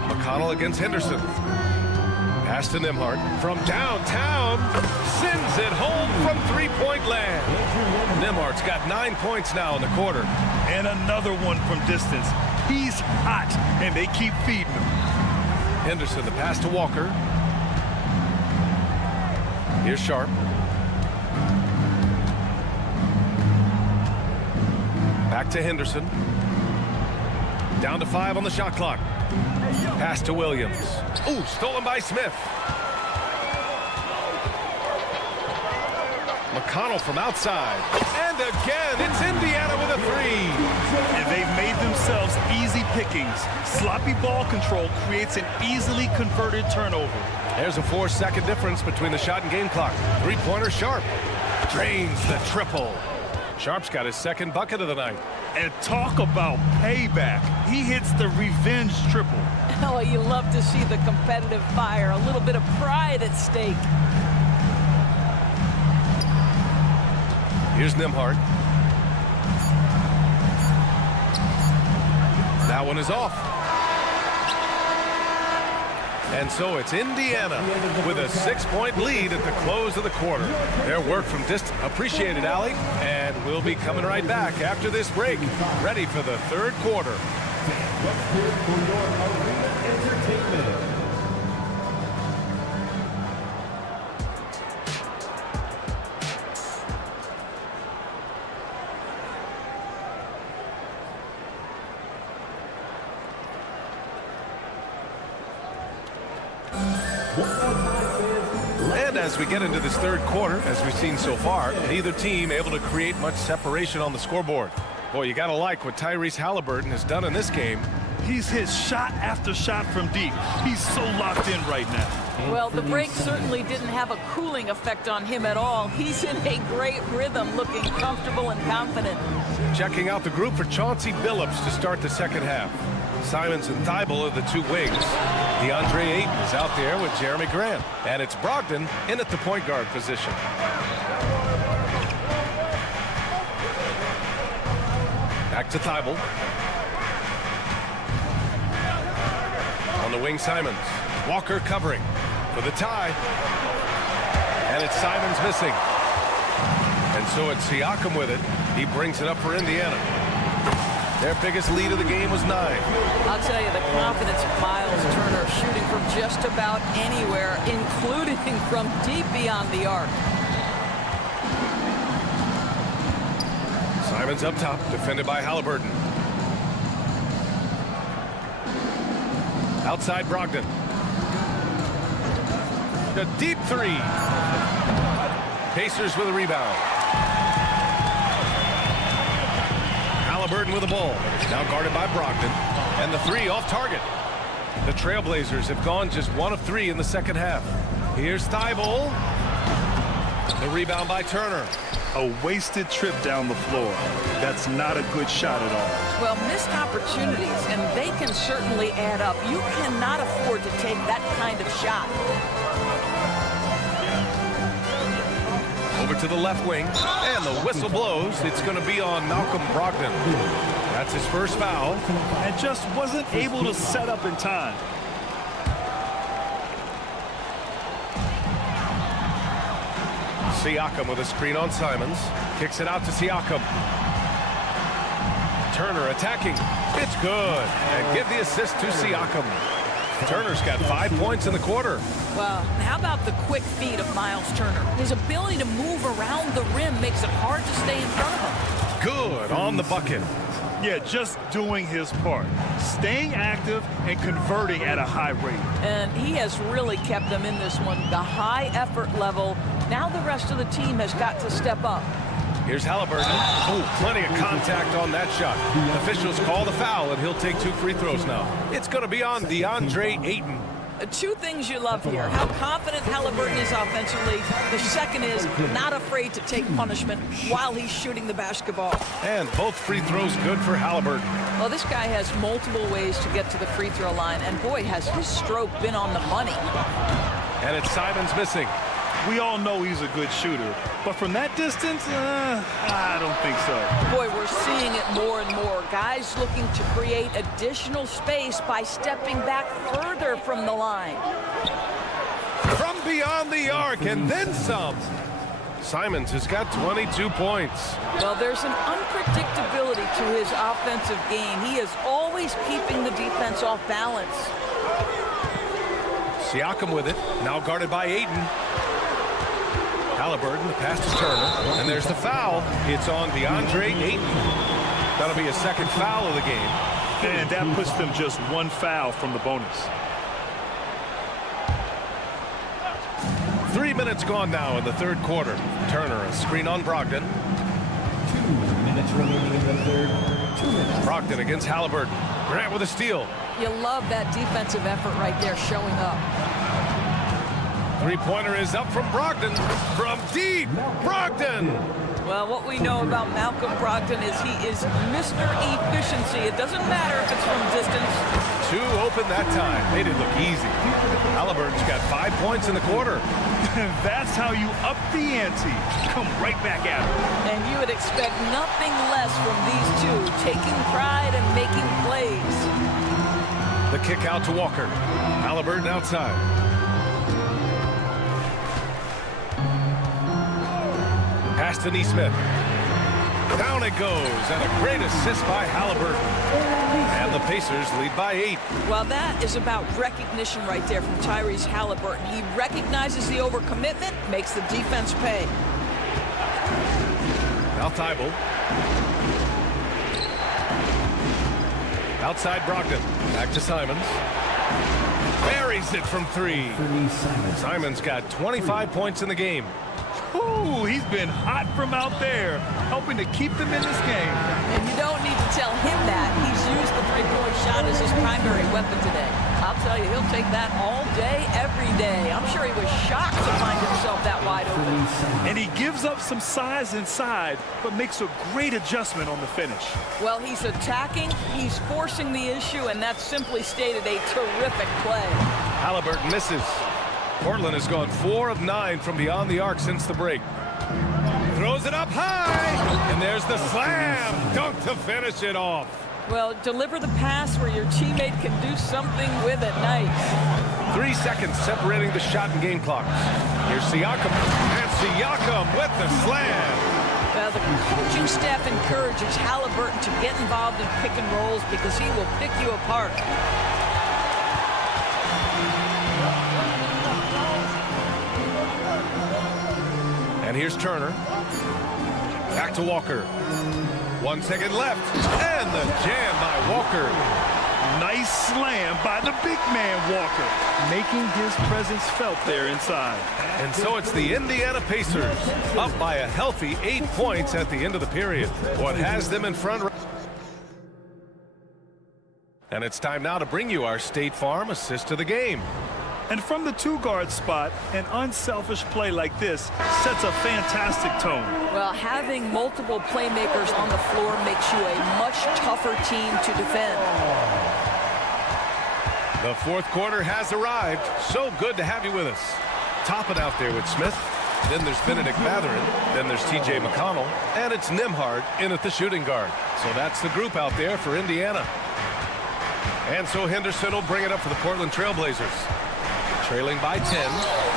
McConnell against Henderson. Pass to Nembhard from downtown. Sends it home from three-point land. Nembhard's got 9 points now in the quarter. And another one from distance. He's hot, and they keep feeding him. Henderson, the pass to Walker. Here's Sharp. Back to Henderson. Down to 5 on the shot clock. Pass to Williams. Ooh, stolen by Smith. McConnell from outside. And again, it's Indiana with a 3. And they've made themselves easy pickings. Sloppy ball control creates an easily converted turnover. There's a 4-second difference between the shot and game clock. Three-pointer Sharp. Drains the triple. Sharp's got his second bucket of the night. And talk about payback. He hits the revenge triple. Oh, you love to see the competitive fire. A little bit of pride at stake. Here's Nembhard. That one is off. And so it's Indiana with a 6-point lead at the close of the quarter. Their work from distance appreciated, Allie. And we'll be coming right back after this break, ready for the third quarter. And as we get into this third quarter, as we've seen so far, neither team able to create much separation on the scoreboard. Boy, you got to like what Tyrese Halliburton has done in this game. He's hit shot after shot from deep. He's so locked in right now. Well, the break certainly didn't have a cooling effect on him at all. He's in a great rhythm, looking comfortable and confident. Checking out the group for Chauncey Billups to start the second half. Simons and Thibault are the two wings. DeAndre Ayton is out there with Jeremy Grant. And it's Brogdon in at the point guard position. Back to Thibault. On the wing, Simons. Walker covering for the tie. And it's Simons missing. And so it's Siakam with it. He brings it up for Indiana. Their biggest lead of the game was 9. I'll tell you, the confidence of Miles Turner shooting from just about anywhere, including from deep beyond the arc. Simons up top, defended by Halliburton. Outside Brogdon. The deep 3. Pacers with a rebound. Halliburton with the ball. Now guarded by Brogdon. And the three off target. The Trail Blazers have gone just 1 of 3 in the second half. Here's Thibault. The rebound by Turner. A wasted trip down the floor. That's not a good shot at all. Well, missed opportunities, and they can certainly add up. You cannot afford to take that kind of shot. Over to the left wing, and the whistle blows. It's going to be on Malcolm Brogdon. That's his first foul. And just wasn't able to set up in time. Siakam with a screen on Simons. Kicks it out to Siakam. Turner attacking. It's good. And give the assist to Siakam. Turner's got 5 points in the quarter. Well, how about the quick feet of Miles Turner? His ability to move around the rim makes it hard to stay in front of him. Good on the bucket. Yeah, just doing his part. Staying active and converting at a high rate. And he has really kept them in this one. The high effort level. Now the rest of the team has got to step up. Here's Halliburton. Oh, plenty of contact on that shot. Officials call the foul, and he'll take 2 free throws now. It's going to be on DeAndre Ayton. 2 things you love here. How confident Halliburton is offensively. The second is not afraid to take punishment while he's shooting the basketball. And both free throws good for Halliburton. Well, this guy has multiple ways to get to the free throw line. And boy, has his stroke been on the money. And it's Simons missing. We all know he's a good shooter, but from that distance, I don't think so. Boy, we're seeing it more and more. Guys looking to create additional space by stepping back further from the line. From beyond the arc, and then some. Simons has got 22 points. Well, there's an unpredictability to his offensive game. He is always keeping the defense off balance. Siakam with it, now guarded by Ayton. Halliburton, the pass to Turner, and there's the foul. It's on DeAndre Ayton. That'll be a second foul of the game. And that puts them just 1 foul from the bonus. 3 minutes gone now in the third quarter. Turner, a screen on Brogdon. 2 minutes remaining in the third. 2 minutes. Brogdon against Halliburton. Grant with a steal. You love that defensive effort right there showing up. Three-pointer is up from Brogdon. From deep, Brogdon. Well, what we know about Malcolm Brogdon is he is Mr. Efficiency. It doesn't matter if it's from distance. 2 open that time. Made it look easy. Halliburton's got 5 points in the quarter. That's how you up the ante. Come right back at it. And you would expect nothing less from these two, taking pride and making plays. The kick out to Walker. Halliburton outside. Pass to Nesmith. Down it goes, and a great assist by Halliburton. And the Pacers lead by 8. Well, that is about recognition right there from Tyrese Halliburton. He recognizes the overcommitment, makes the defense pay. Now Thibault. Outside Brogdon. Back to Simons. Buries it from 3. Simons got 25 points in the game. Ooh, he's been hot from out there, helping to keep them in this game. And you don't need to tell him that. He's used the three-point shot as his primary weapon today. I'll tell you, he'll take that all day, every day. I'm sure he was shocked to find himself that wide open. And he gives up some size inside, but makes a great adjustment on the finish. Well, he's attacking, he's forcing the issue, and that's simply stated a terrific play. Halliburton misses. Portland has gone 4 of 9 from beyond the arc since the break. Throws it up high, and there's the slam dunk to finish it off. Well, deliver the pass where your teammate can do something with it. Nice. 3 seconds separating the shot and game clocks. Here's Siakam, and Siakam with the slam. Well, the coaching staff encourages Halliburton to get involved in pick and rolls because he will pick you apart. And here's Turner. Back to Walker. 1 second left. And the jam by Walker. Nice slam by the big man, Walker, making his presence felt there inside. And so it's the Indiana Pacers up by a healthy 8 points at the end of the period. What has them in front? And it's time now to bring you our State Farm assist of the game. And from the 2-guard spot, an unselfish play like this sets a fantastic tone. Well, having multiple playmakers on the floor makes you a much tougher team to defend. The fourth quarter has arrived. So good to have you with us. Topping out there with Smith. Then there's Benedict Matherin. Then there's T.J. McConnell. And it's Nembhard in at the shooting guard. So that's the group out there for Indiana. And so Henderson will bring it up for the Portland Trail Blazers. Trailing by 10.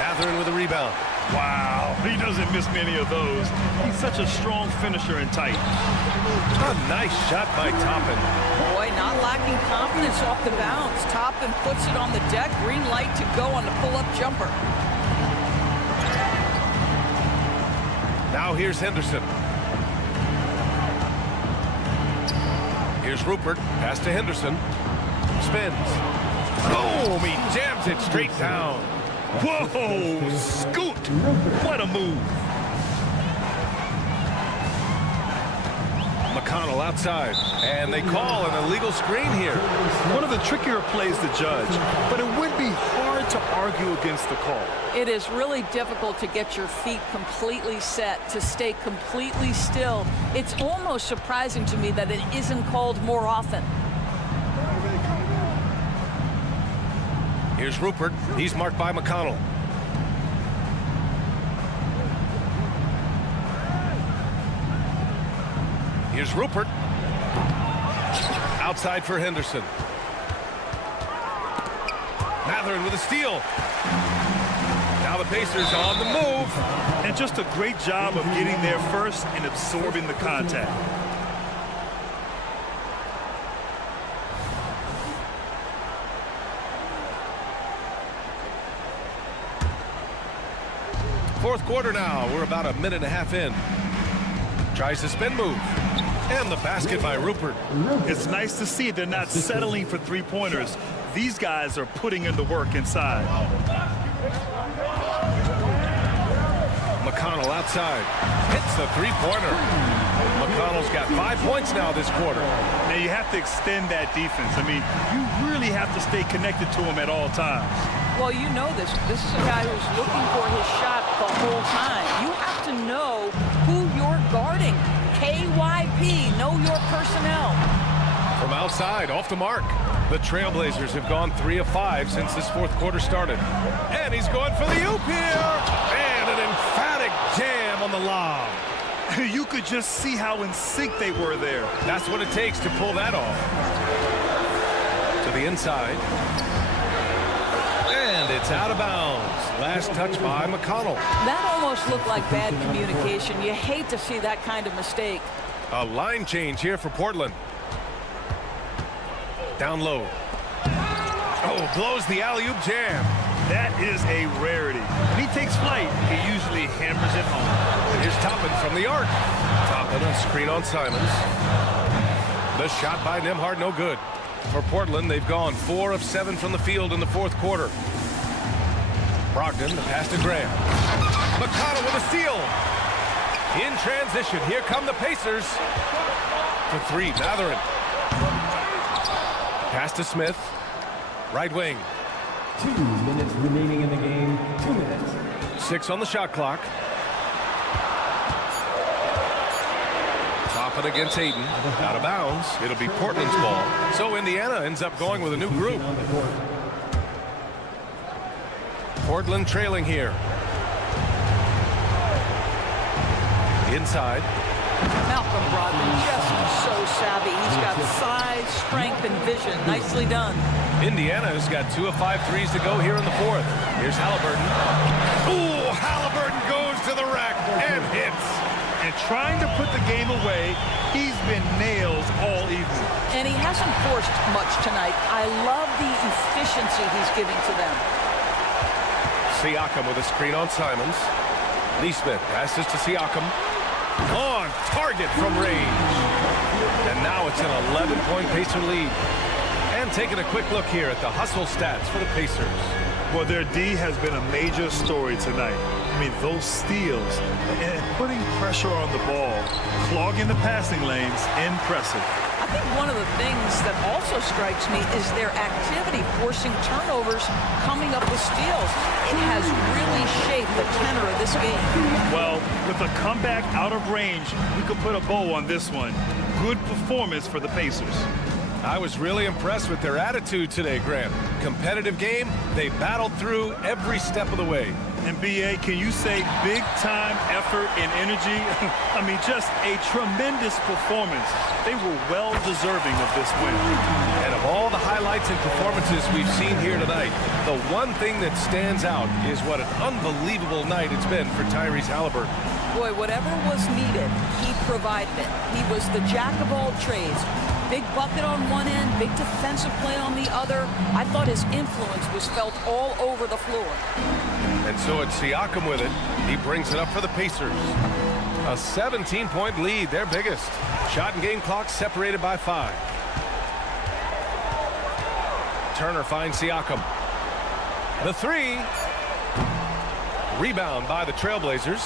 Matherin with a rebound. Wow, he doesn't miss many of those. He's such a strong finisher and tight. A nice shot by Toppin. Boy, not lacking confidence off the bounce. Toppin puts it on the deck. Green light to go on the pull-up jumper. Now here's Henderson. Here's Rupert. Pass to Henderson. Spins. Boom! He jams it straight down. Whoa! Scoot! What a move! McConnell outside. And they call an illegal screen here. One of the trickier plays to judge, but it would be hard to argue against the call. It is really difficult to get your feet completely set, to stay completely still. It's almost surprising to me that it isn't called more often. Here's Rupert. He's marked by McConnell. Here's Rupert. Outside for Henderson. Matherin with a steal. Now the Pacers on the move. And just a great job of getting there first and absorbing the contact. Fourth quarter now. We're about a minute and a half in. Tries the spin move. And the basket by Rupert. It's nice to see they're not settling for three-pointers. These guys are putting in the work inside. McConnell outside. Hits the three-pointer. McConnell's got 5 points now this quarter. Now you have to extend that defense. I mean, you really have to stay connected to him at all times. Well, you know this. This is a guy who's looking for his shot the whole time. You have to know who you're guarding. KYP, know your personnel. From outside, off the mark. The Trail Blazers have gone 3 of 5 since this fourth quarter started. And he's going for the oop here. And an emphatic jam on the lob. You could just see how in sync they were there. That's what it takes to pull that off. To the inside. And it's out of bounds. Last touch by McConnell. That almost looked like bad communication. You hate to see that kind of mistake. A line change here for Portland. Down low. Oh, blows the alley-oop jam. That is a rarity. When he takes flight, he usually hammers it home. Here's Toppin from the arc. Toppin a screen on Simons. The shot by Nembhard, no good. For Portland, they've gone 4 of 7 from the field in the fourth quarter. Brogdon, the pass to Graham. McConnell with a steal. In transition, here come the Pacers. For 3, Matherin. Pass to Smith. Right wing. 2 minutes remaining in the game. 2 minutes. 6 on the shot clock. Toppin against Hayden. Out of bounds. It'll be Portland's ball. So Indiana ends up going with a new group. Portland trailing here. Inside. Malcolm Brogdon just so savvy. He's got size, strength, and vision. Nicely done. Indiana has got 2 of 5 threes to go here in the fourth. Here's Halliburton. Ooh, Halliburton goes to the rack and hits. And trying to put the game away, he's been nails all evening. And he hasn't forced much tonight. I love the efficiency he's giving to them. Siakam with a screen on Simons. Neesmith passes to Siakam. On target from range. And now it's an 11-point Pacer lead. And taking a quick look here at the hustle stats for the Pacers. Well, their D has been a major story tonight. I mean, those steals and putting pressure on the ball, clogging the passing lanes, impressive. I think one of the things that also strikes me is their activity, forcing turnovers, coming up with steals. It has really shaped the tenor of this game. Well, with a comeback out of range, we could put a bow on this one. Good performance for the Pacers. I was really impressed with their attitude today, Grant. Competitive game, they battled through every step of the way. And B.A., can you say big-time effort and energy? I mean, just a tremendous performance. They were well-deserving of this win. And of all the highlights and performances we've seen here tonight, the one thing that stands out is what an unbelievable night it's been for Tyrese Haliburton. Boy, whatever was needed, he provided it. He was the jack of all trades. Big bucket on one end, big defensive play on the other. I thought his influence was felt all over the floor. And so it's Siakam with it. He brings it up for the Pacers. A 17-point lead, their biggest. Shot and game clock separated by 5. Turner finds Siakam. The 3. Rebound by the Trail Blazers.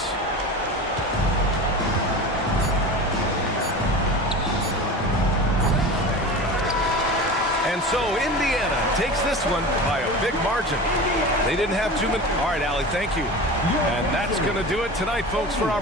And so Indiana takes this one by a big margin. They didn't have too many. All right, Allie, thank you. And that's going to do it tonight, folks, for our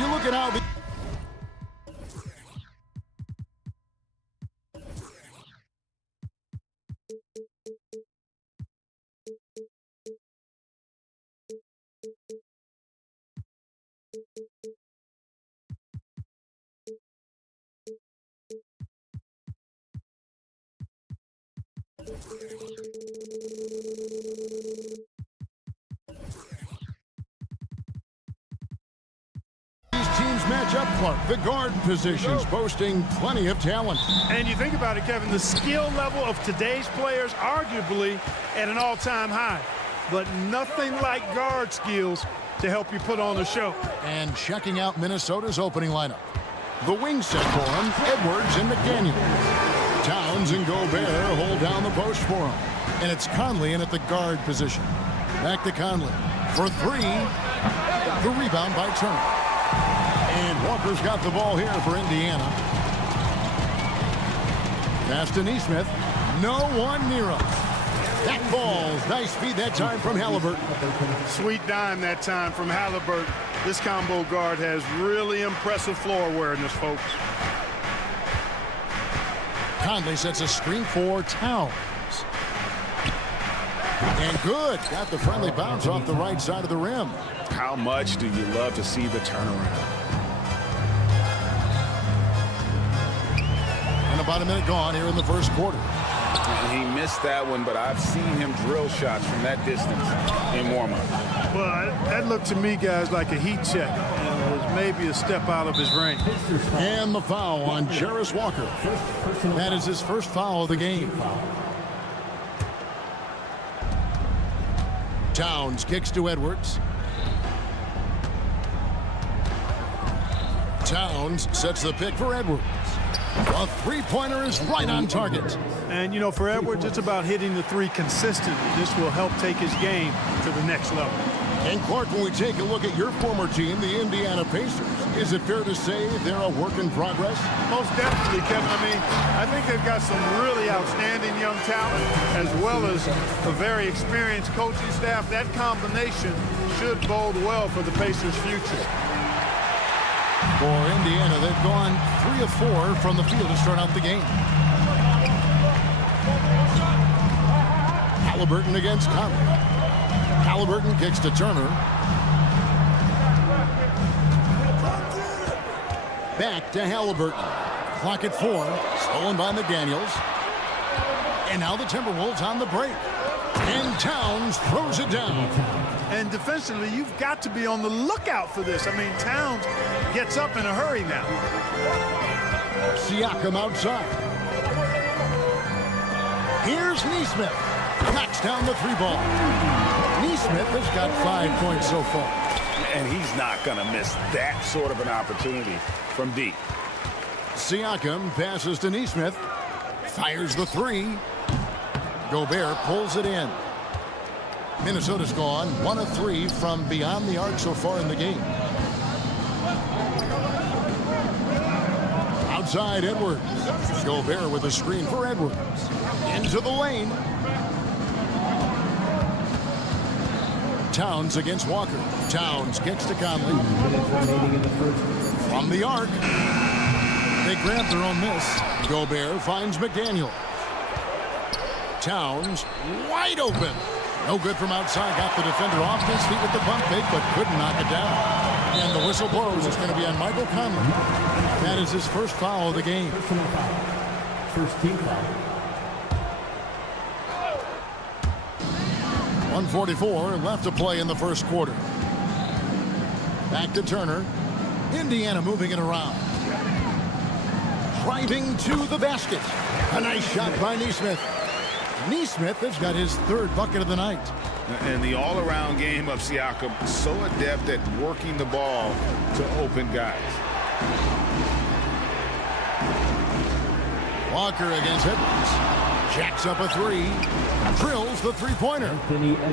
you look at how the teams match up, Clark. The guard positions boasting plenty of talent. And you think about it, Kevin, the skill level of today's players arguably at an all-time high. But nothing like guard skills to help you put on a show. And checking out Minnesota's opening lineup. The wing set for him, Edwards and McDaniel. Towns and Gobert hold down the post for him. And it's Conley in at the guard position. Back to Conley for three. The rebound by Turner. And Walker's got the ball here for Indiana. Pass to Nesmith. No one near him. That ball's nice speed that time from Halliburton. Sweet dime that time from Halliburton. This combo guard has really impressive floor awareness, folks. Conley sets a screen for Towns. And good. Got the friendly bounce off the right side of the rim. How much do you love to see the turnaround? And about a minute gone here in the first quarter. And he missed that one, but I've seen him drill shots from that distance in warm-up. Well, that looked to me, guys, like a heat check. And it was maybe a step out of his range. And the foul on Jarris Walker. That is his first foul of the game. Towns kicks to Edwards. Towns sets the pick for Edwards. A three-pointer is right on target. And, you know, for Edwards, it's about hitting the three consistently. This will help take his game to the next level. And, Clark, when we take a look at your former team, the Indiana Pacers, is it fair to say they're a work in progress? Most definitely, Kevin. I mean, I think they've got some really outstanding young talent as well as a very experienced coaching staff. That combination should bode well for the Pacers' future. For Indiana, they've gone 3 of 4 from the field to start out the game. Halliburton against Conley. Halliburton kicks to Turner. Back to Halliburton. Clock at 4. Stolen by McDaniels. And now the Timberwolves on the break. And Towns throws it down. And defensively, you've got to be on the lookout for this. I mean, Towns gets up in a hurry now. Siakam outside. Here's Nesmith. Knocks down the three ball. Nesmith has got 5 points so far. And he's not going to miss that sort of an opportunity from deep. Siakam passes to Nesmith. Fires the three. Gobert pulls it in. Minnesota's gone 1 of 3 from beyond the arc so far in the game. Outside Edwards. Gobert with a screen for Edwards. Into the lane. Towns against Walker. Towns kicks to Conley. From the arc. They grab their own miss. Gobert finds McDaniel. Towns wide open. No good from outside. Got the defender off his feet with the pump fake, but couldn't knock it down. And the whistle blows. It's going to be on Michael Conley. That is his first foul of the game. First team foul. 1:44 left to play in the first quarter. Back to Turner. Indiana moving it around. Driving to the basket. A nice shot by Nesmith. Nesmith has got his 3rd bucket of the night. And the all-around game of Siakam, so adept at working the ball to open guys. Walker against Edwards. Jacks up a three. Drills the three-pointer.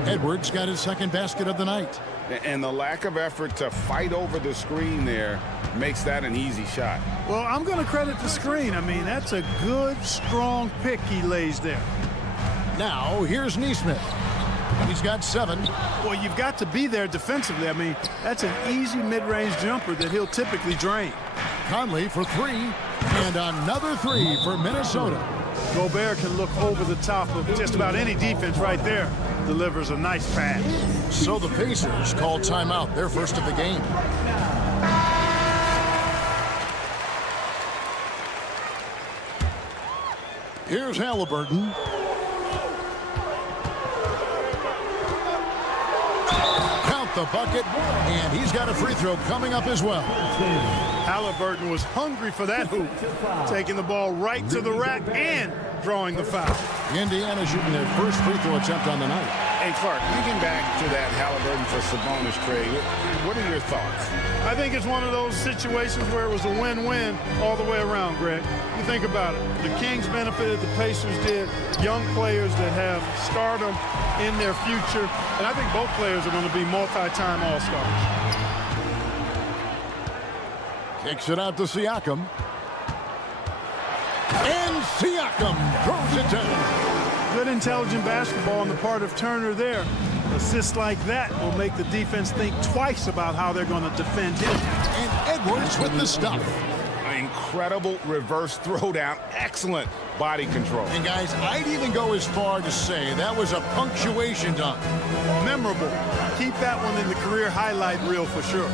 Edwards got his 2nd basket of the night. And the lack of effort to fight over the screen there makes that an easy shot. Well, I'm going to credit the screen. I mean, that's a good, strong pick he lays there. Now, here's Nesmith. He's got 7. Well, you've got to be there defensively. I mean, that's an easy mid-range jumper that he'll typically drain. Conley for 3, and another 3 for Minnesota. Gobert can look over the top of just about any defense right there. Delivers a nice pass. So the Pacers call timeout, their first of the game. Here's Halliburton. Count the bucket, and he's got a free throw coming up as well. Halliburton was hungry for that hoop, taking the ball right to the rack and drawing the foul. Indiana shooting their first free throw attempt on the night. Hey, Clark, thinking back to that Halliburton for Sabonis trade, what are your thoughts? I think it's one of those situations where it was a win-win all the way around, Greg. You think about it. The Kings benefited, the Pacers did. Young players that have stardom in their future. And I think both players are going to be multi-time All-Stars. Kicks it out to Siakam. And Siakam throws it down. Good intelligent basketball on the part of Turner there. Assists like that will make the defense think twice about how they're going to defend him. And Edwards with the stuff. Incredible reverse throwdown. Excellent body control. And guys, I'd even go as far to say that was a punctuation dunk. Memorable. Keep that one in the career highlight reel for sure.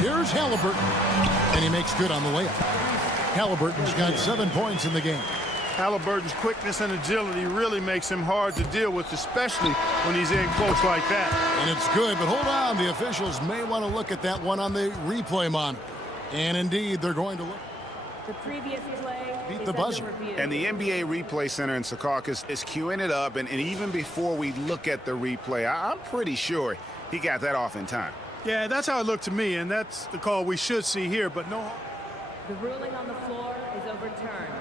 Here's Halliburton. And he makes good on the layup. Halliburton's got 7 points in the game. Halliburton's quickness and agility really makes him hard to deal with, especially when he's in close like that. And it's good, but hold on. The officials may want to look at that one on the replay monitor. And indeed, they're going to look. The previous play Beat the buzzer. And the NBA Replay Center in Secaucus is queuing it up. And even before we look at the replay, I'm pretty sure he got that off in time. Yeah, that's how it looked to me, and that's the call we should see here, but no. The ruling on the floor is overturned.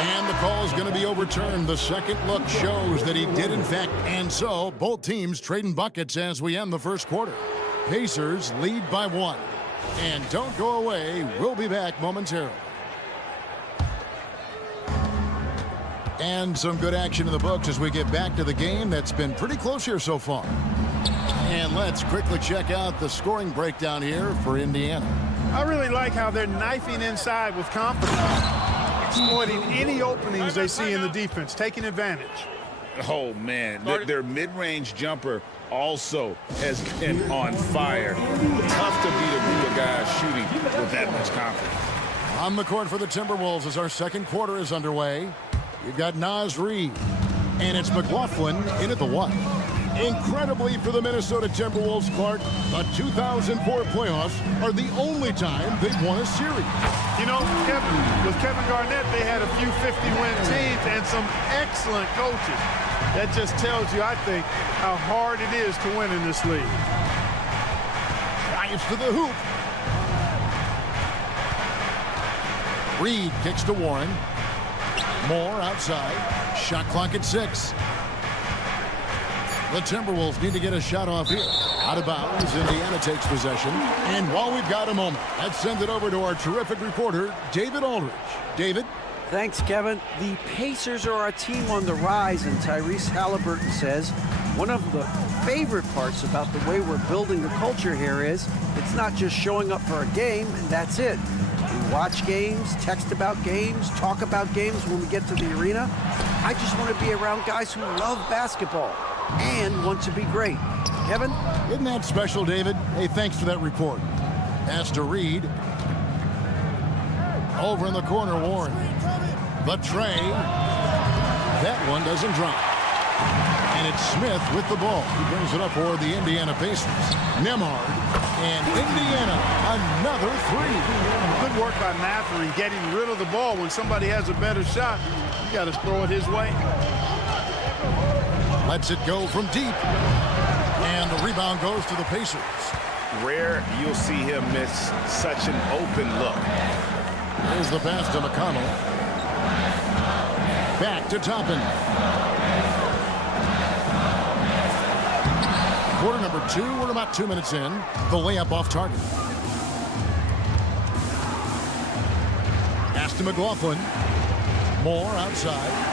And the call is going to be overturned. The second look shows that he did, in fact, and so both teams trading buckets as we end the first quarter. Pacers lead by 1. And don't go away. We'll be back momentarily. And some good action in the books as we get back to the game that's been pretty close here so far. And let's quickly check out the scoring breakdown here for Indiana. I really like how they're knifing inside with confidence, exploiting any openings they see in the defense, taking advantage. Oh, man. Their mid-range jumper also has been on fire. Tough to beat a group of guys shooting with that much confidence. On the court for the Timberwolves as our second quarter is underway. You've got Naz Reid, and it's McLaughlin in at the 1. Incredibly for the Minnesota Timberwolves, Clark, the 2004 playoffs are the only time they've won a series. You know, with Kevin Garnett, they had a few 50-win teams and some excellent coaches. That just tells you, I think, how hard it is to win in this league. Drives to the hoop. Reed kicks to Warren. Moore outside. Shot clock at 6. The Timberwolves need to get a shot off here. Out of bounds, Indiana takes possession. And while we've got a moment, let's send it over to our terrific reporter, David Aldridge. David? Thanks, Kevin. The Pacers are a team on the rise, and Tyrese Halliburton says one of the favorite parts about the way we're building the culture here is it's not just showing up for a game, and that's it. We watch games, text about games, talk about games when we get to the arena. I just want to be around guys who love basketball and want to be great. Kevin? Isn't that special, David? Hey, thanks for that report. Pass to Reed. Over in the corner, Warren. The tray. That one doesn't drop. And it's Smith with the ball. He brings it up for the Indiana Pacers. Nembhard. And Indiana, another 3. Good work by Mathurin getting rid of the ball. When somebody has a better shot, you got to throw it his way. Lets it go from deep. And the rebound goes to the Pacers. Rare you'll see him miss such an open look. There's the pass to McConnell. Back to Toppin. Quarter number 2. We're about 2 minutes in. The layup off target. Pass to McLaughlin. Moore outside.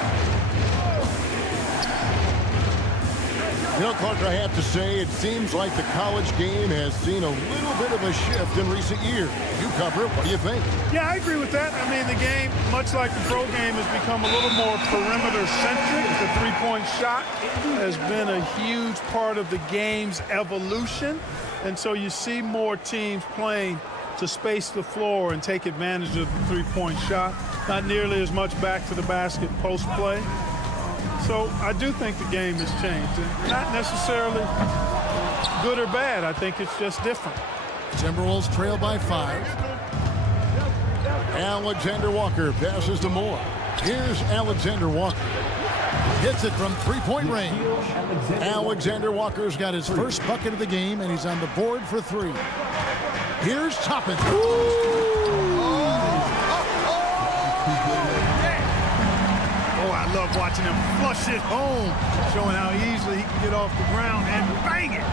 You know, Clark, I have to say, it seems like the college game has seen a little bit of a shift in recent years. You cover it. What do you think? Yeah, I agree with that. I mean, the game, much like the pro game, has become a little more perimeter-centric. The three-point shot has been a huge part of the game's evolution. And so you see more teams playing to space the floor and take advantage of the three-point shot. Not nearly as much back to the basket post-play. So I do think the game has changed. And not necessarily good or bad. I think it's just different. Timberwolves trail by 5. Alexander Walker passes to Moore. Here's Alexander Walker. Hits it from three-point range. Alexander Walker's got his first bucket of the game, and he's on the board for 3. Here's Toppin. Oh, I love watching him flush it home, showing how easily he can get off the ground and bang it.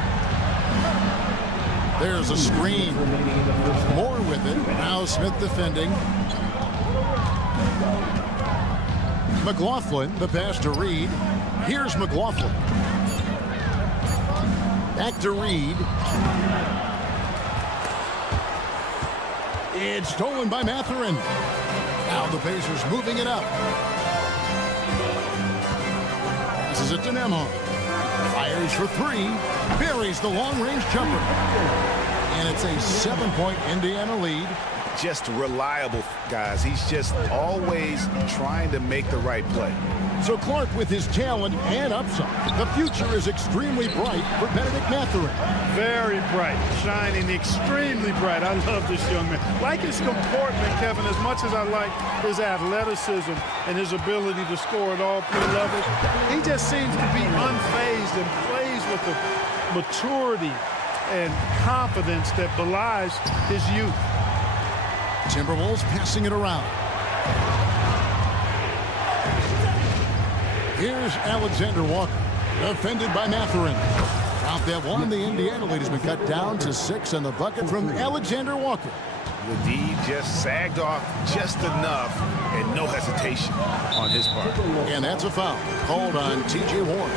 There's a screen. Moore with it. Now Smith defending. McLaughlin, the pass to Reed. Here's McLaughlin. Back to Reed. It's stolen by Mathurin. Now the Pacers moving it up. This is it to Nembhard. Fires for 3. Buries the long-range jumper. And it's a 7-point Indiana lead. Just reliable, guys. He's just always trying to make the right play. So Clark, with his talent and upside, the future is extremely bright for Benedict Mathurin. Very bright, shining extremely bright. I love this young man. Like his comportment, Kevin, as much as I like his athleticism and his ability to score at all 3 levels, he just seems to be unfazed and plays with the maturity and confidence that belies his youth. Timberwolves passing it around. Here's Alexander Walker, defended by Mathurin. Out that one, the Indiana lead has been cut down to 6 on the bucket from Alexander Walker. The D just sagged off just enough and no hesitation on his part. And that's a foul called on T.J. Warren.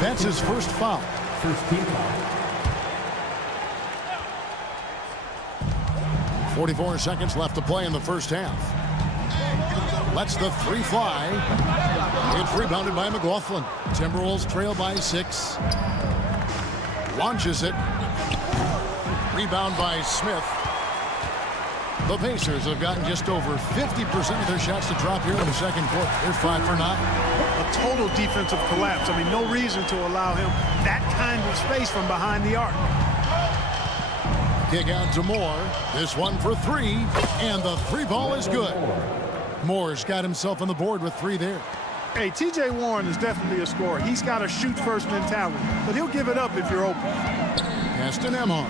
That's his first foul. First team foul. 44 seconds left to play in the first half. Lets the 3 fly. It's rebounded by McLaughlin. Timberwolves trail by 6. Launches it. Rebound by Smith. The Pacers have gotten just over 50% of their shots to drop here in the second quarter. They're 5 for 9. A total defensive collapse. I mean, no reason to allow him that kind of space from behind the arc. Kick out to Moore. This one for 3. And the 3 ball is good. Moore's got himself on the board with 3 there. Hey, T.J. Warren is definitely a scorer. He's got a shoot-first mentality, but he'll give it up if you're open. Pass to Nembhard.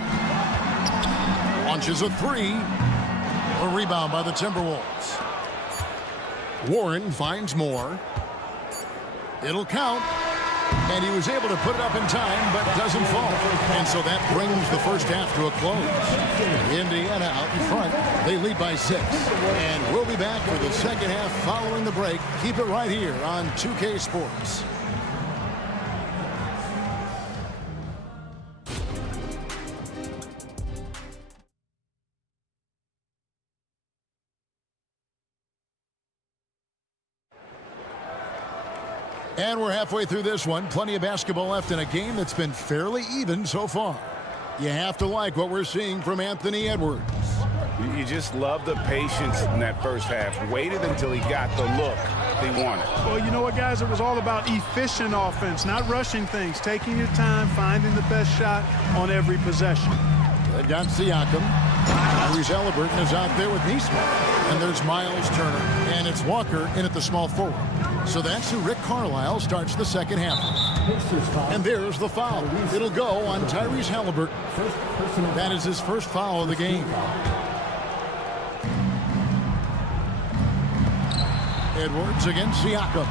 Launches a 3. A rebound by the Timberwolves. Warren finds Moore. It'll count. And he was able to put it up in time, but doesn't fall. And so that brings the first half to a close. Indiana out in front. They lead by 6. And we'll be back for the second half following the break. Keep it right here on 2K Sports. And we're halfway through this one. Plenty of basketball left in a game that's been fairly even so far. You have to like what we're seeing from Anthony Edwards. You just love the patience in that first half. Waited until he got the look he wanted. Well, you know what, guys? It was all about efficient offense, not rushing things, taking your time, finding the best shot on every possession. They've got Siakam. Tyrese Haliburton is out there with Neesmith. And there's Miles Turner. And it's Walker in at the small forward. So that's who Rick Carlisle starts the second half. And there's the foul. It'll go on Tyrese Haliburton. That is his first foul of the game. Edwards against Siakam.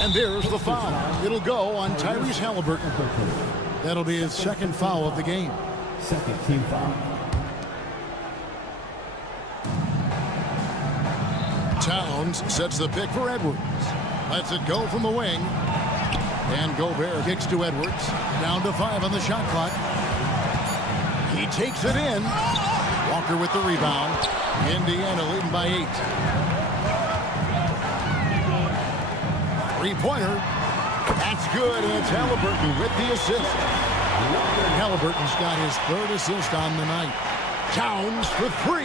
And there's the foul. It'll go on Tyrese Haliburton. That'll be his second foul of the game. Second team foul. Towns sets the pick for Edwards. Lets it go from the wing. And Gobert kicks to Edwards. Down to 5 on the shot clock. He takes it in. Walker with the rebound. Indiana leading by 8. Three-pointer. That's good, and it's Halliburton with the assist. Halliburton's got his 3rd assist on the night. Towns for 3.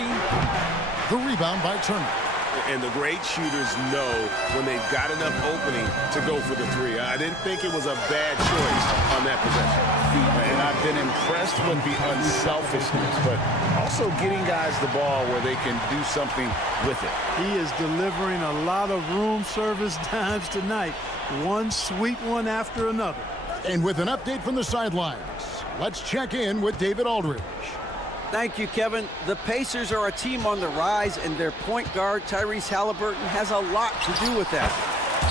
The rebound by Turner. And the great shooters know when they've got enough opening to go for the 3. I didn't think it was a bad choice on that possession. And I've been impressed with the unselfishness, but also getting guys the ball where they can do something with it. He is delivering a lot of room service dimes tonight. One sweet one after another. And with an update from the sidelines, let's check in with David Aldridge. Thank you, Kevin. The Pacers are a team on the rise, and their point guard, Tyrese Halliburton, has a lot to do with that.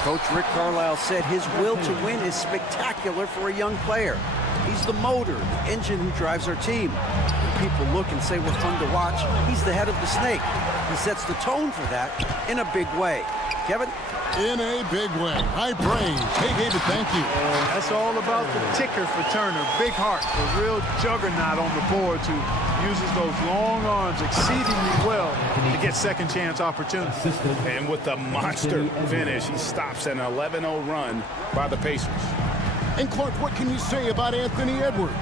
Coach Rick Carlisle said his will to win is spectacular for a young player. He's the motor, the engine who drives our team. When people look and say we're fun to watch, he's the head of the snake. He sets the tone for that in a big way. Kevin? In a big way. High praise. Hey, David, thank you. That's all about the ticker for Turner. Big heart, a real juggernaut on the board who uses those long arms exceedingly well to get second chance opportunities. And with the monster finish, he stops an 11-0 run by the Pacers. And Clark, what can you say about Anthony Edwards?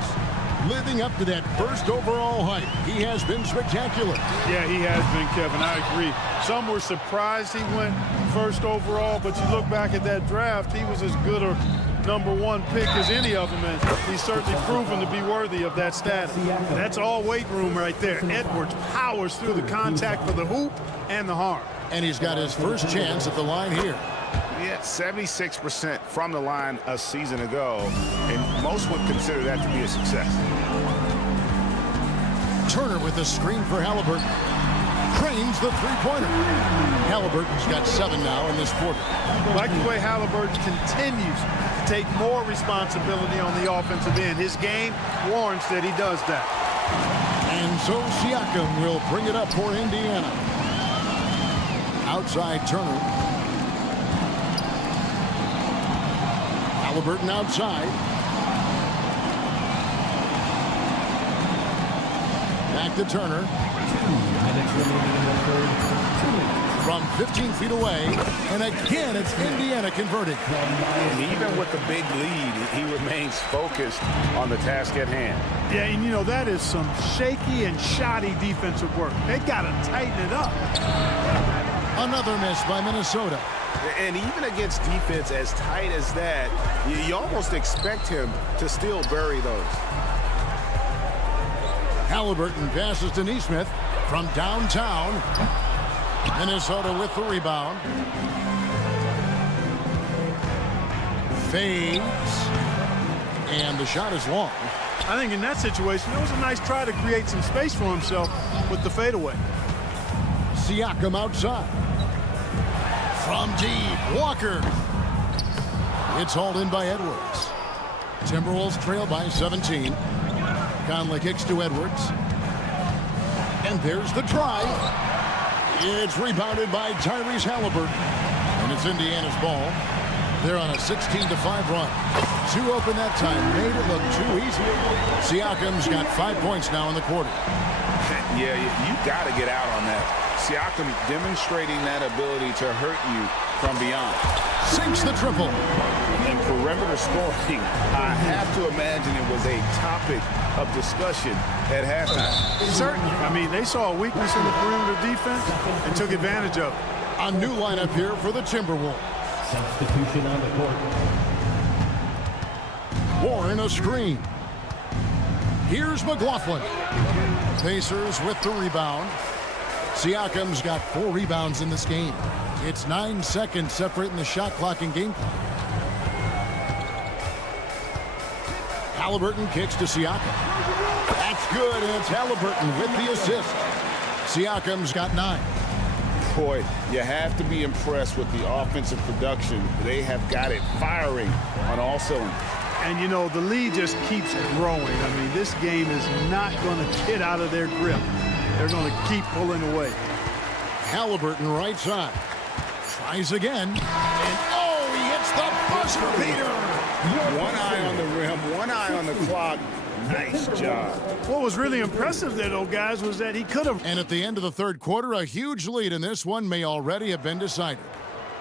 Living up to that 1st overall hype, he has been spectacular. Yeah, he has been, Kevin. I agree. Some were surprised he went 1st overall, but you look back at that draft, he was as good a #1 pick as any of them, and he's certainly proven to be worthy of that status. That's all weight room right there. Edwards powers through the contact for the hoop and the harm. And he's got his first chance at the line here. Yeah, 76% from the line a season ago, and most would consider that to be a success. Turner with the screen for Halliburton. Cranes the three-pointer. Halliburton's got 7 now in this quarter. Like the way Halliburton continues to take more responsibility on the offensive end. His game warrants that he does that. And so Siakam will bring it up for Indiana. Outside Turner. Halliburton outside. Back to Turner. 2 minutes remaining in the third. 2 minutes. From 15 feet away. And again, it's Indiana converting. And even with the big lead, he remains focused on the task at hand. Yeah, and you know, that is some shaky and shoddy defensive work. They got to tighten it up. Another miss by Minnesota. And even against defense as tight as that, you almost expect him to still bury those. Halliburton passes to Nesmith from downtown. Minnesota with the rebound. Fades. And the shot is long. I think in that situation, it was a nice try to create some space for himself with the fadeaway. Siakam outside. From deep, Walker. It's hauled in by Edwards. Timberwolves trail by 17. Conley kicks to Edwards. And there's the drive. It's rebounded by Tyrese Halliburton. And it's Indiana's ball. They're on a 16-5 run. 2 open that time. Made it look too easy. Siakam's got 5 points now in the quarter. Yeah, you got to get out on that. Siakam demonstrating that ability to hurt you from beyond. Sinks the triple. And perimeter scoring, I have to imagine it was a topic of discussion at halftime. Certainly. I mean, they saw a weakness in the perimeter defense and took advantage of it. A new lineup here for the Timberwolves. Substitution on the court. Warren a screen. Here's McLaughlin. Pacers with the rebound. Siakam's got 4 rebounds in this game. It's 9 seconds separating the shot clock and game clock. Halliburton kicks to Siakam. That's good, and it's Halliburton with the assist. Siakam's got 9. Boy, you have to be impressed with the offensive production. They have got it firing on all cylinders. And, you know, the lead just keeps growing. I mean, this game is not going to get out of their grip. They're going to keep pulling away. Halliburton right side. Tries again. And oh, he hits the buzzer beater. One eye on the rim, one eye on the clock. Nice job. What was really impressive there, though, guys, was that he could have. And at the end of the third quarter, a huge lead in this one may already have been decided.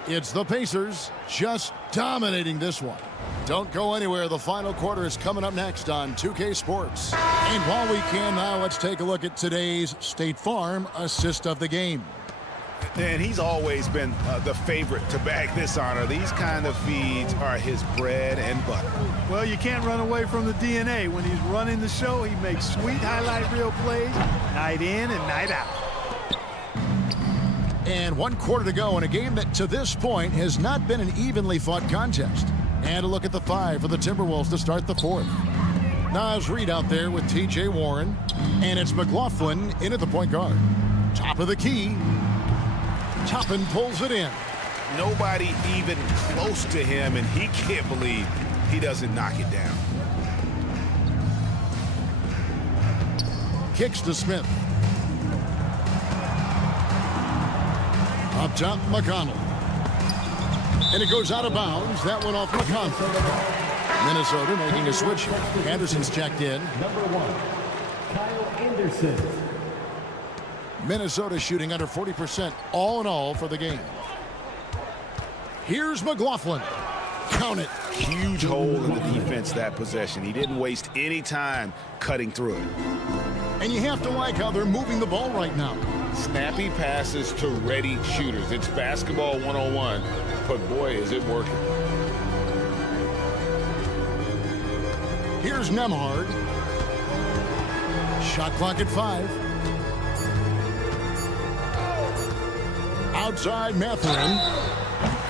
It's the Pacers just dominating this one. Don't go anywhere. The final quarter is coming up next on 2K Sports. And while we can now, let's take a look at today's State Farm assist of the game. And he's always been the favorite to bag this honor. These kind of feeds are his bread and butter. Well, you can't run away from the DNA. When he's running the show, he makes sweet highlight reel plays night in and night out. And 1 quarter to go in a game that to this point has not been an evenly fought contest. And a look at the 5 for the Timberwolves to start the fourth. Nas Reed out there with T.J. Warren. And it's McLaughlin in at the point guard. Top of the key. Toppin pulls it in. Nobody even close to him, and he can't believe he doesn't knock it down. Kicks to Smith. Up top, McConnell. And it goes out of bounds. That went off McConnell. Minnesota making a switch. Anderson's checked in. Number 1, Kyle Anderson. Minnesota shooting under 40% all in all for the game. Here's McLaughlin. Count it. Huge hole in the defense that possession. He didn't waste any time cutting through it. And you have to like how they're moving the ball right now. Snappy passes to ready shooters. It's basketball 101, but boy, is it working. Here's Nembhard. Shot clock at 5. Outside Mathurin.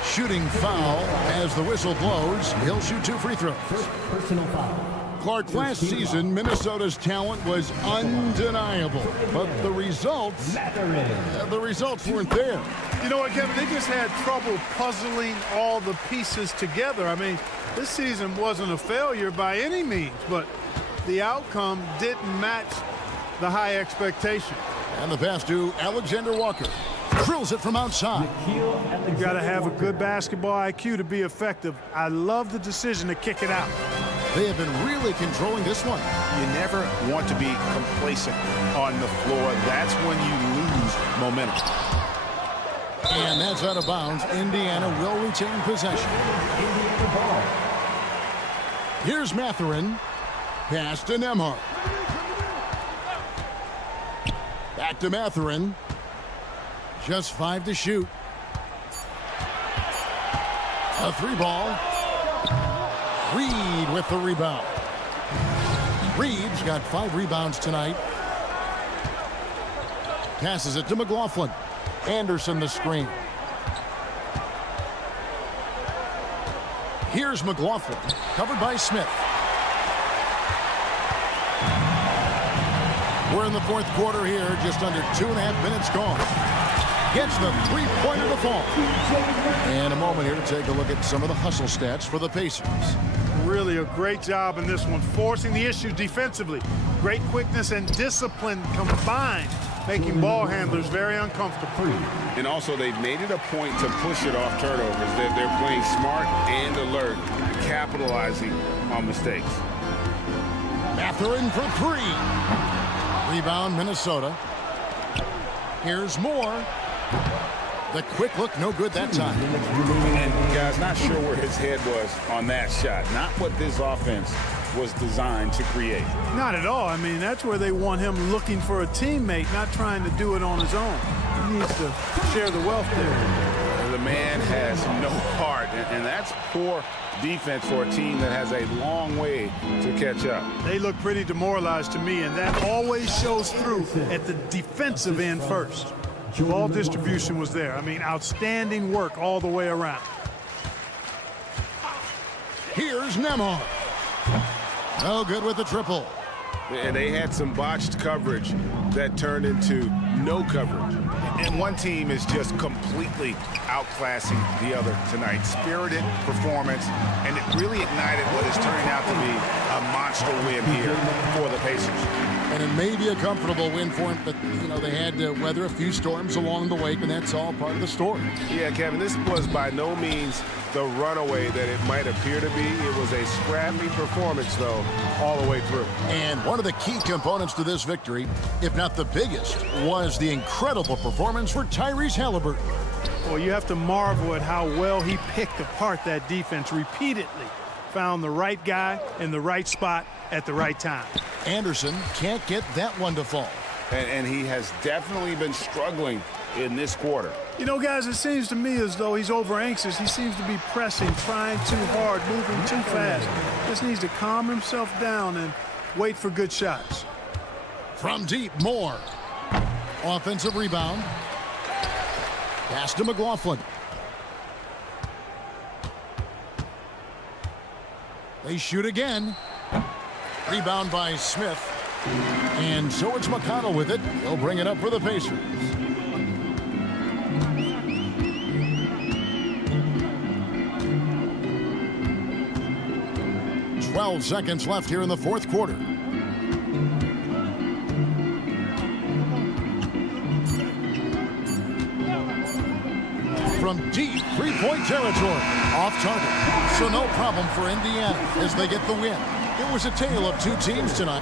Shooting foul as the whistle blows. He'll shoot 2 free throws. Personal foul. Clark, last season, Minnesota's talent was undeniable, but the results weren't there. You know what, Kevin? They just had trouble puzzling all the pieces together. I mean, this season wasn't a failure by any means, but the outcome didn't match the high expectation. And the pass to Alexander Walker. Drills it from outside. You got to have a good basketball IQ to be effective. I love the decision to kick it out. They have been really controlling this one. You never want to be complacent on the floor. That's when you lose momentum. And that's out of bounds. Indiana will retain possession. Indiana ball. Here's Mathurin. Pass to Nembhard. Back to Mathurin. Just 5 to shoot. A 3 ball. Reed with the rebound. Reed's got 5 rebounds tonight. Passes it to McLaughlin. Anderson the screen. Here's McLaughlin. Covered by Smith. We're in the fourth quarter here. Just under 2.5 minutes gone. Gets the 3-pointer to fall. And a moment here to take a look at some of the hustle stats for the Pacers. Really a great job in this one, forcing the issues defensively. Great quickness and discipline combined, making ball handlers very uncomfortable. And also, they've made it a point to push it off turnovers. They're playing smart and alert, capitalizing on mistakes. Mathurin for 3. Rebound, Minnesota. Here's Moore. The quick look, no good that time. And guys, not sure where his head was on that shot. Not what this offense was designed to create. Not at all. I mean, that's where they want him looking for a teammate, not trying to do it on his own. He needs to share the wealth there. The man has no heart, and that's poor defense for a team that has a long way to catch up. They look pretty demoralized to me, and that always shows through at the defensive end first. Ball distribution was there. I mean, outstanding work all the way around. Here's Nembhard. No good with the triple. And they had some botched coverage that turned into no coverage. And one team is just completely outclassing the other tonight. Spirited performance, and it really ignited what is turning out to be a monster win here for the Pacers. And it may be a comfortable win for them, but, you know, they had to weather a few storms along the way, and that's all part of the story. Yeah, Kevin, this was by no means the runaway that it might appear to be. It was a scrappy performance, though, all the way through. And one of the key components to this victory, if not the biggest, was the incredible performance for Tyrese Halliburton. Well, you have to marvel at how well he picked apart that defense repeatedly. Found the right guy in the right spot at the right time. Anderson can't get that one to fall. And he has definitely been struggling in this quarter. You know, guys, it seems to me as though he's over anxious. He seems to be pressing, trying too hard, moving too fast. Just needs to calm himself down and wait for good shots. From deep, Moore. Offensive rebound. Pass to McLaughlin. They shoot again. Rebound by Smith. And so it's McConnell with it. He'll bring it up for the Pacers. "12 seconds left here in the fourth quarter. From deep three-point territory. Off target. So no problem for Indiana as they get the win. It was a tale of two teams tonight.